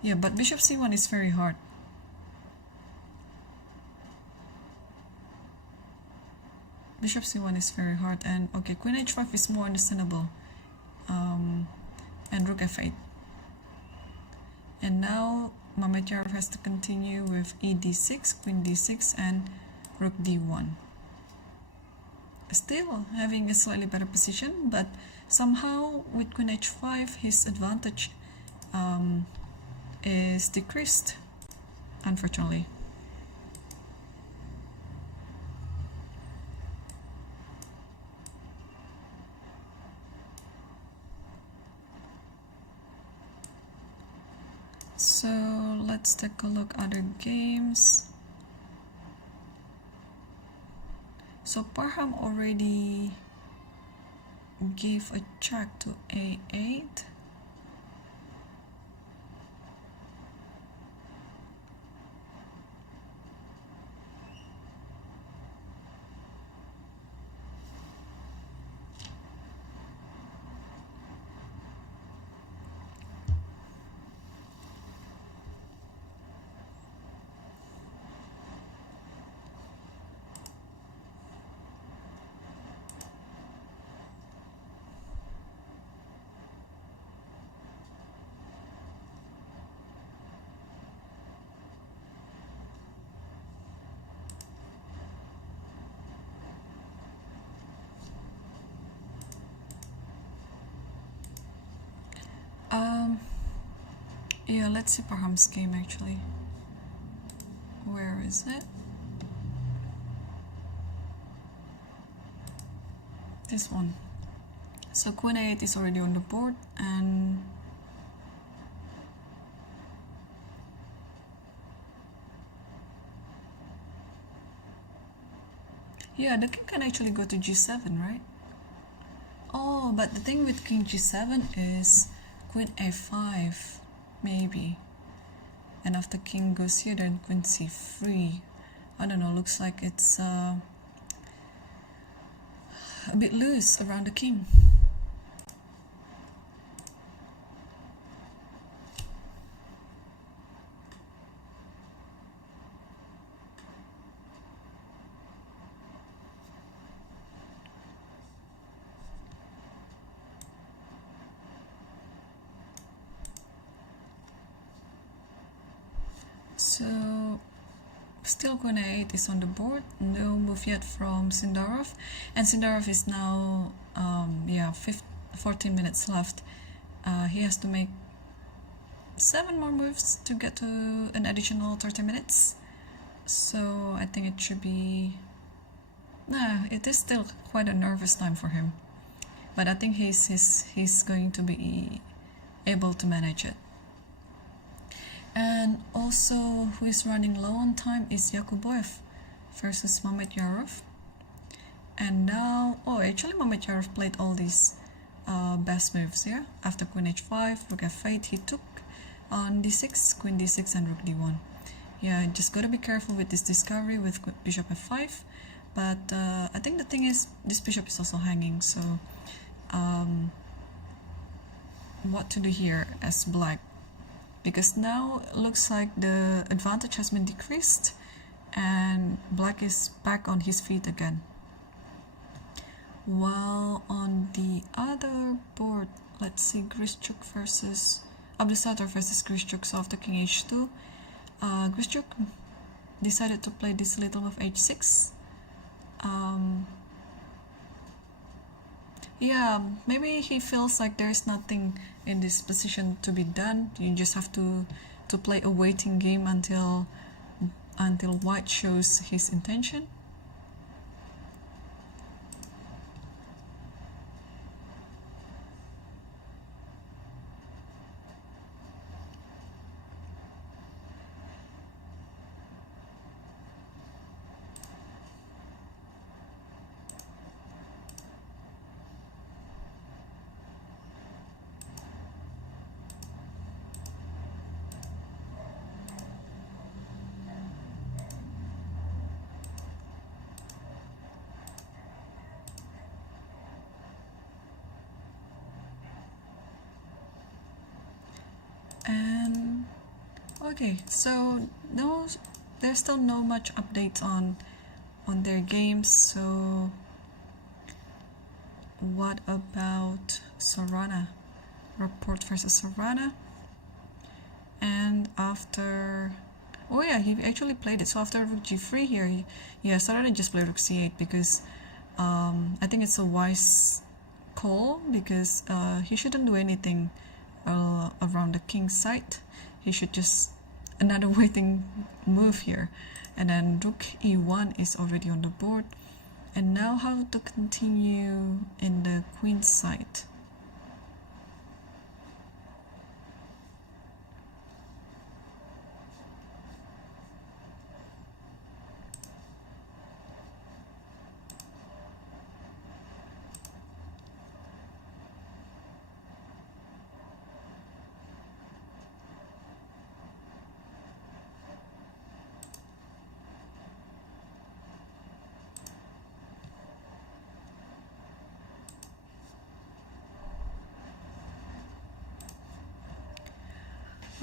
yeah, but bishop c1 is very hard. Bishop c1 is very hard, and okay, queen h5 is more understandable. And rook f8. And now Mamedyarov has to continue with e d6, queen d6, and rook d1. Still having a slightly better position, but somehow with queen h5 his advantage is decreased, unfortunately. So let's take a look at other games. So Parham already gave a check to a8. Yeah, let's see Parham's game actually. Where is it? This one. So queen a8 is already on the board, and yeah, the king can actually go to g7, right? Oh, but the thing with king g7 is queen a5, maybe. And after king goes here, then queen c3. I don't know, looks like it's a bit loose around the king. So still queen a8 is on the board, no move yet from Sindarov, and Sindarov is now 14 minutes left. He has to make 7 more moves to get to an additional 30 minutes. So I think it should be, it is still quite a nervous time for him, but I think he's going to be able to manage it. And also, who is running low on time is Yakuboev versus Mamedyarov. And now, oh, actually Mamedyarov played all these best moves here. After queen h5, rook f8, he took on d6, queen d6, and rook d1. Yeah, just gotta be careful with this discovery with bishop f5. But I think the thing is, this bishop is also hanging, so what to do here as black? Because now it looks like the advantage has been decreased and black is back on his feet again. While on the other board, let's see, Grischuk versus Abdusattor versus Grischuk. So after king h2, Grischuk decided to play this little move h6. Yeah, maybe he feels like there's nothing in this position to be done. You just have to play a waiting game until white shows his intention. And okay, so no, there's still no much updates on their games. So what about Sorana? Report versus Sorana. And after, oh yeah, he actually played it. So after rook g3 here, yeah, Sorana just played rook c8 because I think it's a wise call, because he shouldn't do anything around the king's side. He should just another waiting move here. And then rook e1 is already on the board. And now how to continue in the queen's side?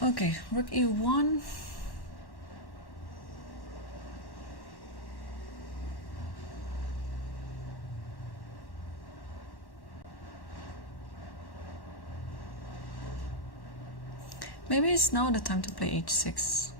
Okay, rook e1. Maybe it's now the time to play h6.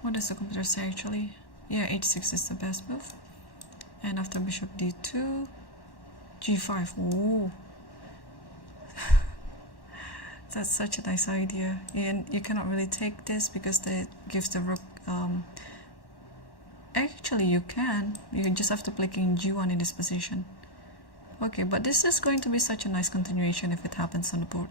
What does the computer say actually? Yeah, h6 is the best move. And after bishop d2, g5. Whoa. That's such a nice idea. And you cannot really take this because it gives the rook... Actually, you can. You just have to play king g1 in this position. Okay, but this is going to be such a nice continuation if it happens on the board.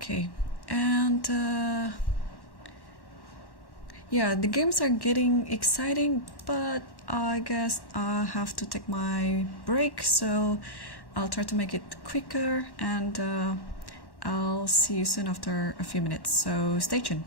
Okay, and yeah, the games are getting exciting, but I guess I have to take my break, so I'll try to make it quicker, and I'll see you soon after a few minutes, so stay tuned.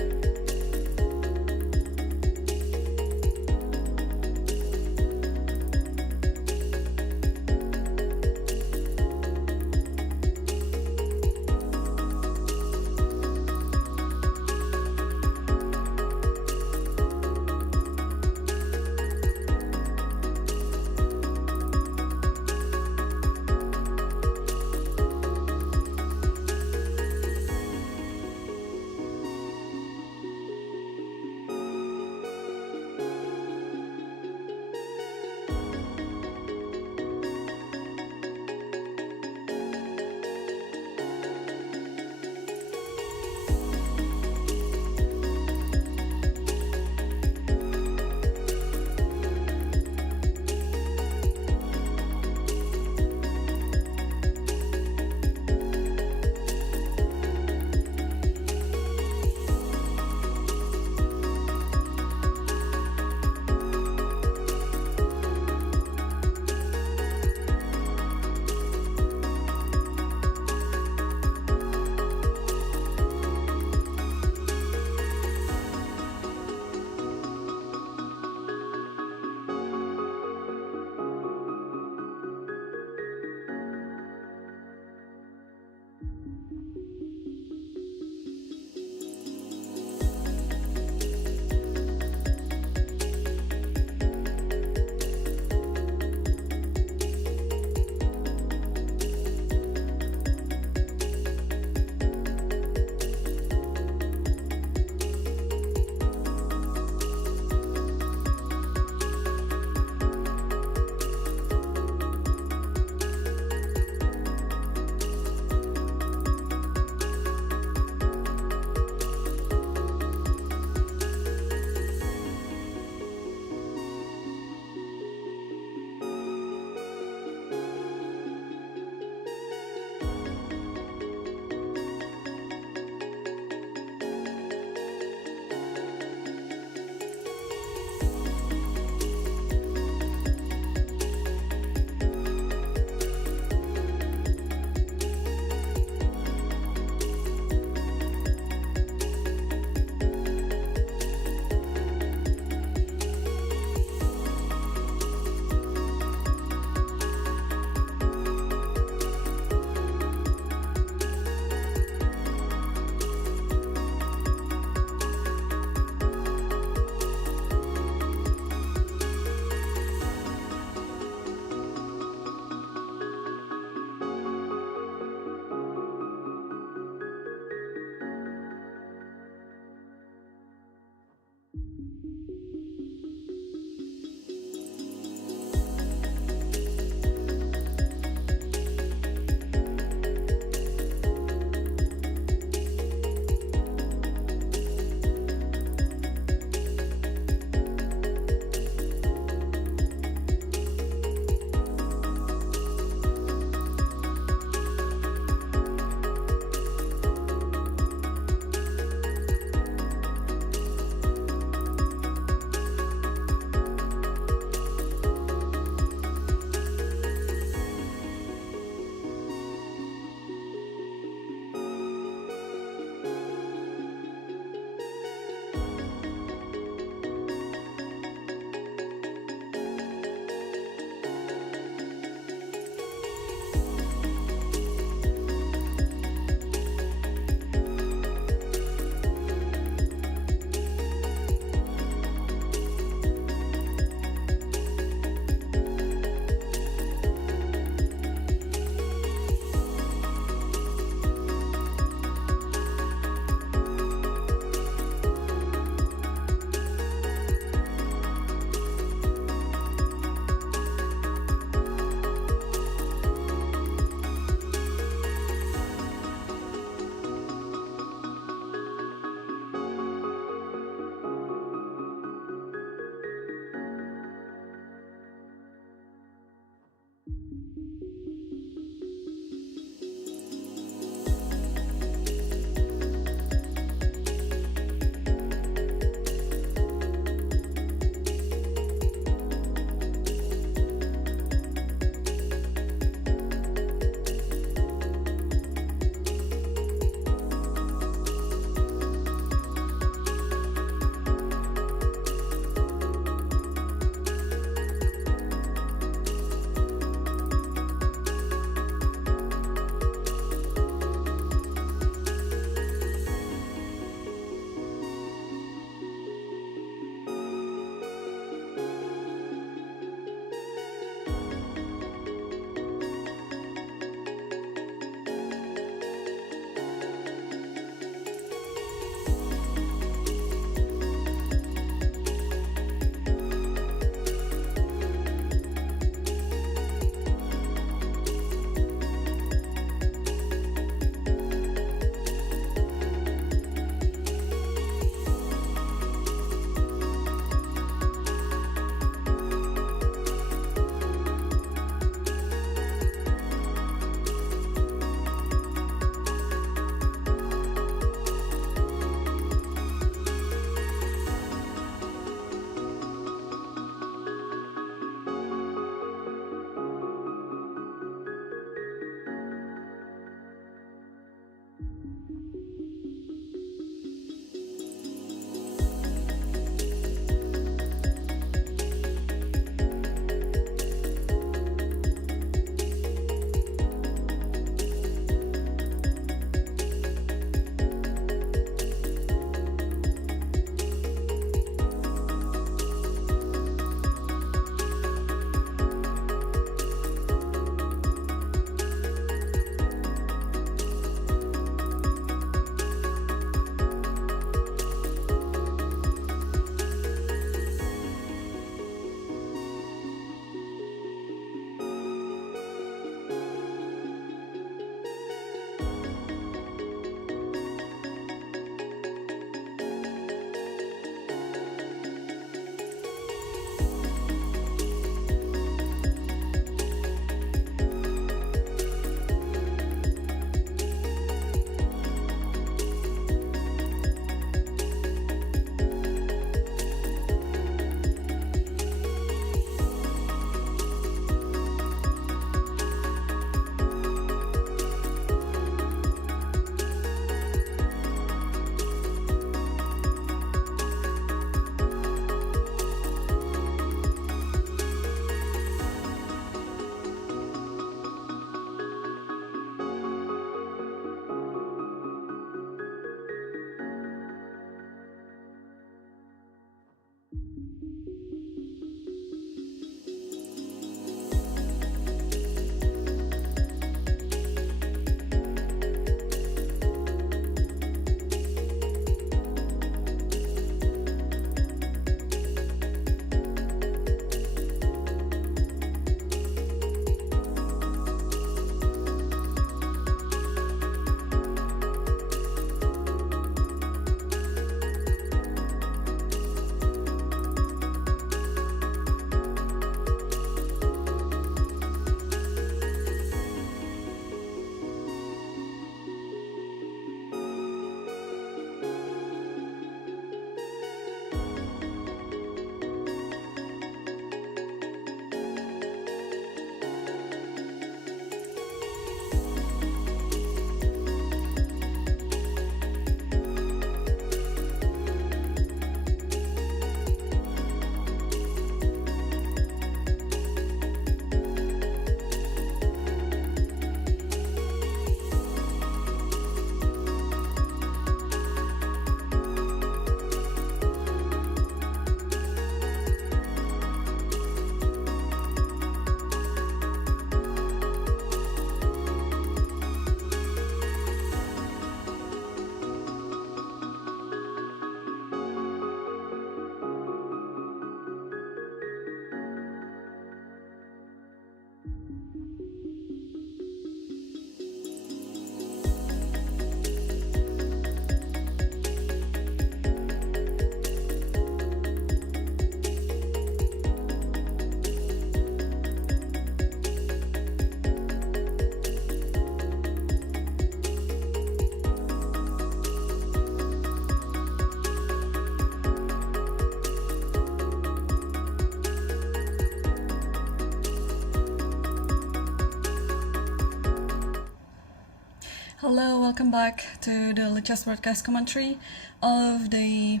Hello, welcome back to the Lichess broadcast commentary of the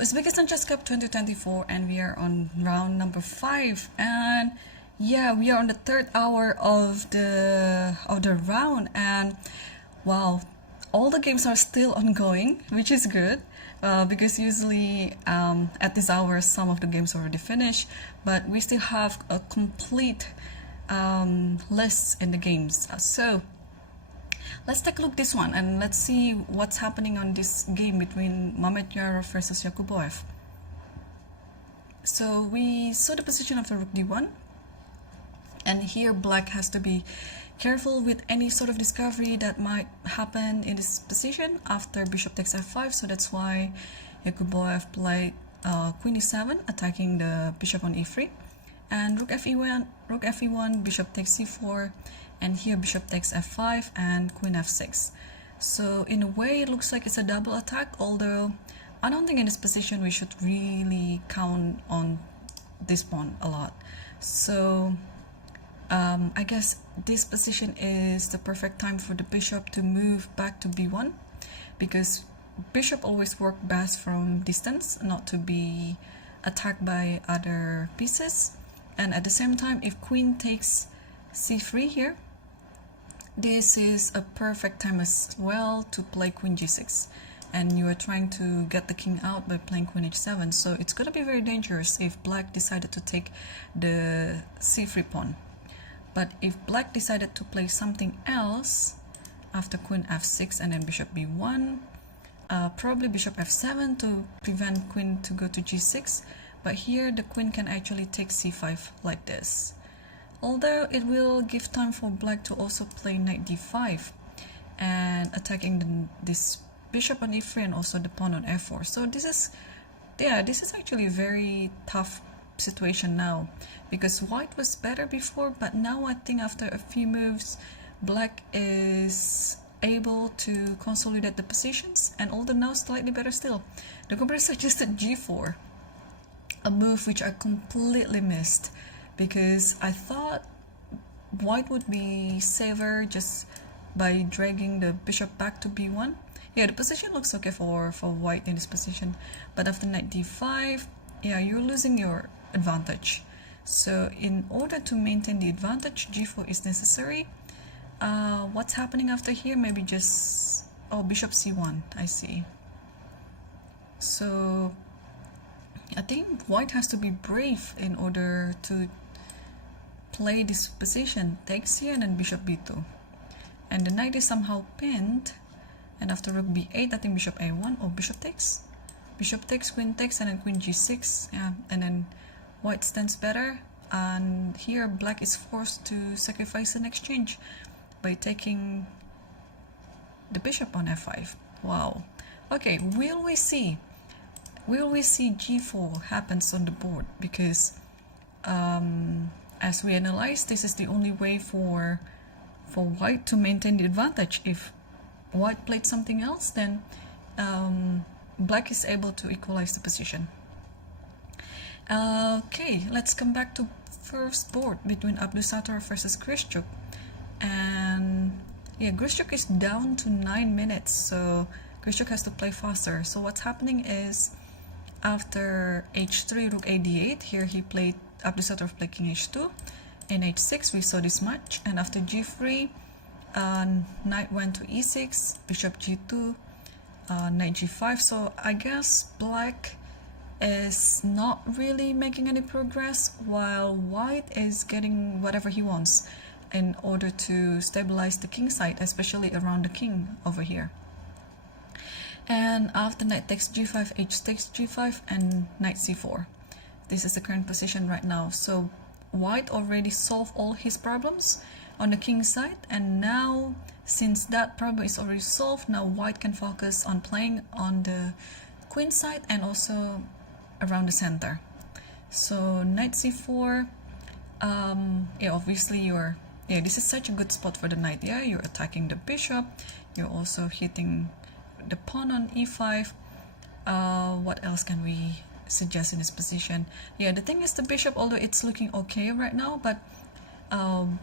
Uzbekistan Chess Cup 2024, and we are on round number 5. And yeah, we are on the third hour of the round, and wow, all the games are still ongoing, which is good. Because usually at this hour some of the games already finished, but we still have a complete list in the games. So let's take a look at this one and let's see what's happening on this game between Mamedyarov versus Yakuboev. So we saw the position of the rook d1, and here black has to be careful with any sort of discovery that might happen in this position after bishop takes f5. So that's why Yakuboev played queen e7, attacking the bishop on e3, and rook fe1, bishop takes c4, and here bishop takes f5 and queen f6. So in a way it looks like it's a double attack, although I don't think in this position we should really count on this pawn a lot. So I guess this position is the perfect time for the bishop to move back to b1, because bishop always works best from distance, not to be attacked by other pieces. And at the same time, if queen takes c3 here, this is a perfect time as well to play queen g6, and you are trying to get the king out by playing queen h7. So it's going to be very dangerous if black decided to take the c3 pawn. But if black decided to play something else after queen f6 and then bishop b1, probably bishop f7 to prevent queen to go to g6, but here the queen can actually take c5 like this. Although it will give time for black to also play knight d5 and attacking this bishop on e3 and also the pawn on f4. So this is actually a very tough situation now, because white was better before, but now I think after a few moves black is able to consolidate the positions, and although now slightly better still. The computer suggested g4, a move which I completely missed, because I thought white would be safer just by dragging the bishop back to b1. Yeah, the position looks okay for white in this position, but after knight d5, yeah, you're losing your advantage. So in order to maintain the advantage, g4 is necessary. What's happening after here? Maybe just bishop c1. I see. So I think white has to be brave in order to play this position. Takes here and then bishop b2, and the knight is somehow pinned, and after rook b8 I think bishop a1 or bishop takes, queen takes, and then queen g6. Yeah, and then white stands better, and here black is forced to sacrifice an exchange by taking the bishop on f5. Wow. Okay, will we see g4 happens on the board? Because as we analyze, this is the only way for white to maintain the advantage. If white played something else, then black is able to equalize the position. Okay, let's come back to first board between Abdusattor versus Grischuk. And yeah, Grischuk is down to 9 minutes, so Grischuk has to play faster. So what's happening is after h3, rook a d8, here he played, Abdusattor played king h2. In h6 we saw this much, and after g3, knight went to e6, bishop g2, knight g5. So I guess black is not really making any progress, while white is getting whatever he wants in order to stabilize the king side, especially around the king over here. And after knight takes g5, h takes g5, and knight c4. This is the current position right now. So white already solved all his problems on the king side, and now since that problem is already solved, now white can focus on playing on the queen side and also around the center. So knight c4, yeah, obviously this is such a good spot for the knight. Yeah, you're attacking the bishop, you're also hitting the pawn on e5. What else can we suggest in this position? Yeah, the thing is the bishop, although it's looking okay right now, but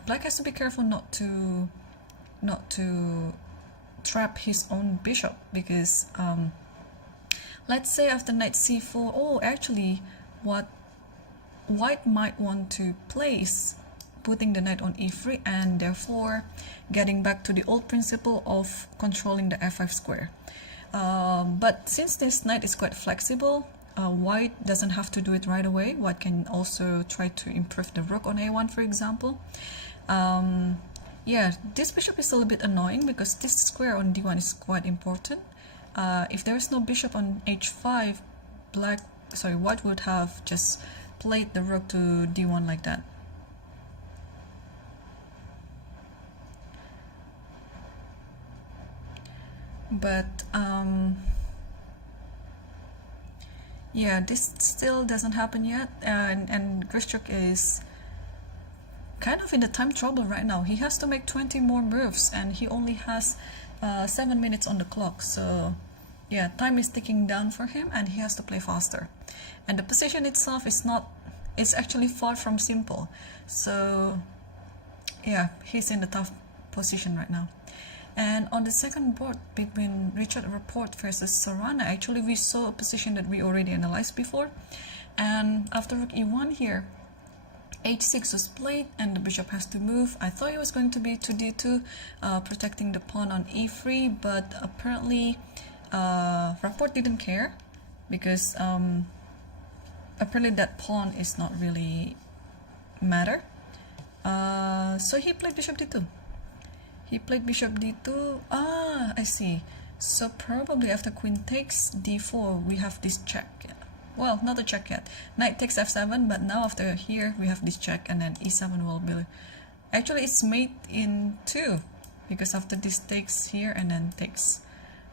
black has to be careful not to trap his own bishop, because let's say after knight c4, oh, actually what white might want to play is putting the knight on e3 and therefore getting back to the old principle of controlling the f5 square. But since this knight is quite flexible, white doesn't have to do it right away. White can also try to improve the rook on a1, for example. Yeah, this bishop is a little bit annoying because this square on d1 is quite important. If there is no bishop on h5, white would have just played the rook to d1 like that. But yeah, this still doesn't happen yet, and Grischuk is kind of in the time trouble right now. He has to make 20 more moves and he only has 7 minutes on the clock, so yeah, time is ticking down for him and he has to play faster. And the position itself is it's actually far from simple, so yeah, he's in the tough position right now. And on the second board between Richard Rapport versus Sorana, actually we saw a position that we already analyzed before. And after rook e1 here, h6 was played and the bishop has to move. I thought it was going to be to d2, protecting the pawn on e3, but apparently Rapport didn't care, because apparently that pawn is not really matter. So he played bishop d2. He played bishop d2. I see. So probably after queen takes d4, we have this check. Well, not a check yet. Knight takes f7, but now after here, we have this check, and then e7 will be... Actually, it's mate in 2, because after this takes here and then takes.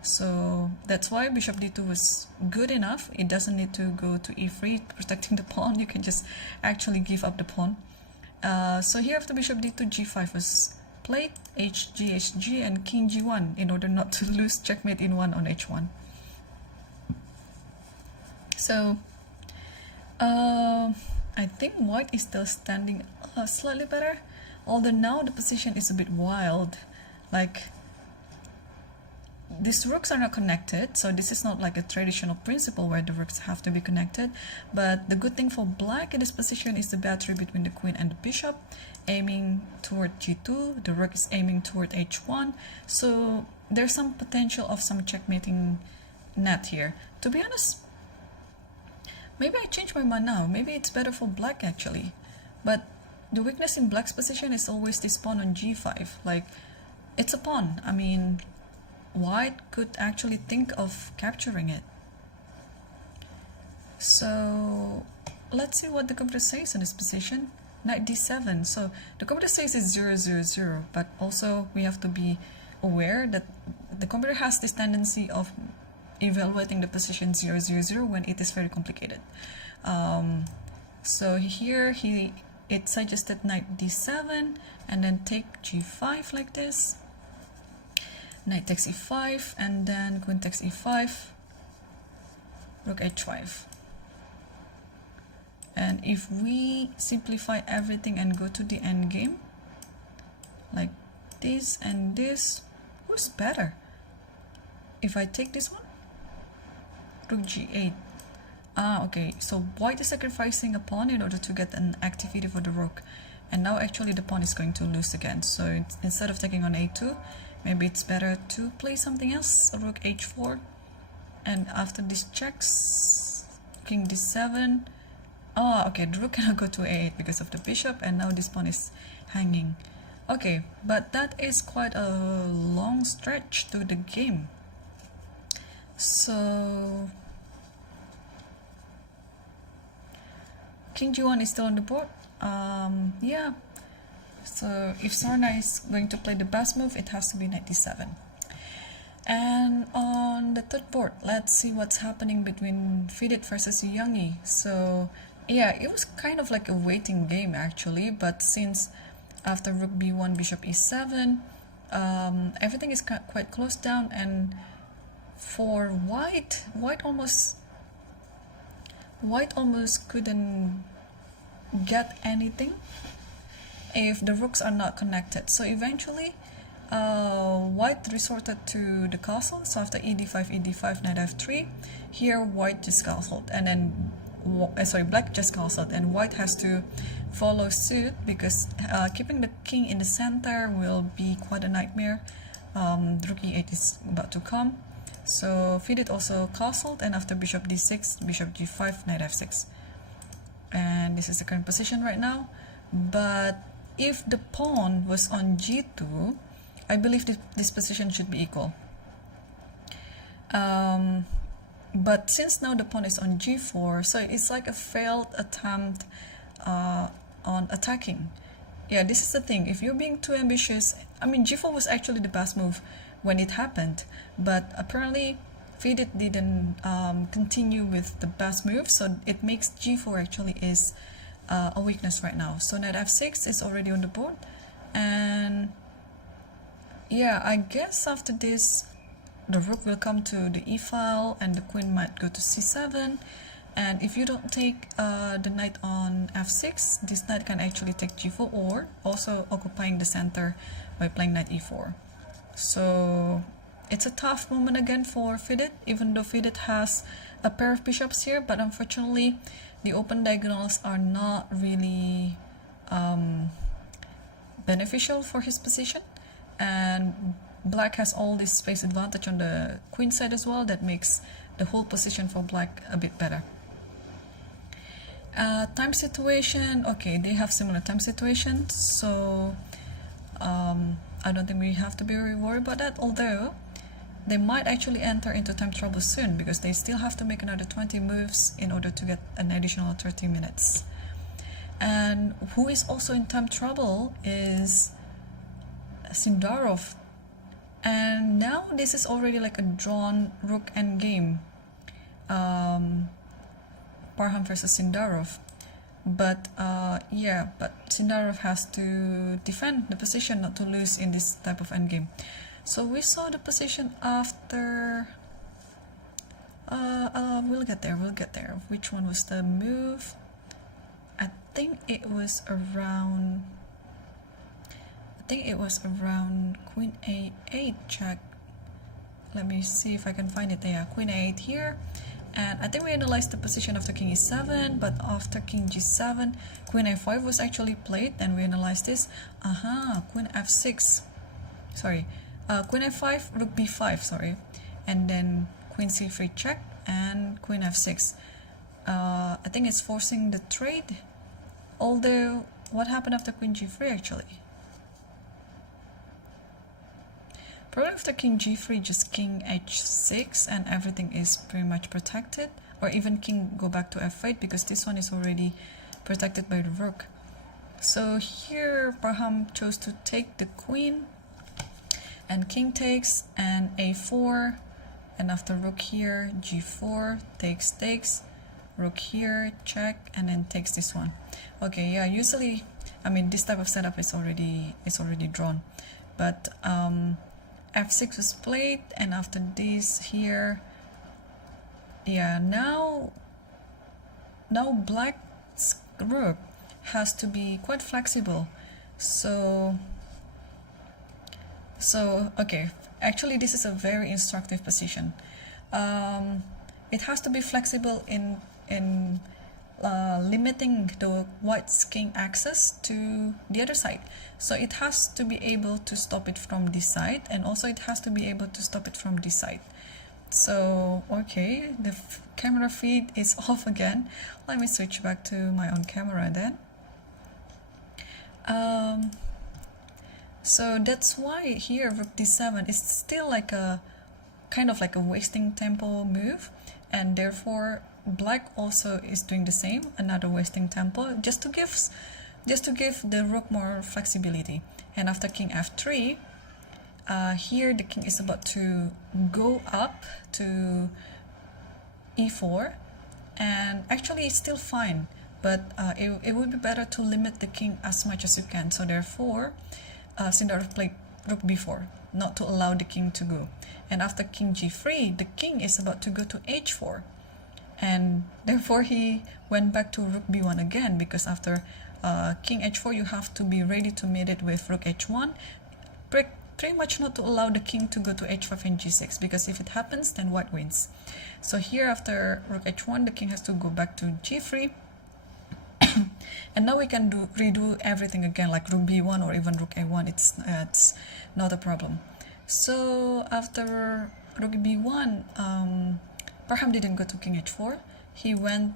So that's why bishop d2 was good enough. It doesn't need to go to e3, protecting the pawn. You can just actually give up the pawn. So here after bishop d2, g5 was played, hg, hg, and king g1 in order not to lose checkmate in 1 on h1. So I think white is still standing slightly better, although now the position is a bit wild. Like, these rooks are not connected, so this is not like a traditional principle where the rooks have to be connected. But the good thing for black in this position is the battery between the queen and the bishop, aiming toward g2, the rook is aiming toward h1, so there's some potential of some checkmating net here. To be honest, maybe I changed my mind now. Maybe it's better for black actually. But the weakness in black's position is always this pawn on g5. Like, it's a pawn. I mean, white could actually think of capturing it. So let's see what the computer says in this position. Knight d7. So the computer says it's 0-0-0, but also we have to be aware that the computer has this tendency of evaluating the position 0-0-0 when it is very complicated. So here it suggested knight d7 and then take g5 like this. Knight takes e5 and then queen takes e5, rook h5. And if we simplify everything and go to the end game, like this and this, who's better? If I take this one, rook g8. Okay, so white is sacrificing a pawn in order to get an activity for the rook. And now actually the pawn is going to lose again. So instead of taking on a2, maybe it's better to play something else, rook h4. And after this checks, king d7. Okay, the rook cannot go to a8 because of the bishop, and now this pawn is hanging. Okay, but that is quite a long stretch to the game. So king g1 is still on the board. Yeah, so if Sorana is going to play the best move, it has to be knight d7. And on the third board, let's see what's happening between Vidit versus Youngie. So yeah, it was kind of like a waiting game actually, but since after rook b1, bishop e7, everything is quite closed down, and for white almost couldn't get anything if the rooks are not connected. So eventually white resorted to the castle, so after ed5, ed5, knight f3, here white just castled, and then black just castled, and white has to follow suit because keeping the king in the center will be quite a nightmare. Rook e8 is about to come, so Fidit also castled, and after bishop d6, bishop g5, knight f6, and this is the current position right now. But if the pawn was on g2, I believe this position should be equal. But since now the pawn is on g4, so it's like a failed attempt on attacking. Yeah, this is the thing. If you're being too ambitious, I mean, g4 was actually the best move when it happened, but apparently Fidit didn't continue with the best move, so it makes g4 actually is a weakness right now. So knight f6 is already on the board, and yeah, I guess after this the rook will come to the e file and the queen might go to c7, and if you don't take the knight on f6, this knight can actually take g4 or also occupying the center by playing knight e4. So it's a tough moment again for Fidit, even though Fidit has a pair of bishops here, but unfortunately the open diagonals are not really beneficial for his position, and black has all this space advantage on the queen side as well that makes the whole position for black a bit better. Time situation, okay, they have similar time situations, so I don't think we have to be very worried about that, although they might actually enter into time trouble soon because they still have to make another 20 moves in order to get an additional 30 minutes. And who is also in time trouble is Sindarov. And now this is already like a drawn rook endgame, Parham versus Sindarov. But yeah, but Sindarov has to defend the position not to lose in this type of endgame. So we saw the position after. We'll get there. Which one was the move? I think it was around. Queen a8 check. Let me see if I can find it there. Queen a8 here, and I think we analyzed the position after king e7, but after king g7, queen a5 was actually played, and we analyzed this. Queen f6. Sorry, queen f5, rook b5. Sorry, and then queen c3 check and queen f6. I think it's forcing the trade. Although, what happened after queen g3 actually? Probably after king g3, just king h6, and everything is pretty much protected. Or even king go back to f8, because this one is already protected by the rook. So here Parham chose to take the queen, and king takes, and a4, and after rook here, g4, takes, rook here, check, and then takes this one. Okay, yeah, usually, I mean, this type of setup is already drawn, but f6 was played, and after this here, yeah, now black's rook has to be quite flexible. So okay, actually this is a very instructive position. It has to be flexible in limiting the white's king access to the other side. So it has to be able to stop it from this side, and also it has to be able to stop it from this side. So okay, the camera feed is off again. Let me switch back to my own camera then. So that's why here rook d7 is still like a kind of like a wasting tempo move, and therefore black also is doing the same, another wasting tempo, just to give the rook more flexibility. And after king f3, here the king is about to go up to e4, and actually it's still fine, but it would be better to limit the king as much as you can. So therefore Sindarov played rook b4, not to allow the king to go. And after king g3, the king is about to go to h4, and therefore he went back to rook b1 again, because after king h4 you have to be ready to mate it with rook h1, pretty much not to allow the king to go to h5 and g6, because if it happens, then white wins. So here after rook h1, the king has to go back to g3. And now we can redo everything again, like rook b1 or even rook a1. It's not a problem. So after rook b1, Parham didn't go to king h4. He went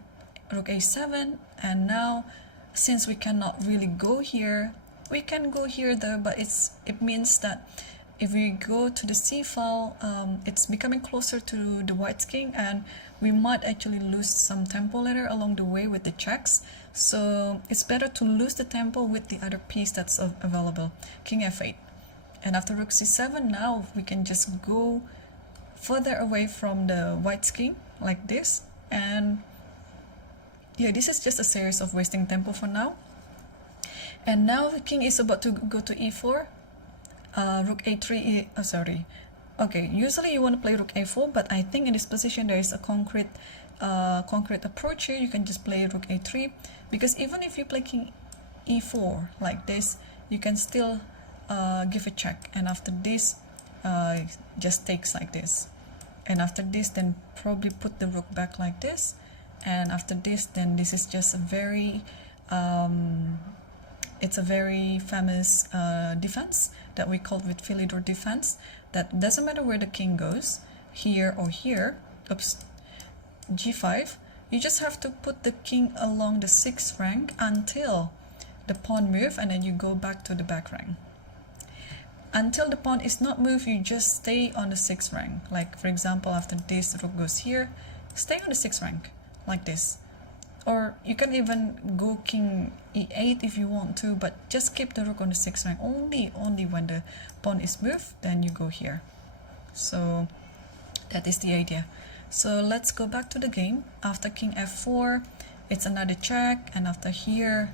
rook a7, and now since we cannot really go here, we can go here though, but it means that if we go to the c file, it's becoming closer to the white's king, and we might actually lose some tempo later along the way with the checks. So it's better to lose the tempo with the other piece that's available, king f8. And after rook c7, now we can just go further away from the white's king like this. And yeah, this is just a series of wasting tempo for now. And now the king is about to go to e4. Rook a3, okay, usually you want to play rook a4, but I think in this position there is a concrete approach here. You can just play rook a3, because even if you play king e4 like this, you can still give a check, and after this just takes like this, and after this then probably put the rook back like this, and after this then this is just a very it's a very famous defense that we call with Philidor defense, that doesn't matter where the king goes, here or here, oops, g5, you just have to put the king along the 6th rank until the pawn move, and then you go back to the back rank. Until the pawn is not moved, you just stay on the 6th rank. Like for example, after this, the rook goes here, stay on the 6th rank like this. Or you can even go king e8 if you want to, but just keep the rook on the 6th rank. Only when the pawn is moved, then you go here. So that is the idea. So let's go back to the game. After king f4, it's another check, and after here,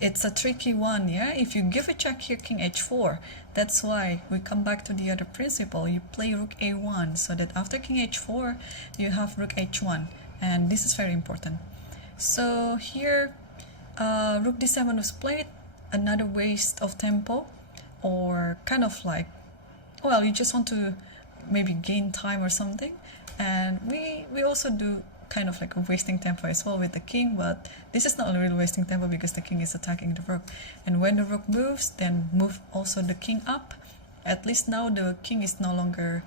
it's a tricky one, yeah? If you give a check here, king h4, that's why we come back to the other principle. You play rook a1, so that after king h4, you have rook h1, and this is very important. So here, rook d7 was played, another waste of tempo, or kind of like, well, you just want to maybe gain time or something. And we also do kind of like a wasting tempo as well with the king, but this is not a real wasting tempo because the king is attacking the rook. And when the rook moves, then move also the king up. At least now the king is no longer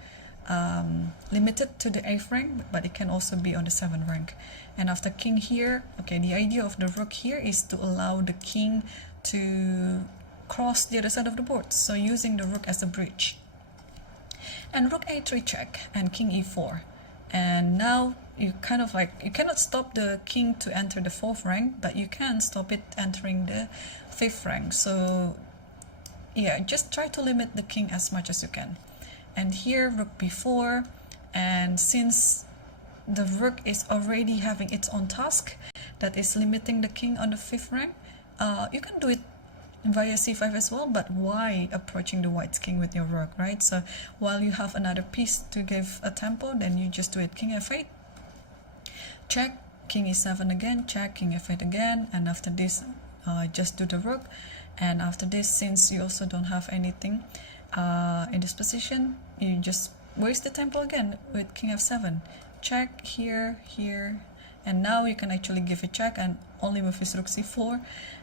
limited to the 8th rank, but it can also be on the 7th rank. And after king here, okay, the idea of the rook here is to allow the king to cross the other side of the board, so using the rook as a bridge. And rook a3 check and king e4. And now you kind of like, you cannot stop the king to enter the 4th rank, but you can stop it entering the 5th rank. So yeah, just try to limit the king as much as you can. And here rook b4, and since the rook is already having its own task that is limiting the king on the 5th rank, you can do it via c5 as well, but why approaching the white's king with your rook, right? So while you have another piece to give a tempo, then you just do it king f8, check, king e7 again, check, king f8 again, and after this just do the rook. And after this, since you also don't have anything in this position, you just waste the tempo again with king f7, check, here, and now you can actually give a check and only move his rook c4.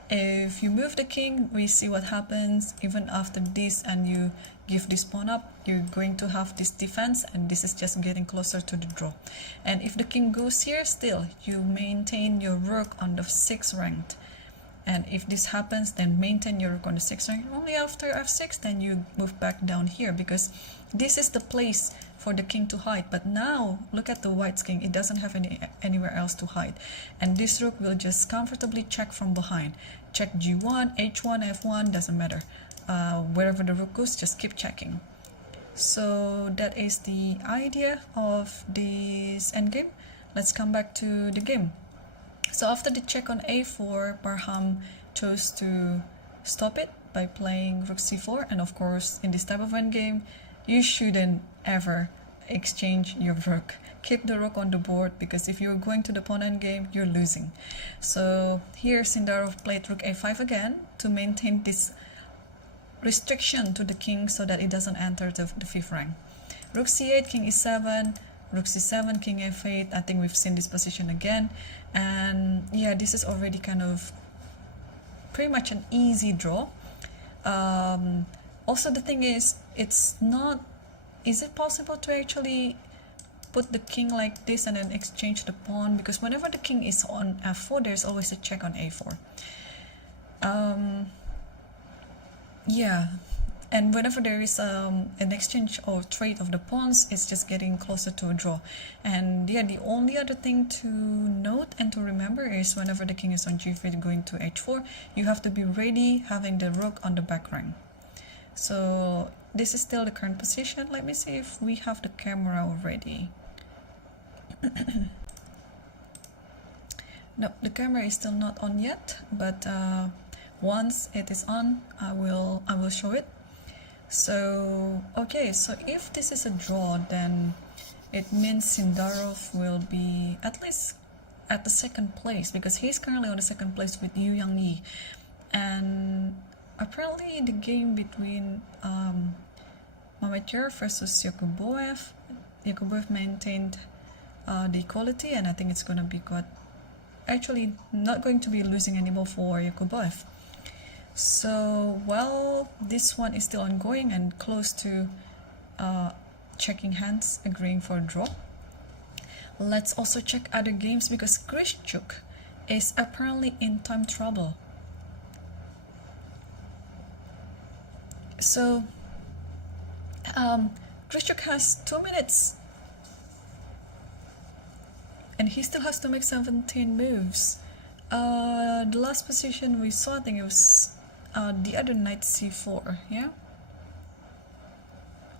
If you move the king, we see what happens even after this, and you give this pawn up, you're going to have this defense, and this is just getting closer to the draw. And if the king goes here, still you maintain your rook on the 6th rank. And if this happens, then maintain your rook on the 6th rank. Only after f6, then you move back down here, because this is the place for the king to hide. But now look at the white's king, it doesn't have anywhere else to hide, and this rook will just comfortably check from behind. Check g1, h1, f1, doesn't matter. Wherever the rook goes, just keep checking. So that is the idea of this endgame. Let's come back to the game. So after the check on a4, Parham chose to stop it by playing rook c4, and of course in this type of endgame you shouldn't ever exchange your rook. Keep the rook on the board, because if you're going to the pawn endgame, you're losing. So here Sindarov played rook a5 again to maintain this restriction to the king so that it doesn't enter the fifth rank. Rook c8, king e7, rook c7, king f8. I think we've seen this position again, and yeah, this is already kind of pretty much an easy draw. Also, the thing is, it's not, is it possible to actually put the king like this and then exchange the pawn? Because whenever the king is on f4, there's always a check on a4. Yeah, and whenever there is an exchange or trade of the pawns, it's just getting closer to a draw. And yeah, the only other thing to note and to remember is whenever the king is on g3 going to h4, you have to be ready having the rook on the back rank. So this is still the current position. Let me see if we have the camera already. No, the camera is still not on yet, but once it is on, I will show it. So okay, so if this is a draw, then it means Sindarov will be at least at the second place, because he's currently on the second place with Yu Yang Yi. And apparently the game between Mametyev versus Yakuboev maintained the equality, and I think it's going to be good. Actually, not going to be losing anymore for Yakuboev. So, well, this one is still ongoing and close to checking hands, agreeing for a draw. Let's also check other games, because Grishchuk is apparently in time trouble. So, Grishchuk has 2 minutes, and he still has to make 17 moves. The last position we saw, I think it was the other knight c4, yeah?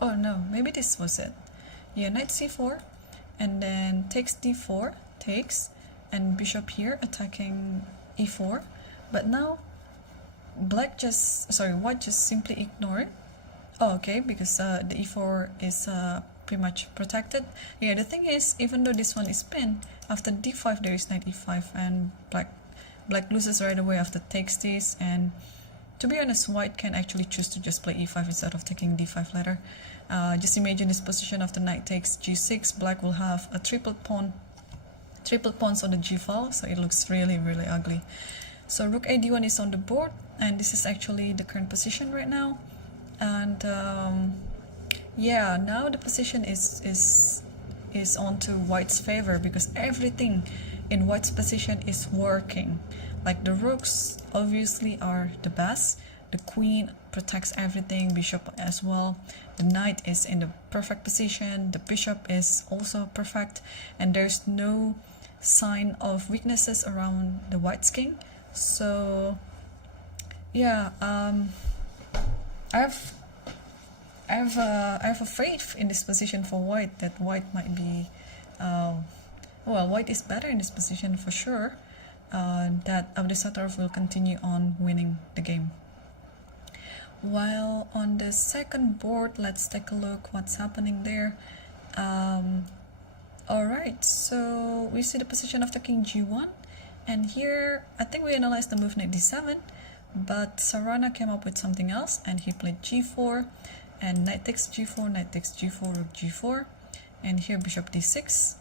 Oh no, maybe this was it. Yeah, knight c4, and then takes d4, takes, and bishop here attacking e4. But now, white just simply ignore it. Oh, okay, because the e4 is pretty much protected. Yeah, the thing is, even though this one is pinned, after d5 there is knight e5, and black loses right away after takes this. And to be honest, white can actually choose to just play e5 instead of taking d5 later. Just imagine this position after knight takes g6. Black will have a triple pawns on the g file, so it looks really, really ugly. So rook a d1 is on the board, and this is actually the current position right now. And yeah, now the position is on to white's favor, because everything in white's position is working. Like the rooks obviously are the best, the queen protects everything, bishop as well, the knight is in the perfect position, the bishop is also perfect, and there's no sign of weaknesses around the white's king. So yeah, I have a faith in this position for white, that white might be well, white is better in this position for sure, that Abdusattorov will continue on winning the game. While on the second board, let's take a look what's happening there. Alright, so we see the position of the king g1, and here I think we analyzed the move knight d7, but Sarana came up with something else, and he played g4, and knight takes g4, knight takes g4, rook g4, and here bishop d6.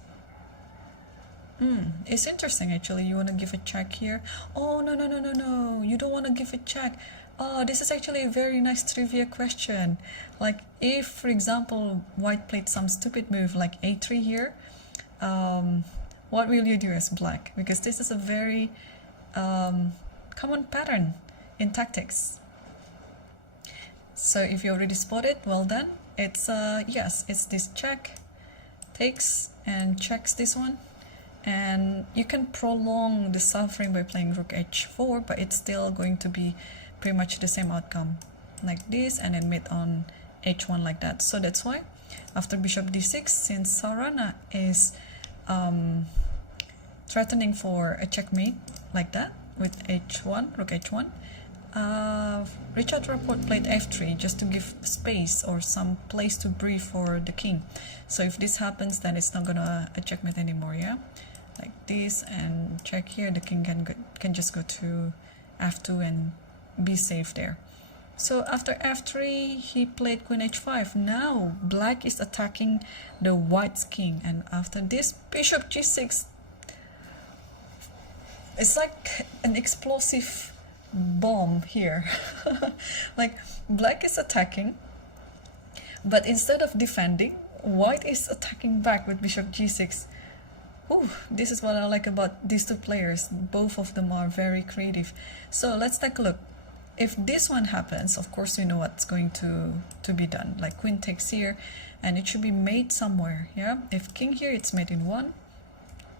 It's interesting actually. You want to give a check here? Oh, no, you don't want to give a check. Oh, this is actually a very nice trivia question. Like, if for example white played some stupid move like a3 here, what will you do as black? Because this is a very common pattern in tactics. So if you already spotted, well done. It's yes, it's this check, takes and checks this one. And you can prolong the suffering by playing rook h4, but it's still going to be pretty much the same outcome, like this, and then mate on h1 like that. So that's why after bishop d6, since Sarana is threatening for a checkmate like that with h1, rook h1, Richard Rapport played f3 just to give space or some place to breathe for the king. So if this happens, then it's not gonna a checkmate anymore, yeah? Like this, and check here, the king can just go to f2 and be safe there. So after f3, he played queen h5. Now black is attacking the white's king, and after this, bishop g6. It's like an explosive bomb here. Like black is attacking, but instead of defending, white is attacking back with bishop g6. Ooh, this is what I like about these two players. Both of them are very creative. So let's take a look. If this one happens, of course you know what's going to be done. Like queen takes here, and it should be mate somewhere. Yeah. If king here, it's mate in one,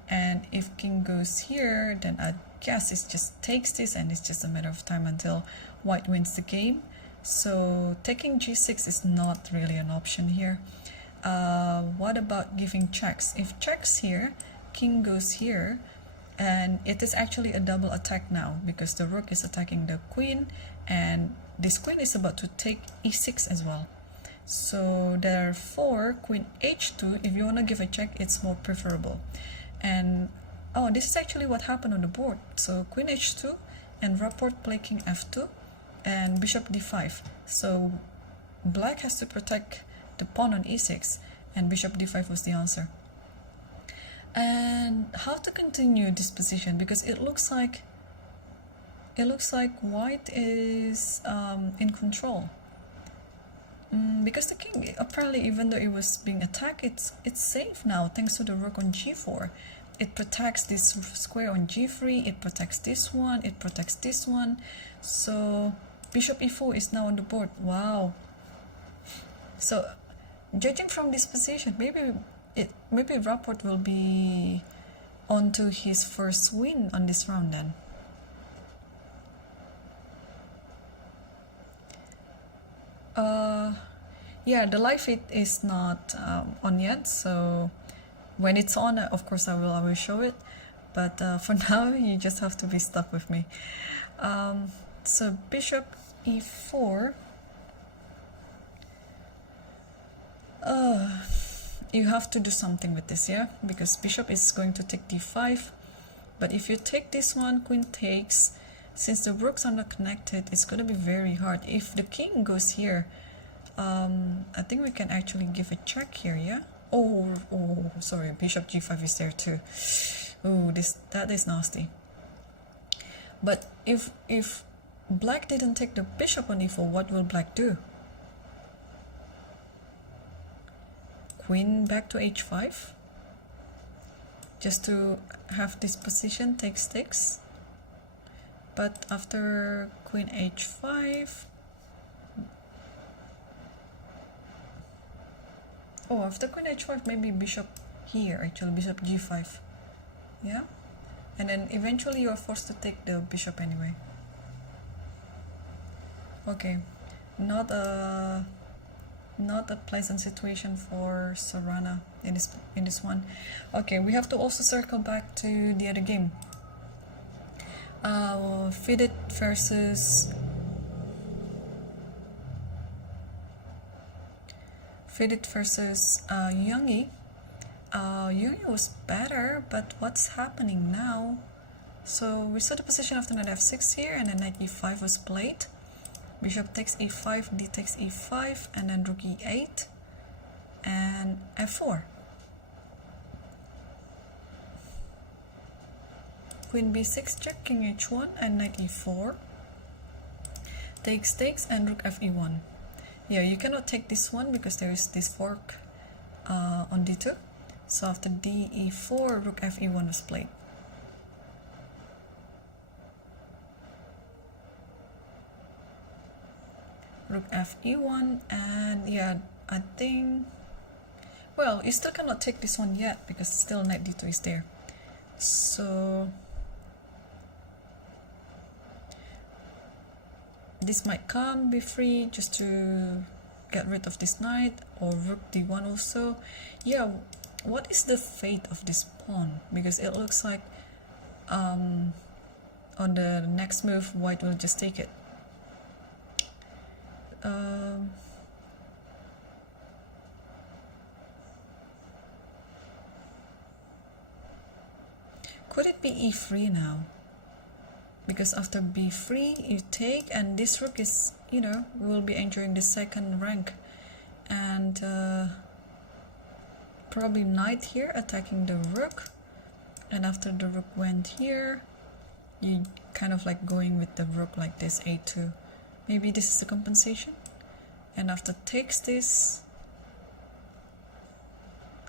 and if king goes here, then I guess it just takes this, and it's just a matter of time until white wins the game. So taking g6 is not really an option here. What about giving checks? If checks here, king goes here, and it is actually a double attack now because the rook is attacking the queen, and this queen is about to take e6 as well. So therefore, queen h2, if you want to give a check, it's more preferable. And oh, this is actually what happened on the board. So queen h2 and rapport play king f2 and bishop d5. So black has to protect the pawn on e6, and bishop d5 was the answer. And how to continue this position, because it looks like white is in control. Because the king, apparently, even though it was being attacked, it's safe now thanks to the rook on g4. It protects this square on g3, it protects this one, it protects this one. So bishop e4 is now on the board. Wow. So judging from this position, maybe Rapport will be on to his first win on this round then. Yeah, the live feed is not on yet, so when it's on, of course I will show it, but for now you just have to be stuck with me. So bishop e4, you have to do something with this, yeah, because bishop is going to take d5, but if you take this one, queen takes, since the rooks are not connected, it's going to be very hard. If the king goes here, I think we can actually give a check here, yeah. Oh, sorry, bishop g5 is there too. Oh, that is nasty. But if black didn't take the bishop on e4, what will black do? Queen back to h5, just to have this position takes. But after queen h5, after queen h5, maybe bishop here, actually bishop g5, yeah, and then eventually you are forced to take the bishop anyway. Okay, not a pleasant situation for Sorana in this one. Okay, we have to also circle back to the other game. Fidit versus Youngie. Youngie was better, but what's happening now? So we saw the position after knight f6 here, and then knight e5 was played. Bishop takes e5, d takes e5, and then rook e8, and f4. Queen b6 check, king h1, and knight e4. Takes, and rook fe1. Yeah, you cannot take this one because there is this fork on d2. So after d e4, rook fe1 was played. Rook fe1, and yeah, I think, well, you still cannot take this one yet because still knight d2 is there. So this might come, be free just to get rid of this knight, or rook d1 also. Yeah, what is the fate of this pawn? Because it looks like on the next move, white will just take it. Could it be e3 now? because after b3 you take, and this rook is, you know, will be enjoying the second rank, and probably knight here attacking the rook, and after the rook went here, you kind of like going with the rook like this, a2. Maybe this is the compensation, and after takes this,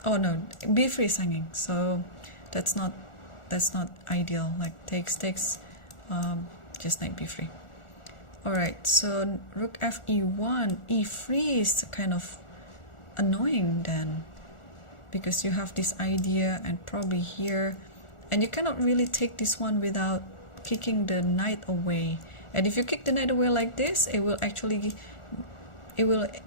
oh no, b3 is hanging, so that's not ideal. Like takes, just knight b3. Alright, so rook f e1, e3 is kind of annoying then, because you have this idea, and probably here, and you cannot really take this one without kicking the knight away. And if you kick the knight away like this, it will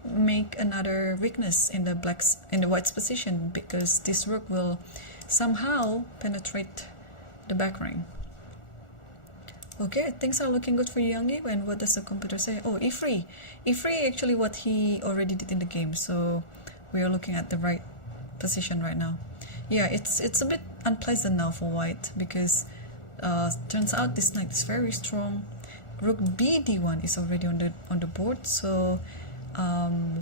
make another weakness in the white's position, because this rook will somehow penetrate the back rank. Okay, things are looking good for Yang Yi. And what does the computer say? Oh, e3. E3 actually what he already did in the game, so we are looking at the right position right now. Yeah, it's a bit unpleasant now for white, because turns out this knight is very strong. Rook b d1 is already on the board, so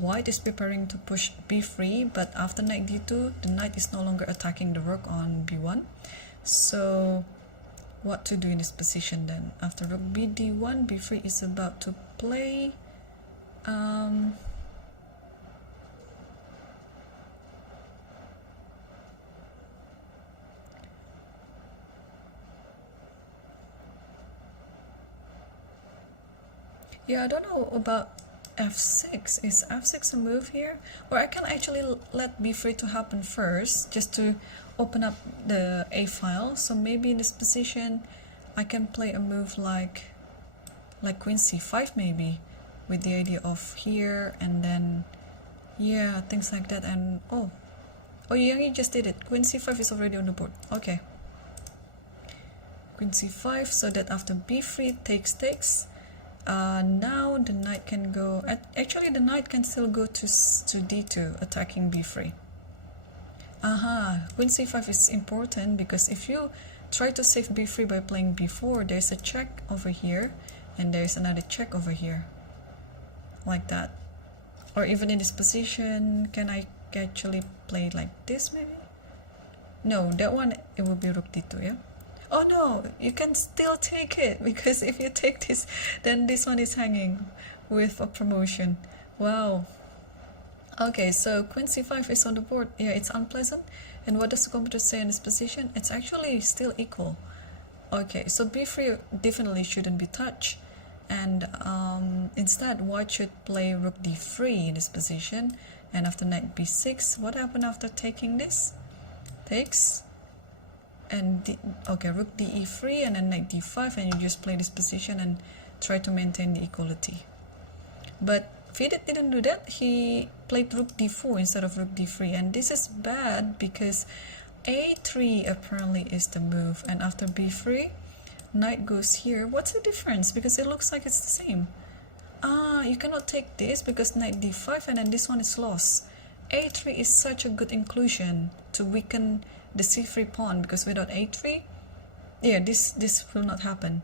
white is preparing to push b3, but after knight d2, the knight is no longer attacking the rook on b1. So what to do in this position then? After rook b d1, b3 is about to play. Yeah, I don't know about f6. Is f6 a move here? Or I can actually let b3 to happen first, just to open up the a file. So maybe in this position I can play a move like queen c5 maybe, with the idea of here, and then yeah, things like that. And oh Yang Yi just did it. Queen c5 is already on the board. Okay, queen c5, so that after b3 takes, now the knight can go, actually the knight can still go to d2 attacking b3. Queen c5 is important, because if you try to save b3 by playing b4, there's a check over here, and there's another check over here, like that. Or even in this position, can I actually play like this maybe? No, that one, it will be rook d2, yeah? Oh no, you can still take it, because if you take this, then this one is hanging with a promotion. Wow. Okay, so queen c5 is on the board. Yeah, it's unpleasant. And what does the computer say in this position? It's actually still equal. Okay, so b3 definitely shouldn't be touched. And instead, white should play rook d3 in this position. And after knight b6, what happened after taking this? Takes. And okay, rook de3 and then knight d5, and you just play this position and try to maintain the equality. But Vidit didn't do that. He played rook d4 instead of rook d3, and this is bad because a3 apparently is the move, and after b3 knight goes here. What's the difference? Because it looks like it's the same. You cannot take this because knight d5, and then this one is lost. a3 is such a good inclusion to weaken the c3 pawn, because without a3, yeah, this will not happen.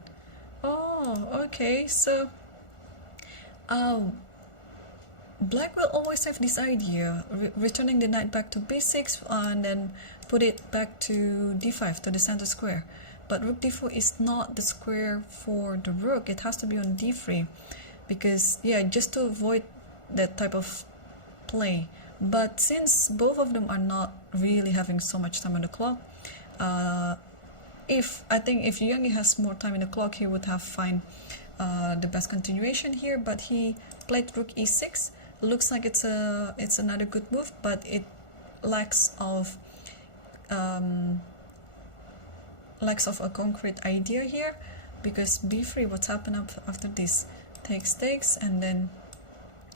Oh, okay, so black will always have this idea, returning the knight back to b6 and then put it back to d5, to the center square. But rook d4 is not the square for the rook. It has to be on d3, because yeah, just to avoid that type of play. But since both of them are not really having so much time on the clock, I think if Yang Yi has more time in the clock, he would have find the best continuation here. But he played rook e6. Looks like it's another good move, but it lacks of a concrete idea here, because b3, what's happened after this? Takes, and then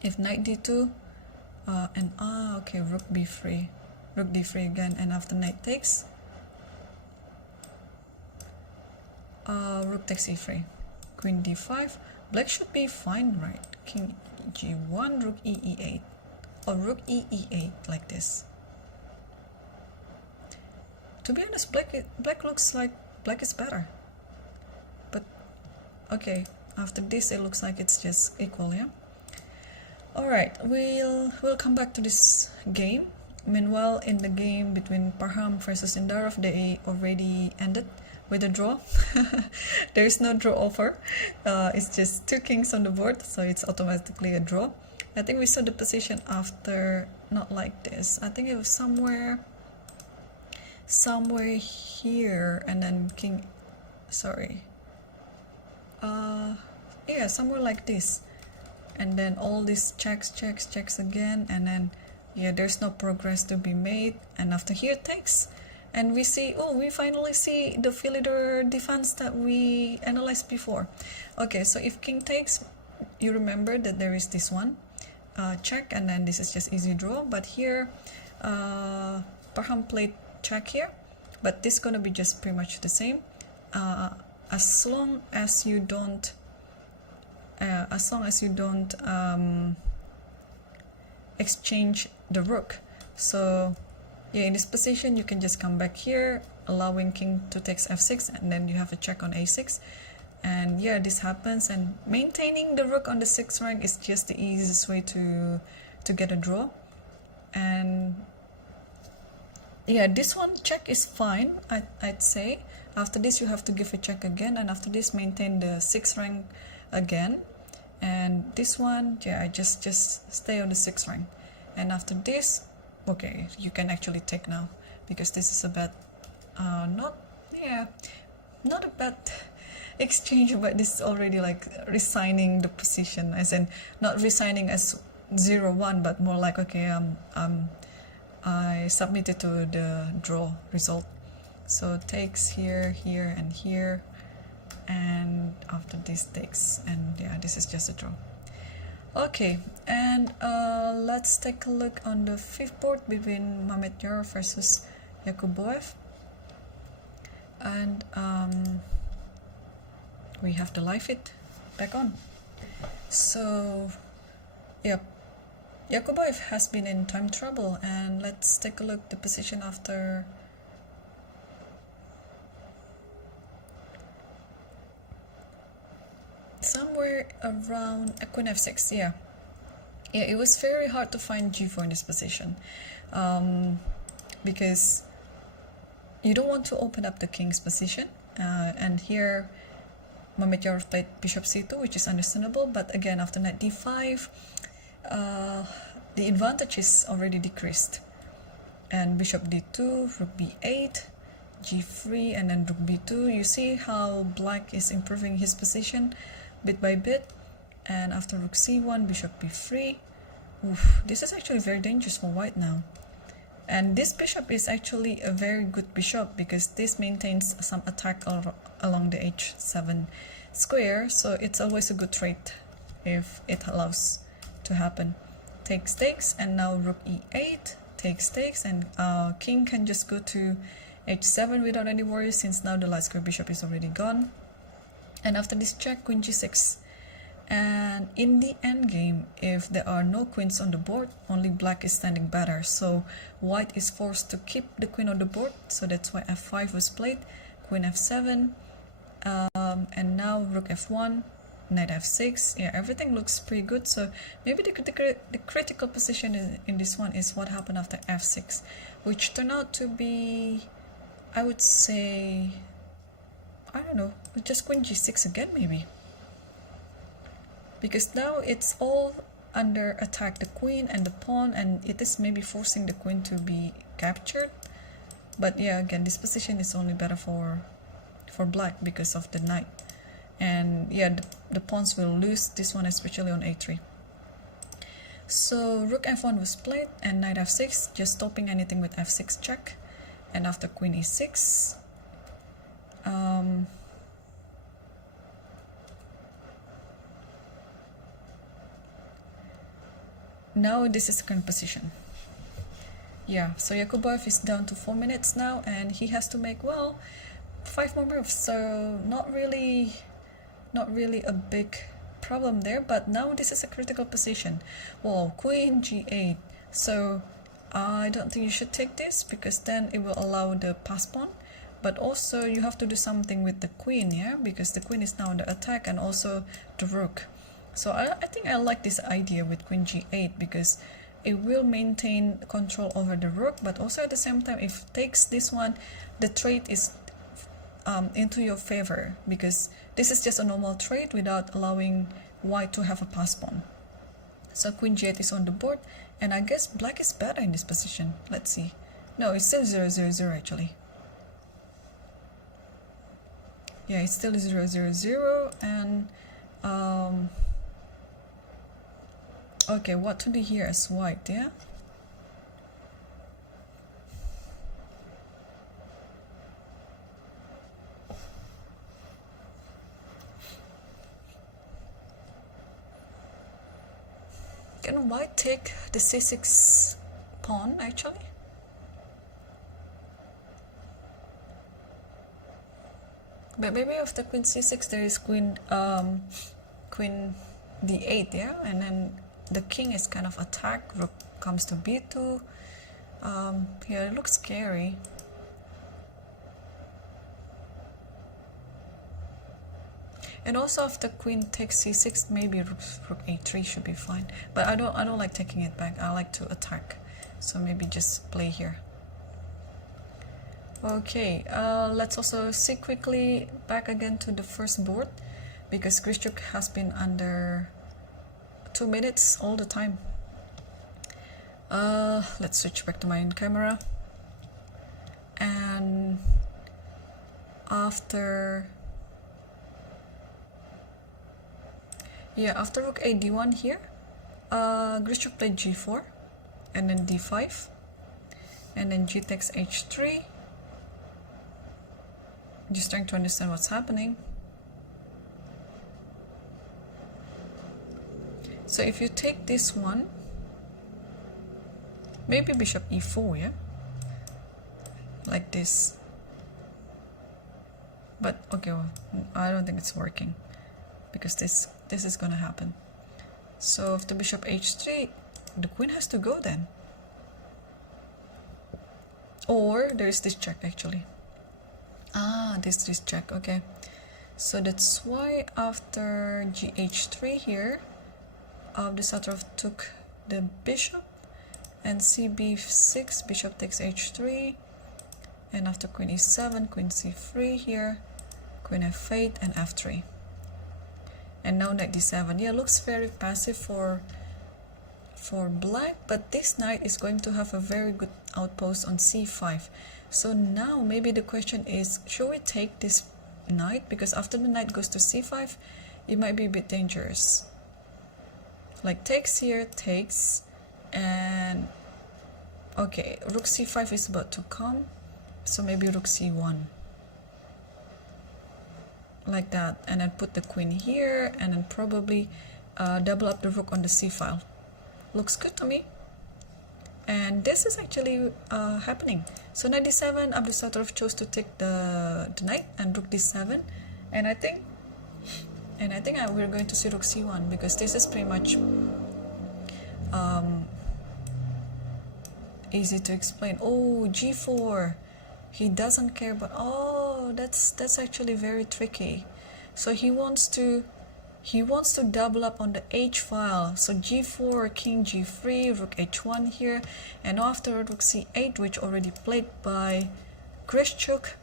if knight d2, and okay, rook b3, rook d3 again, and after knight takes, rook takes e3, queen d5. Black should be fine, right? King g1, rook e8, or rook e8, like this. To be honest, black looks like black is better, but Okay, after this it looks like it's just equal, yeah. All right, we'll come back to this game. Meanwhile, in the game between Parham versus Indarov, they already ended with a draw. There's no draw offer. It's just two kings on the board, so it's automatically a draw. I think we saw the position after, not like this. I think it was somewhere here, and then king, sorry. Yeah, somewhere like this. And then all these checks again, and then yeah, there's no progress to be made, and after here takes, and we see, oh, we finally see the Philidor defense that we analyzed before. Okay, so if king takes, you remember that there is this one check, and then this is just easy draw. But here Parham played check here, but this is gonna be just pretty much the same, as long as you don't exchange the rook. So yeah, in this position you can just come back here, allowing king to take f6, and then you have a check on a6, and yeah, this happens, and maintaining the rook on the 6th rank is just the easiest way to get a draw. And yeah, this one check is fine, I'd say. After this you have to give a check again, and after this maintain the 6th rank again, and this one, yeah, I just stay on the 6th rank. And after this, okay, you can actually take now, because this is a bad not a bad exchange, but this is already like resigning the position, as in not resigning as 0-1, but more like, okay, I submitted to the draw result. So takes here, here, and here, and after this takes, and yeah, this is just a draw. Okay, and let's take a look on the 5th board between Mamedyarov versus Yakuboev, and we have the live feed back on. So yep, Yakuboev has been in time trouble, and let's take a look at the position after. Somewhere around queen f6, yeah, it was very hard to find g4 in this position, because you don't want to open up the king's position, and here Mamedyarov played bishop c2, which is understandable, but again after knight d5, the advantage is already decreased, and bishop d2, rook b8, g3, and then rook b2. You see how black is improving his position bit by bit, and after rook c1, bishop b3. Oof, this is actually very dangerous for white now, and this bishop is actually a very good bishop, because this maintains some attack along the h7 square, so it's always a good trait if it allows to happen. Takes, and now rook e8, takes, and king can just go to h7 without any worries, since now the light square bishop is already gone. And after this check, queen g6, and in the endgame, if there are no queens on the board, only black is standing better, so white is forced to keep the queen on the board, so that's why f5 was played, queen f7, and now rook f1, knight f6. Yeah, everything looks pretty good. So maybe the critical position in this one is what happened after f6, which turned out to be, I would say, I don't know, just queen g6 again maybe, because now it's all under attack, the queen and the pawn, and it is maybe forcing the queen to be captured. But yeah, again, this position is only better for black because of the knight, and yeah, the pawns will lose this one, especially on a3. So rook f1 was played, and knight f6, just stopping anything with f6 check, and after queen e6, now this is the current position. Yeah, so Yakuboev is down to 4 minutes now, and he has to make, well, 5 more moves, so not really a big problem there. But now this is a critical position. Well, queen g8, so I don't think you should take this, because then it will allow the pass pawn, but also you have to do something with the queen, yeah, because the queen is now under attack, and also the rook. So I think I like this idea with queen g8, because it will maintain control over the rook, but also at the same time, if it takes this one, the trade is into your favor, because this is just a normal trade without allowing white to have a pass pawn. So queen g8 is on the board, and I guess black is better in this position. Let's see. No, it's still 0-0-0 actually. Yeah, it's still 0-0-0, and okay, what to do here as white, yeah? Can white take the c6 pawn actually? But maybe after queen c6 there is queen d8, yeah, and then the king is kind of attacked. Rook comes to b2. Yeah, it looks scary. And also after queen takes c6, maybe rook a3 should be fine. But I don't like taking it back. I like to attack. So maybe just play here. Okay, let's also see quickly back again to the first board, because Grischuk has been under 2 minutes all the time. Let's switch back to my own camera. And after rook a d1 here, Grischuk played g4, and then d5, and then g takes h3. Just trying to understand what's happening. So if you take this one, maybe bishop e4, yeah, like this. But okay, well, I don't think it's working, because this is gonna happen. So after bishop h3, the queen has to go then, or there is this check actually. This check. Okay, so that's why after gh3 here, the Satrov took the bishop, and cb6, bishop takes h3, and after queen e7, queen c3 here, queen f8, and f3, and now knight d7. Yeah, looks very passive for black, but this knight is going to have a very good outpost on c5. So now maybe the question is, should we take this knight? Because after the knight goes to c5, it might be a bit dangerous. Like takes here, takes, and okay, rook c5 is about to come, so maybe rook c1, like that, and then put the queen here, and then probably double up the rook on the c file. Looks good to me. And this is actually happening. So knight d7, Abdusattorov chose to take the knight, and rook d7, and I think we're going to see rook c1, because this is pretty much easy to explain. Oh, g4, he doesn't care, but oh, that's actually very tricky. So he wants to double up on the h file. So g4, king g3, rook h1 here, and after rook c8, which already played by Grischuk,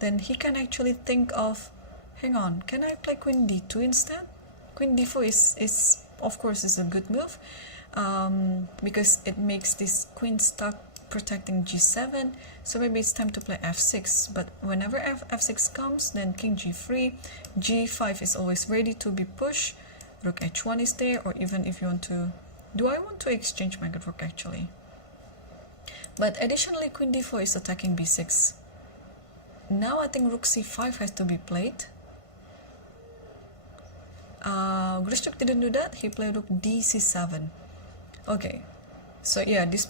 then he can actually think of, hang on, can I play queen d2 instead? Queen d4 is of course is a good move, because it makes this queen stuck protecting g7. So maybe it's time to play f6, but whenever f6 comes, then king g3, g5 is always ready to be pushed, rook h1 is there, or even if you want to, do I want to exchange my rook actually? But additionally, queen d4 is attacking b6. Now I think rook c5 has to be played. Grischuk didn't do that, he played rook dc7. Okay, so yeah, this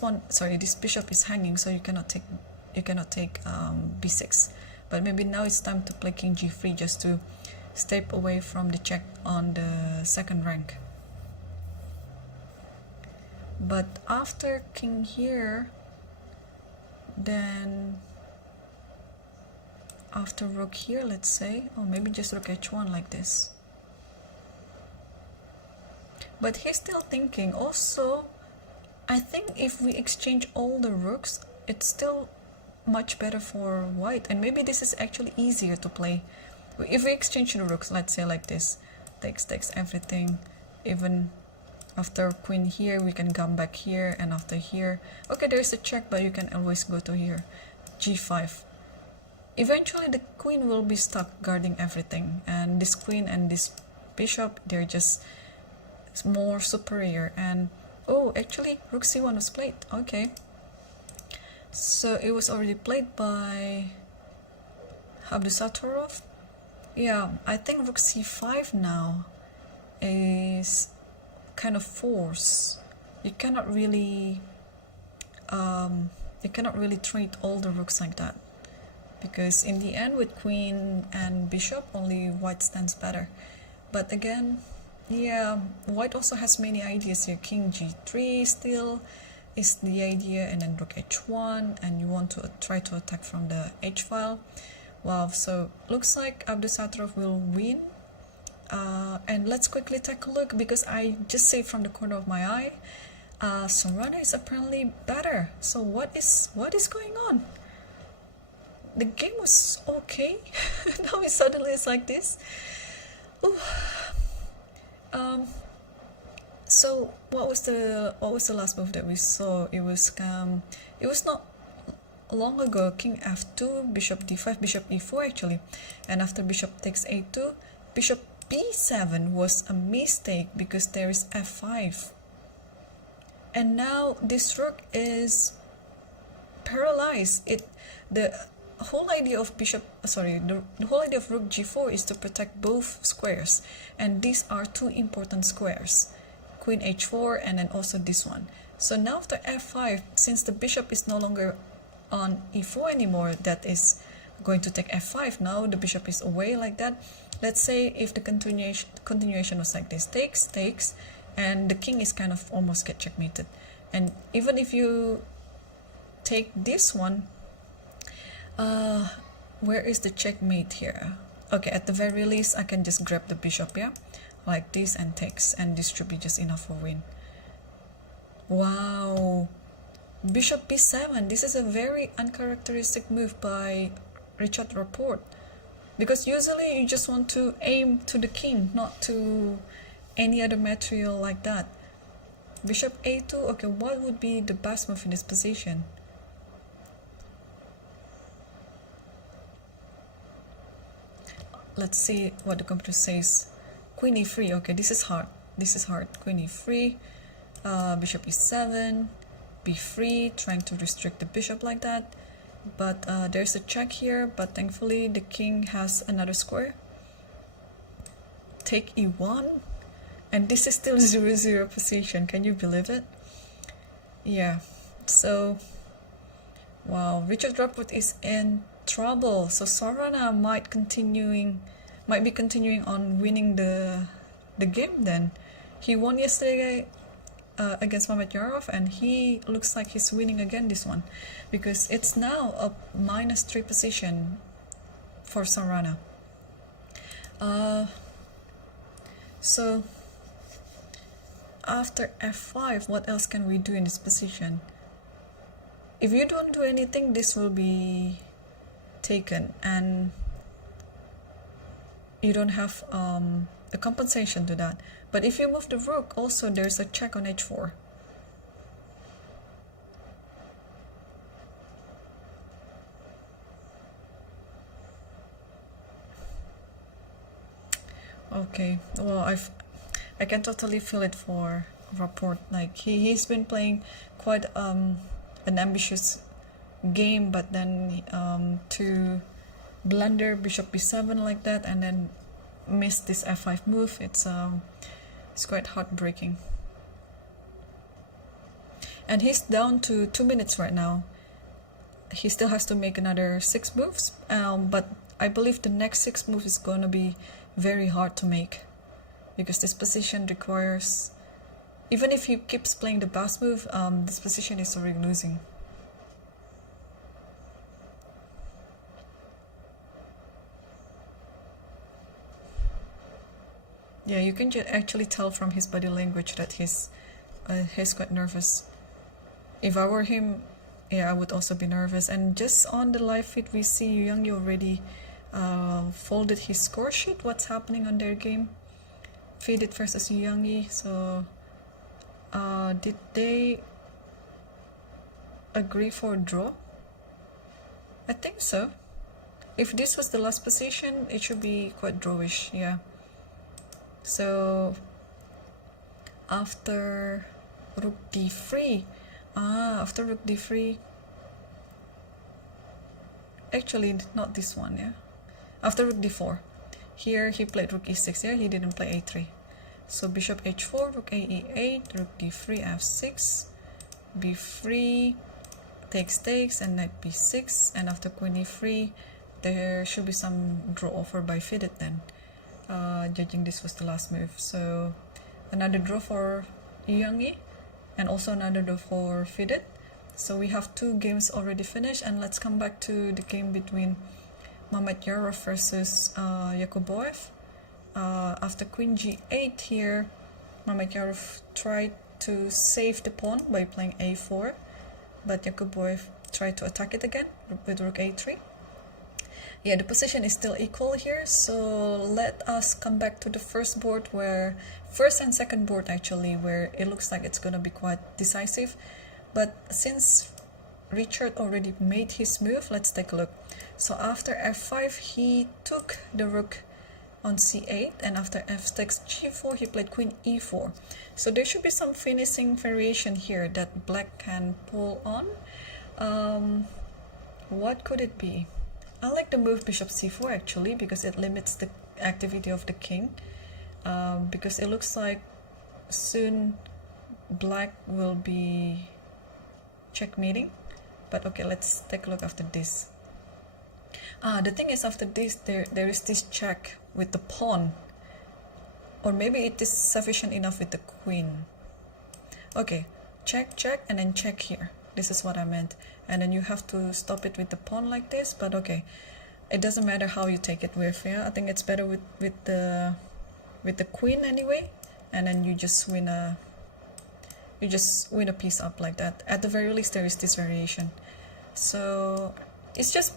bishop is hanging, so you cannot take b6. But maybe now it's time to play king g3, just to step away from the check on the second rank. But after king here, then after rook here, let's say, or maybe just rook h1 like this. But he's still thinking. Also, I think if we exchange all the rooks, it's still much better for white, and maybe this is actually easier to play. If we exchange the rooks, let's say like this, takes everything, even after queen here we can come back here, and after here, okay, there's a check, but you can always go to here, g5. Eventually the queen will be stuck guarding everything, and this queen and this bishop, they're just more superior. And oh, actually rook c1 was played. Okay, so it was already played by Abdusattorov. Yeah, I think rook c5 now is kind of force. You cannot really trade all the rooks like that, because in the end with queen and bishop only white stands better. But again, yeah, white also has many ideas here. King g3 still is the idea, and then rook h1, and you want to try to attack from the h file. Wow, so looks like Abdusattorov will win. And let's quickly take a look, because I just say from the corner of my eye, Sorana is apparently better. So what is going on? The game was okay. Now it suddenly is like this. Ooh. So what was the last move that we saw? It was not long ago. King f2, bishop d5, bishop e4 actually, and after bishop takes a2, bishop b7 was a mistake because there is f5, and now this rook is paralyzed. The whole idea of the whole idea of rook g4 is to protect both squares, and these are two important squares, queen h4 and then also this one. So now after f5, since the bishop is no longer on e4 anymore, that is going to take f5. Now the bishop is away like that. Let's say if the continuation was like this, takes, and the king is kind of almost get checkmated. And even if you take this one, where is the checkmate here? Okay, at the very least I can just grab the bishop, yeah, like this, and takes, and this should be just enough for win. Wow, bishop b7, this is a very uncharacteristic move by Richard Rapport, because usually you just want to aim to the king, not to any other material like that. Bishop a2, okay, what would be the best move in this position? Let's see what the computer says. Queen e3, okay, this is hard. Queen e3, bishop e7, b3, trying to restrict the bishop like that. But there's a check here, but thankfully the king has another square. Take e1, and this is still 0-0 position. Can you believe it? Yeah, so wow, Richard Rapport is in trouble. So Sorana might be continuing on winning the game then. He won yesterday against Mamedyarov, and he looks like he's winning again this one, because it's now a -3 position for Sorana. So after f5, what else can we do in this position? If you don't do anything, this will be taken, and you don't have a compensation to that. But if you move the rook, also there's a check on h4. Okay, well, I can totally feel it for Rapport. Like he's been playing quite an ambitious game, but then to blunder bishop b7 like that and then miss this f5 move, it's quite heartbreaking. And he's down to 2 minutes right now. He still has to make another 6 moves, but I believe the next 6 moves is going to be very hard to make, because this position requires, even if he keeps playing the pass move, this position is already losing. Yeah, you can actually tell from his body language that he's quite nervous. If I were him, yeah, I would also be nervous. And just on the live feed, we see Youngie already folded his score sheet. What's happening on their game? Faded versus Youngie. So, did they agree for a draw? I think so. If this was the last position, it should be quite drawish, yeah. So after rook d3, after rook d3, actually not this one, yeah. After rook d4, here he played rook e6, yeah, he didn't play a3. So bishop h4, rook a e8, rook d3, f6, b3, takes, and knight b6, and after queen e3, there should be some draw offer by faded then. Judging this was the last move. So another draw for Youngie and also another draw for faded. So we have 2 games already finished, and let's come back to the game between Mamedyarov versus Yakuboev. After queen g8 here, Mamedyarov tried to save the pawn by playing a4, but Yakuboev tried to attack it again with rook a3. Yeah, the position is still equal here, so let us come back to the first board, where first and second board actually, where it looks like it's gonna be quite decisive. But since Richard already made his move, let's take a look. So after f5, he took the rook on c8, and after f takes g4, he played queen e4. So there should be some finishing variation here that black can pull on. What could it be? I like the move bishop c4 actually, because it limits the activity of the king, because it looks like soon black will be checkmating. But okay, let's take a look after this. The thing is, after this there is this check with the pawn, or maybe it is sufficient enough with the queen. Okay, check, and then check here. This is what I meant. And then you have to stop it with the pawn like this, but okay, it doesn't matter how you take it with. Yeah, I think it's better with the queen anyway, and then you just win a piece up like that. At the very least, there is this variation. So it's just,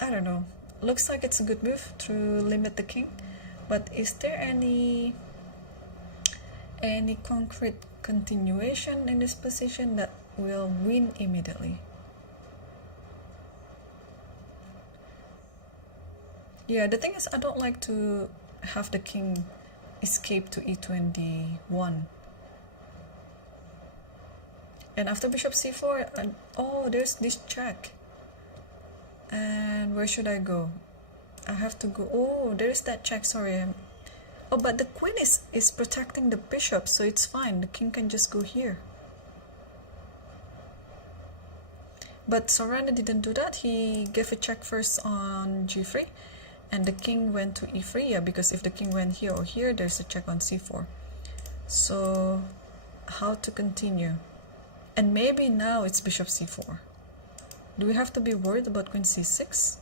I don't know, looks like it's a good move to limit the king, but is there any concrete continuation in this position that will win immediately? Yeah, the thing is, I don't like to have the king escape to e2 and d1. And after bishop c4, oh, there's this check. And where should I go? I have to go, oh, there's that check, sorry. Oh, but the queen is protecting the bishop, so it's fine. The king can just go here. But Sorana didn't do that. He gave a check first on g3, and the king went to e3. Yeah, because if the king went here or here, there's a check on c4. So how to continue? And maybe now it's bishop c4. Do we have to be worried about queen c6?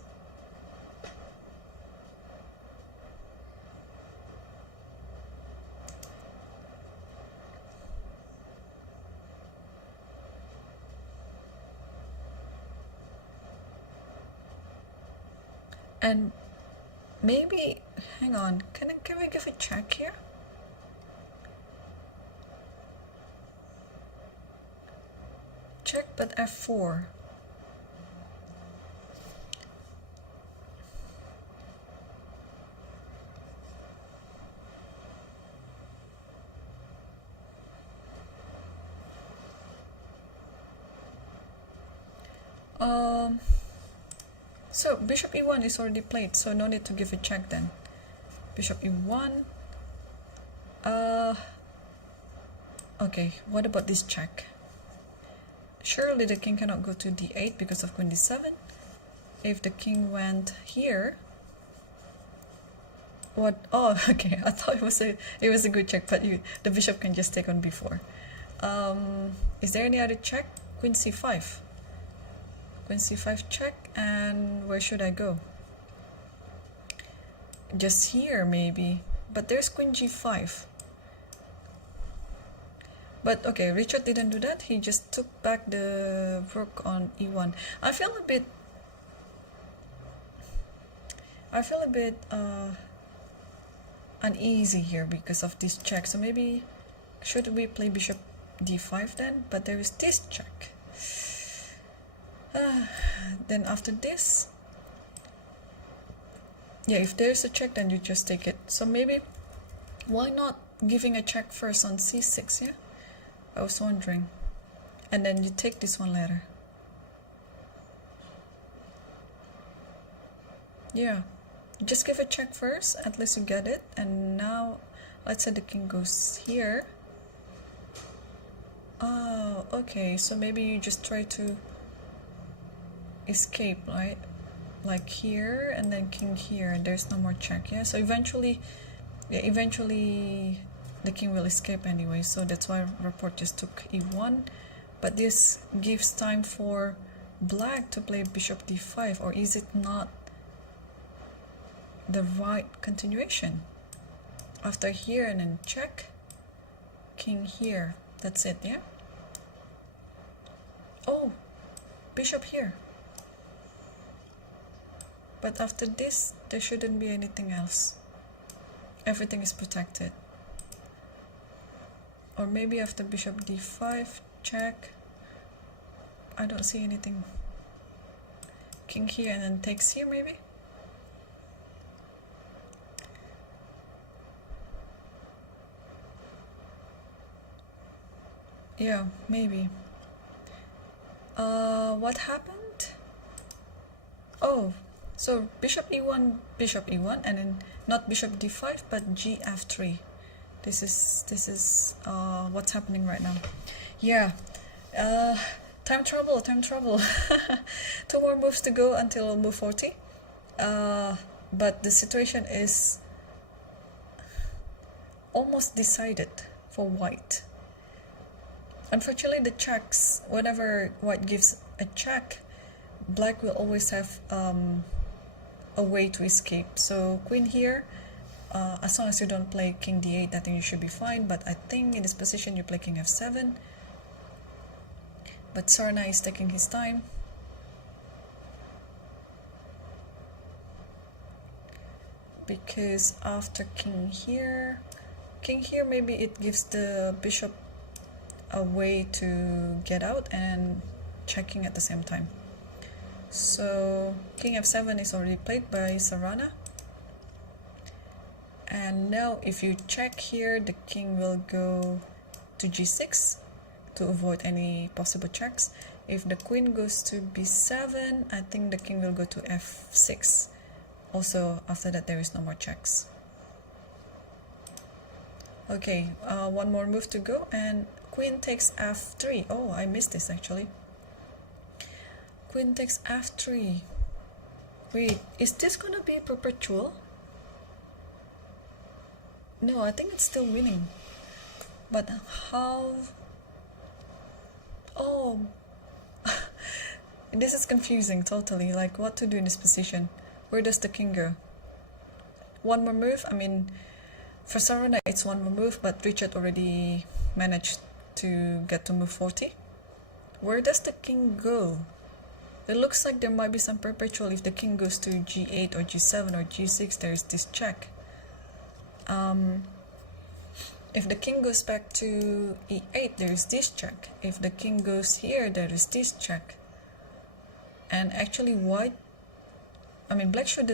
And maybe, hang on, can we give a check here? Check, but f4. So bishop e1 is already played, so no need to give a check then. Bishop e1. Okay, what about this check? Surely the king cannot go to d8 because of queen d7. If the king went here, what? Oh, okay. I thought it was a good check, but the bishop can just take on b4. Is there any other check? Queen c5. Queen c5 check, and where should I go? Just here maybe. but there's queen g5. But okay, Richard didn't do that. He just took back the rook on e1. I feel a bit uneasy here because of this check. So maybe should we play bishop d5 then? But there is this check. Then after this, yeah, if there's a check, then you just take it. So maybe why not giving a check first on c6? Yeah, I was wondering. And then you take this one later. Yeah, just give a check first, at least you get it. And now let's say the king goes here. Oh, okay, so maybe you just try to escape, right? Like here, and then king here, and there's no more check. Yeah, so eventually the king will escape anyway, so that's why report just took e1. But this gives time for black to play bishop d5, or is it not the right continuation? After here and then check, king here, that's it. Yeah, oh, bishop here. But after this, there shouldn't be anything else. Everything is protected. Or maybe after bishop d5, check. I don't see anything. King here and then takes here maybe? Yeah, maybe. What happened? Oh, so bishop e1, and then not bishop d5, but gf3. This is what's happening right now. Yeah, time trouble. 2 more moves to go until move 40. But the situation is almost decided for white. Unfortunately, the checks, whenever white gives a check, black will always have a way to escape. So queen here, as long as you don't play king d8, I think you should be fine. But I think in this position you play king f7. But Sarna is taking his time. Because after king here, maybe it gives the bishop a way to get out and checking at the same time. So king f7 is already played by Sarana. And now if you check here, the king will go to g6 to avoid any possible checks. If the queen goes to b7, I think the king will go to f6. Also, after that there is no more checks. Okay, one more move to go, and queen takes f3. Oh, I missed this actually. Queen takes f3. Wait, is this gonna be perpetual? No, I think it's still winning. But how? Oh, this is confusing totally. Like, what to do in this position? Where does the king go? One more move. I mean, for Sarana it's one more move, but Richard already managed to get to move 40. Where does the king go? It looks like there might be some perpetual. If the king goes to g8 or g7 or g6, there is this check. If the king goes back to e8, there is this check. If the king goes here, there is this check. And actually white, I mean black should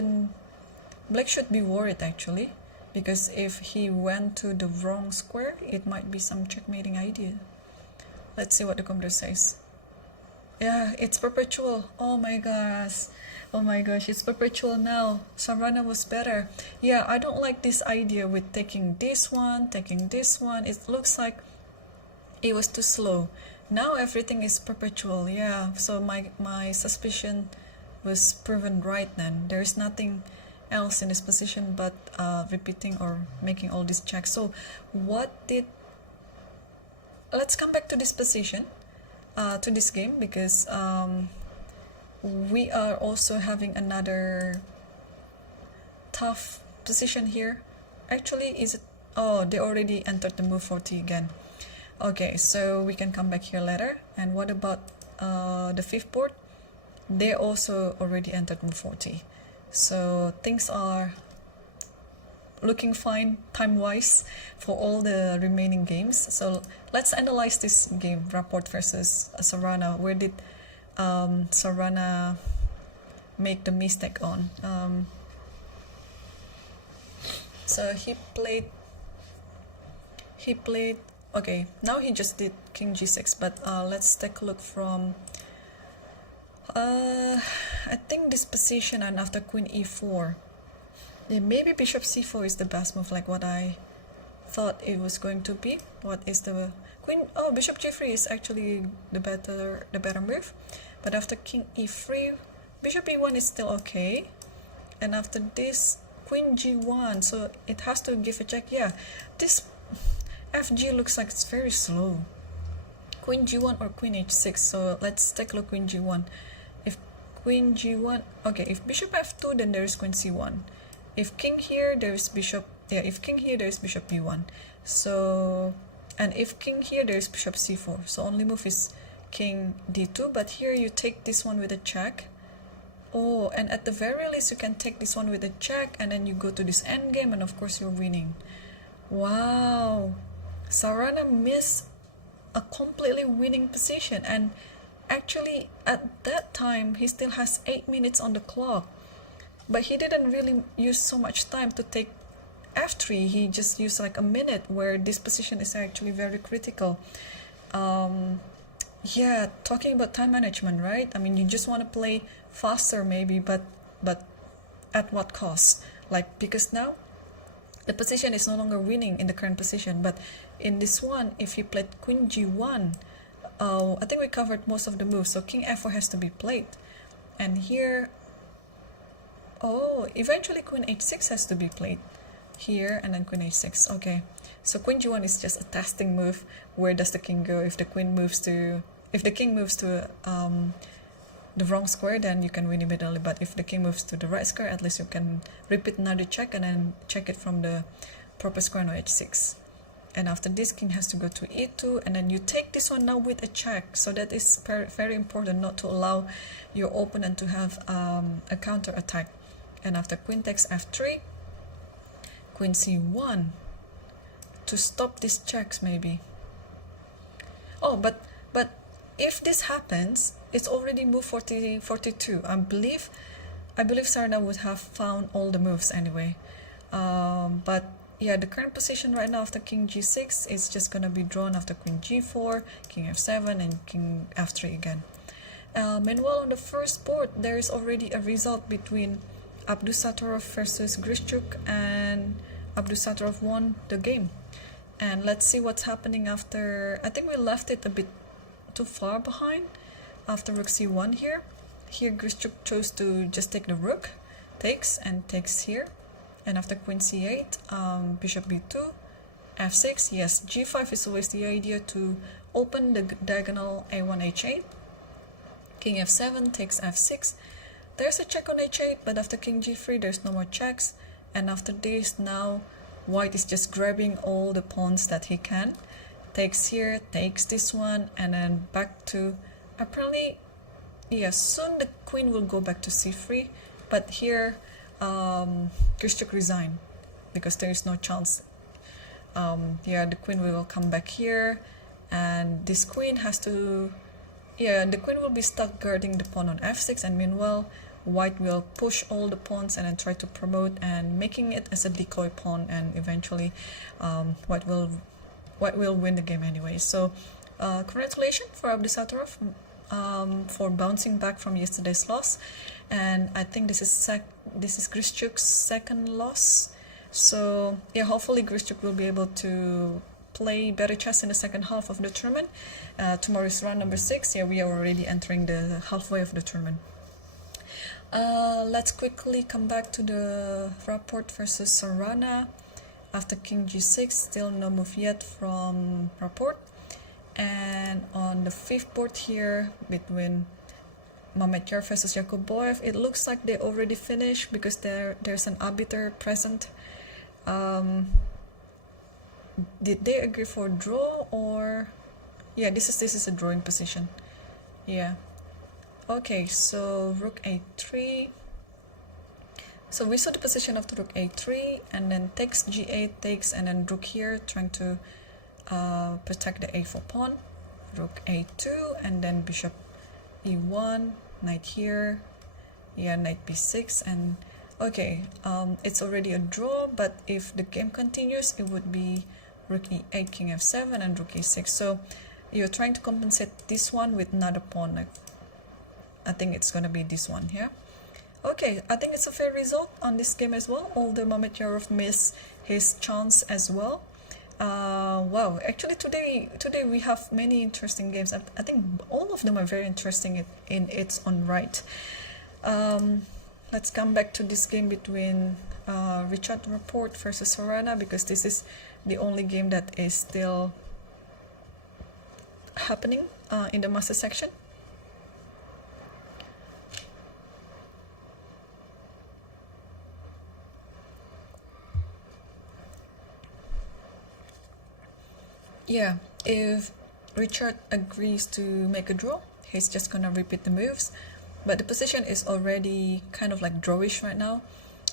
be worried actually, because if he went to the wrong square, it might be some checkmating idea. Let's see what the computer says. Yeah, it's perpetual. Oh my gosh, it's perpetual now. Sarana was better. Yeah, I don't like this idea with taking this one. It looks like it was too slow. Now everything is perpetual. Yeah, so my suspicion was proven right then. There is nothing else in this position but repeating or making all these checks. So let's come back to this position, to this game, because we are also having another tough position here actually, is it? Oh, they already entered the move 40 again. Okay, so we can come back here later. And what about the fifth board? They also already entered move 40. So things are looking fine time-wise for all the remaining games. So let's analyze this game, Rapport versus Sarana. Where did Sarana make the mistake on? So he played, okay, now he just did king g6, but let's take a look from I think this position, and after queen e4, yeah, maybe bishop c4 is the best move, like what I thought it was going to be. What is the queen? Oh, bishop g3 is actually the better move, but after king e3, bishop e1 is still okay, and after this queen g1, so it has to give a check. Yeah, this fg looks like it's very slow. Queen g1 or queen h6. So let's take a look. Queen g1. If queen g1, okay, if bishop f2, then there's queen c1. If king here, there's bishop, yeah, if king here, there's bishop b1. So, and if king here, there's bishop c4. So only move is king d2, but here you take this one with a check. Oh, and at the very least you can take this one with a check, and then you go to this endgame, and of course you're winning. Wow, Sarana missed a completely winning position, and actually at that time he still has 8 minutes on the clock, but he didn't really use so much time to take f3. He just used like a minute, where this position is actually very critical. Yeah, talking about time management, right? I mean, you just want to play faster maybe, but at what cost? Like, because now the position is no longer winning in the current position, but in this one, if he played queen g1, I think we covered most of the moves, so king f4 has to be played. And here, oh, eventually queen h6 has to be played here, and then queen h6. Okay, so queen g1 is just a testing move. Where does the king go? If the king moves to the wrong square, then you can win immediately, but if the king moves to the right square, at least you can repeat another check and then check it from the proper square, no h6. And after this, king has to go to e2, and then you take this one now with a check. So that is very important, not to allow your opponent to have a counter attack. And after queen takes f3, queen c1 to stop these checks maybe. Oh, but if this happens, it's already move 42. I believe Sarana would have found all the moves anyway. But yeah, the current position right now after king g6 is just gonna be drawn after queen g4, king f7, and king f3 again. Meanwhile, on the first board, there is already a result between Abdusattorov versus Grischuk, and Abdusattorov won the game. And let's see what's happening after. I think we left it a bit too far behind after rook c1 here. Here Grischuk chose to just take the rook, takes here. And after queen c8, bishop b2, f6, yes, g5 is always the idea to open the diagonal a1, h8. King f7 takes f6. There's a check on h8, but after king g3, there's no more checks. And after this, now white is just grabbing all the pawns that he can. Takes here, takes this one, and then back to, apparently, yes, soon the queen will go back to c3, but here Grischuk resigned because there is no chance. Yeah, the queen will come back here, and this queen has to, yeah, the queen will be stuck guarding the pawn on f6, and meanwhile white will push all the pawns and then try to promote and making it as a decoy pawn, and eventually white will win the game anyway. So congratulations for Abdusattorov for bouncing back from yesterday's loss, and I think this is Grischuk's second loss. So yeah, hopefully Grischuk will be able to play better chess in the second half of the tournament. Tomorrow is round number 6. Yeah, we are already entering the halfway of the tournament. Let's quickly come back to the Rapport versus Sarana. After king g6, still no move yet from Rapport. And on the fifth board here, between Mamedyar versus Yakuboyev, it looks like they already finished because there's an arbiter present. Did they agree for draw, or yeah, this is a drawing position. Yeah. Okay, so rook a3. So we saw the position of the rook a3, and then takes g8, takes, and then rook here, trying to protect the a4 pawn. Rook a2, and then bishop e1, knight here, yeah, knight b6, and okay, it's already a draw, but if the game continues, it would be rook e8, king f7, and rook e6. So you're trying to compensate this one with another pawn. Like, I think it's gonna be this one here. Okay, I think it's a fair result on this game as well, although Mamedyarov missed his chance as well. Wow, actually today we have many interesting games. I think all of them are very interesting in its own right. Let's come back to this game between Richard Rapport versus Sorana, because this is the only game that is still happening in the master section. Yeah, if Richard agrees to make a draw, he's just gonna repeat the moves, but the position is already kind of like drawish right now.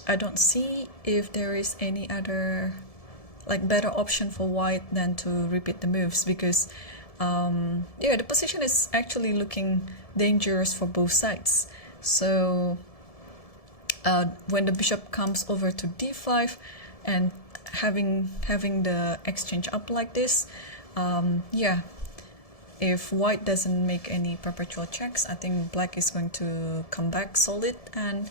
I don't see if there is any other like better option for white than to repeat the moves, because yeah, the position is actually looking dangerous for both sides. So when the bishop comes over to d5 and having the exchange up like this, yeah, if white doesn't make any perpetual checks, I think black is going to come back solid and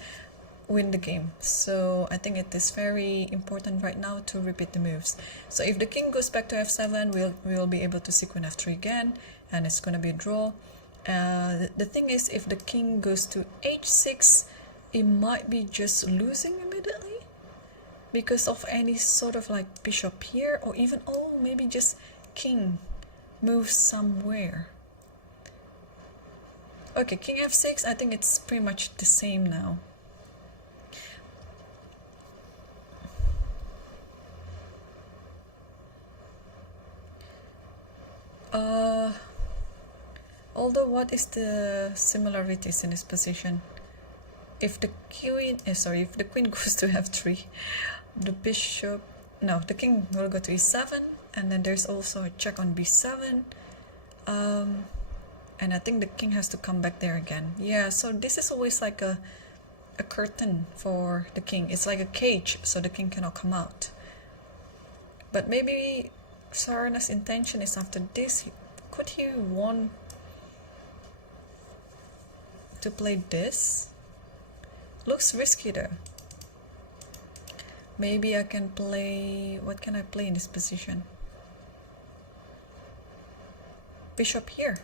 win the game. So I think it is very important right now to repeat the moves. So if the king goes back to f7, we'll be able to see queen f3 again, and it's going to be a draw. The thing is, if the king goes to h6, it might be just losing immediately because of any sort of like bishop here, or even, oh, maybe just king moves somewhere. Okay, king f6, I think it's pretty much the same now. Although, what is the similarities in this position? If the queen, if the queen goes to f3, the bishop, no, the king will go to e7, and then there's also a check on b7, and I think the king has to come back there again. Yeah, so this is always like a curtain for the king. It's like a cage, so the king cannot come out. But maybe Sorana's intention is after this, could he want to play this? Looks risky though. Maybe I can play, what can I play in this position? Bishop here.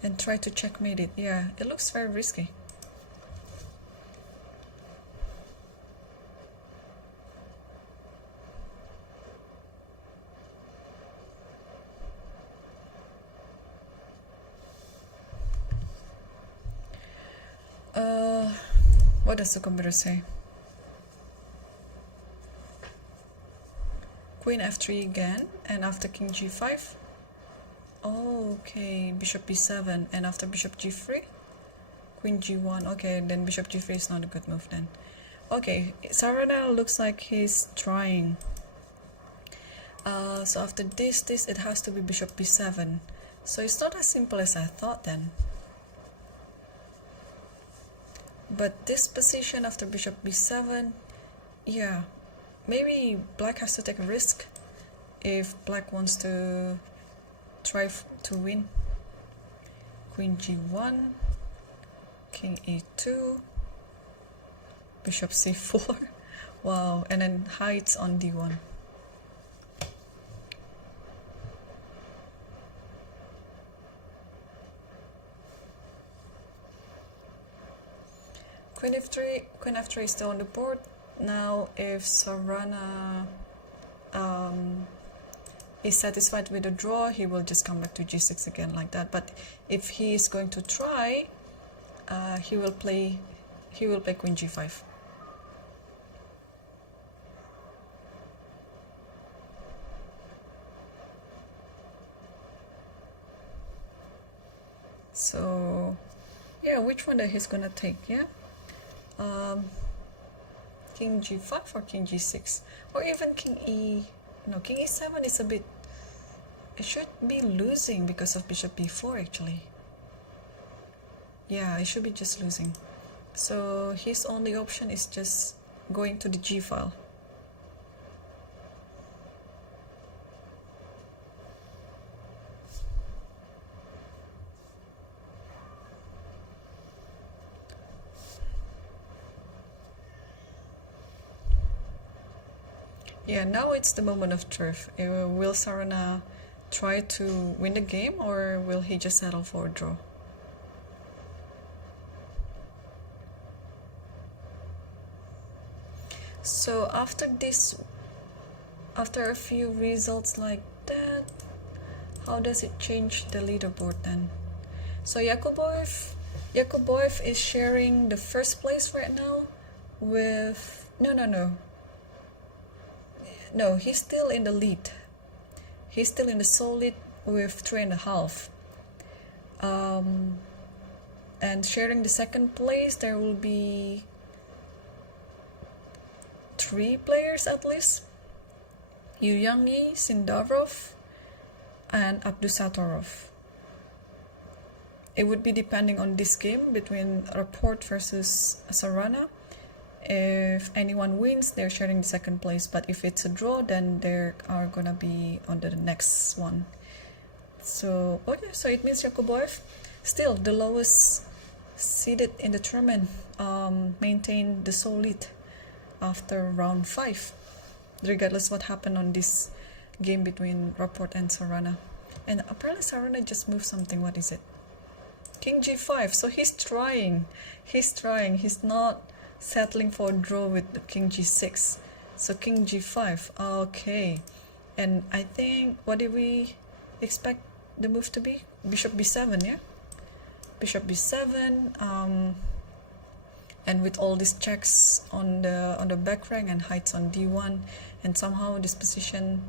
And try to checkmate it. Yeah, it looks very risky. What does the computer say? Queen f3 again, and after king g5. Oh, okay, bishop b7, and after bishop g3, queen g1. Okay, then bishop g3 is not a good move then. Okay, Sorana looks like he's trying. So after this, it has to be bishop b7. So it's not as simple as I thought then. But this position after bishop b7, yeah, maybe black has to take a risk if black wants to try to win. Queen g1, king e2, bishop c4, wow, and then hides on d1. Queen f3 is still on the board. Now if Sorana is satisfied with the draw, he will just come back to g6 again like that. But if he is going to try, he will play queen g5. So yeah, which one that he's gonna take? Yeah, king g5 or king g6, or even king e. No, king e7 is a bit. It should be losing because of bishop b4 actually. Yeah, it should be just losing. So his only option is just going to the g file. Yeah, now it's the moment of truth. Will Sarana try to win the game, or will he just settle for a draw? So after a few results like that, how does it change the leaderboard then? So Yakuboev is sharing the first place right now with no, he's still in the lead. He's still in the sole lead with 3.5. And sharing the second place, there will be 3 players at least: Yuyangi, Sindarov, and Abdusatorov. It would be depending on this game between Rapport versus Sarana. If anyone wins, they're sharing the second place, but if it's a draw, then they are gonna be on the next one. So okay, so it means Yakuboev, still the lowest seeded in the tournament, maintained the sole lead after round 5, regardless what happened on this game between Rapport and Sarana. And apparently Sarana just moved something. What is it? King g5. So he's trying. He's not settling for a draw with the king g6. So king g5. Okay. And I think, what did we expect the move to be? Bishop b7, yeah? Bishop b7. And with all these checks on the back rank and heights on d1, and somehow this position,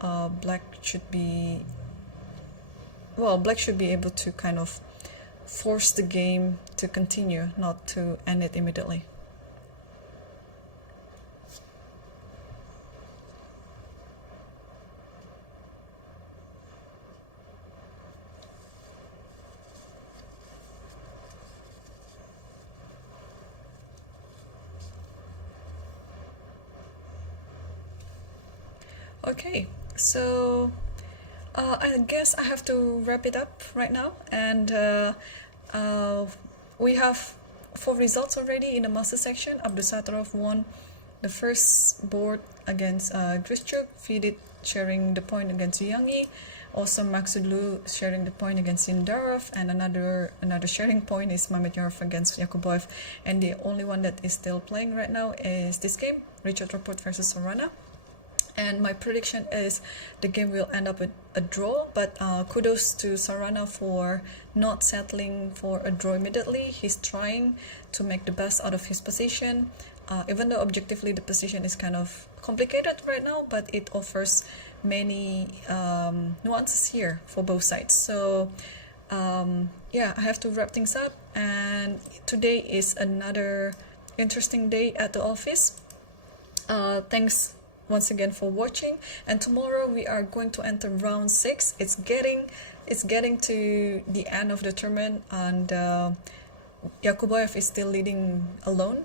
black should be able to kind of force the game to continue, not to end it immediately. Okay, so I guess I have to wrap it up right now, and we have 4 results already in the master section. Abdusatorov won the first board against Grischuk, Fidit sharing the point against Yuyangi, also Maksudlu sharing the point against Sindarov, and another sharing point is Mamedyarov against Yakuboev, and the only one that is still playing right now is this game, Richard Rapport versus Sarana. And my prediction is the game will end up with a draw, but kudos to Sarana for not settling for a draw immediately. He's trying to make the best out of his position, even though objectively the position is kind of complicated right now, but it offers many nuances here for both sides. So yeah, I have to wrap things up, and today is another interesting day at the office. Thanks once again for watching, and tomorrow we are going to enter round 6. It's getting to the end of the tournament, and Yakuboev is still leading alone,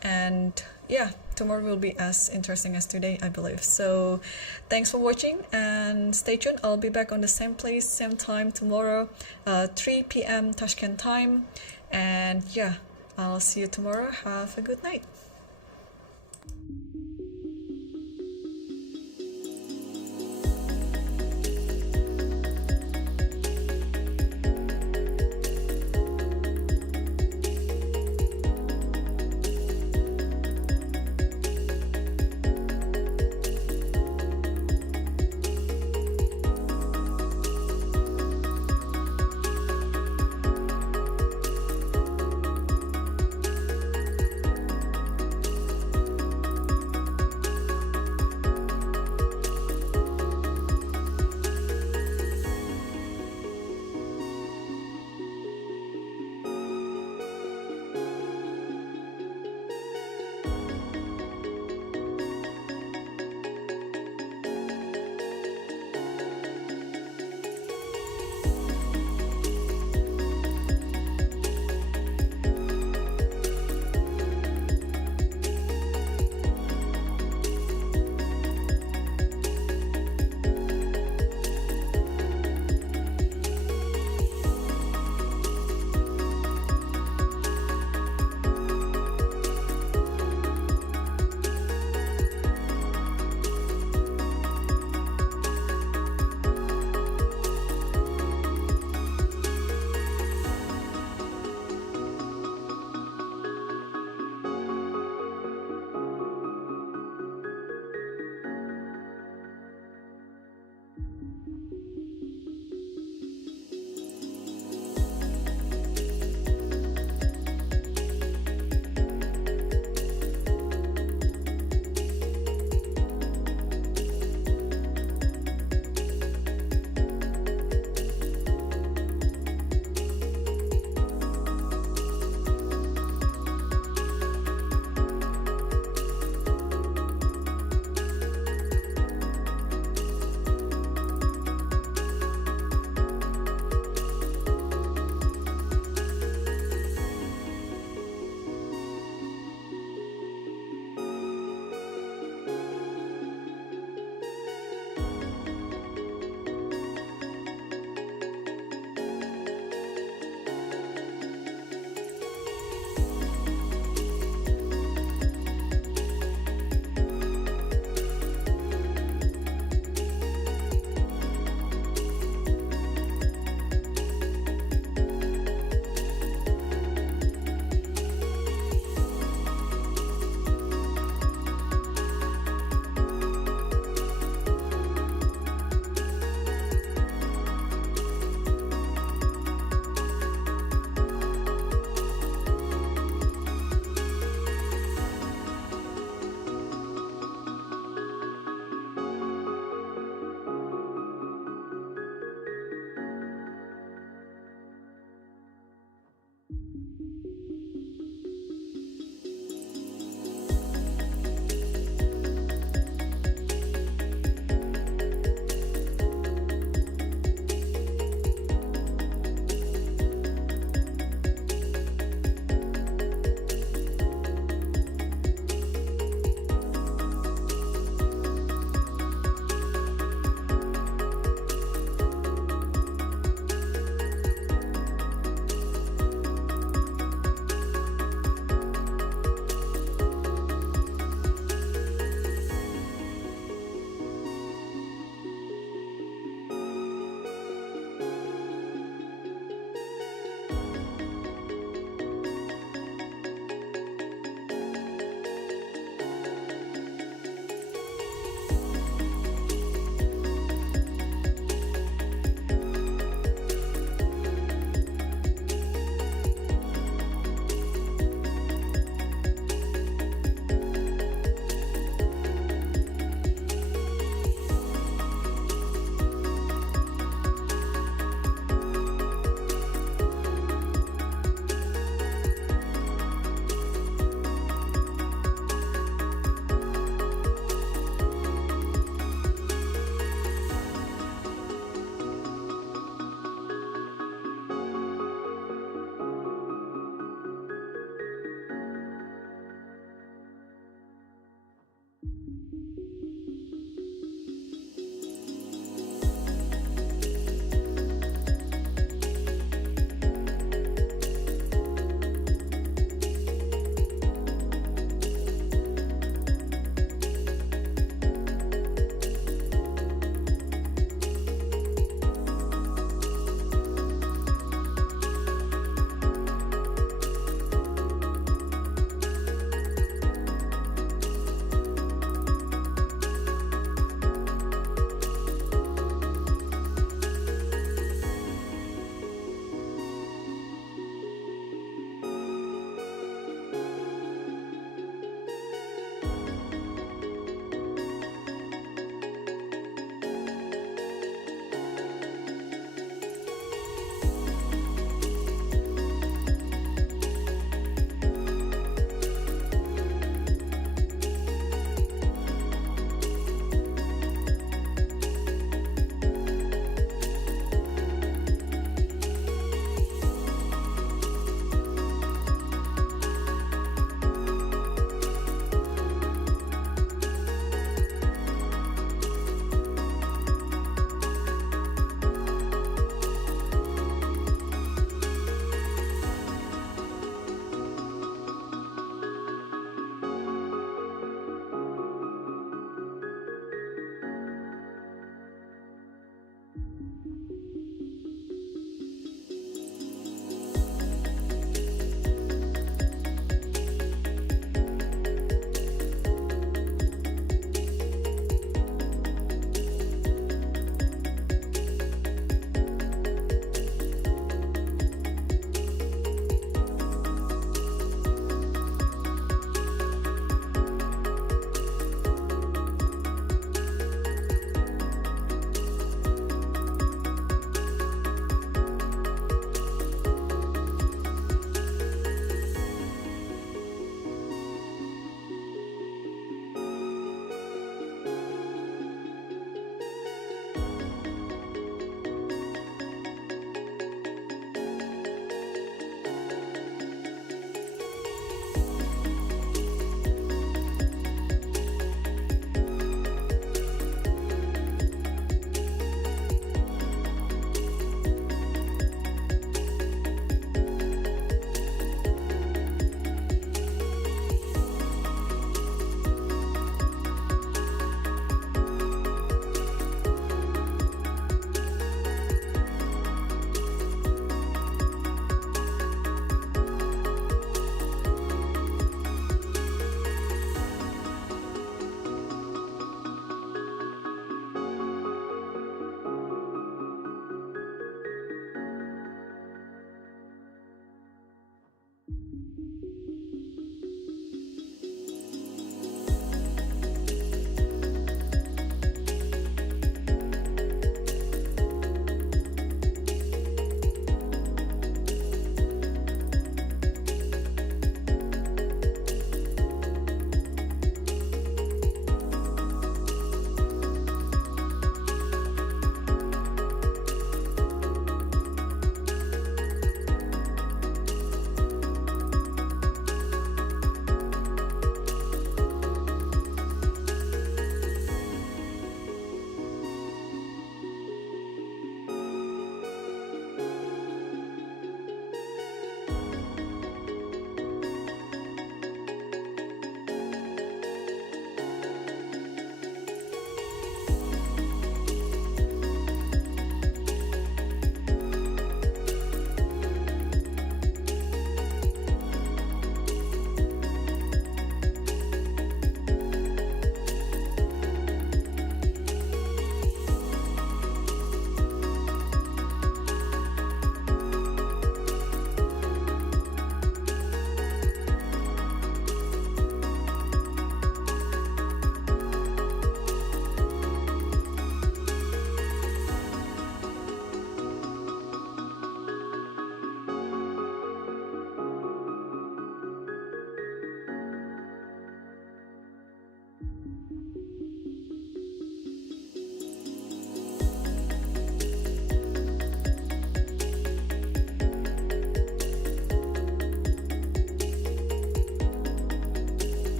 and yeah, tomorrow will be as interesting as today, I believe. So thanks for watching, and stay tuned. I'll be back on the same place, same time tomorrow, 3 p.m. Tashkent time, and yeah, I'll see you tomorrow. Have a good night.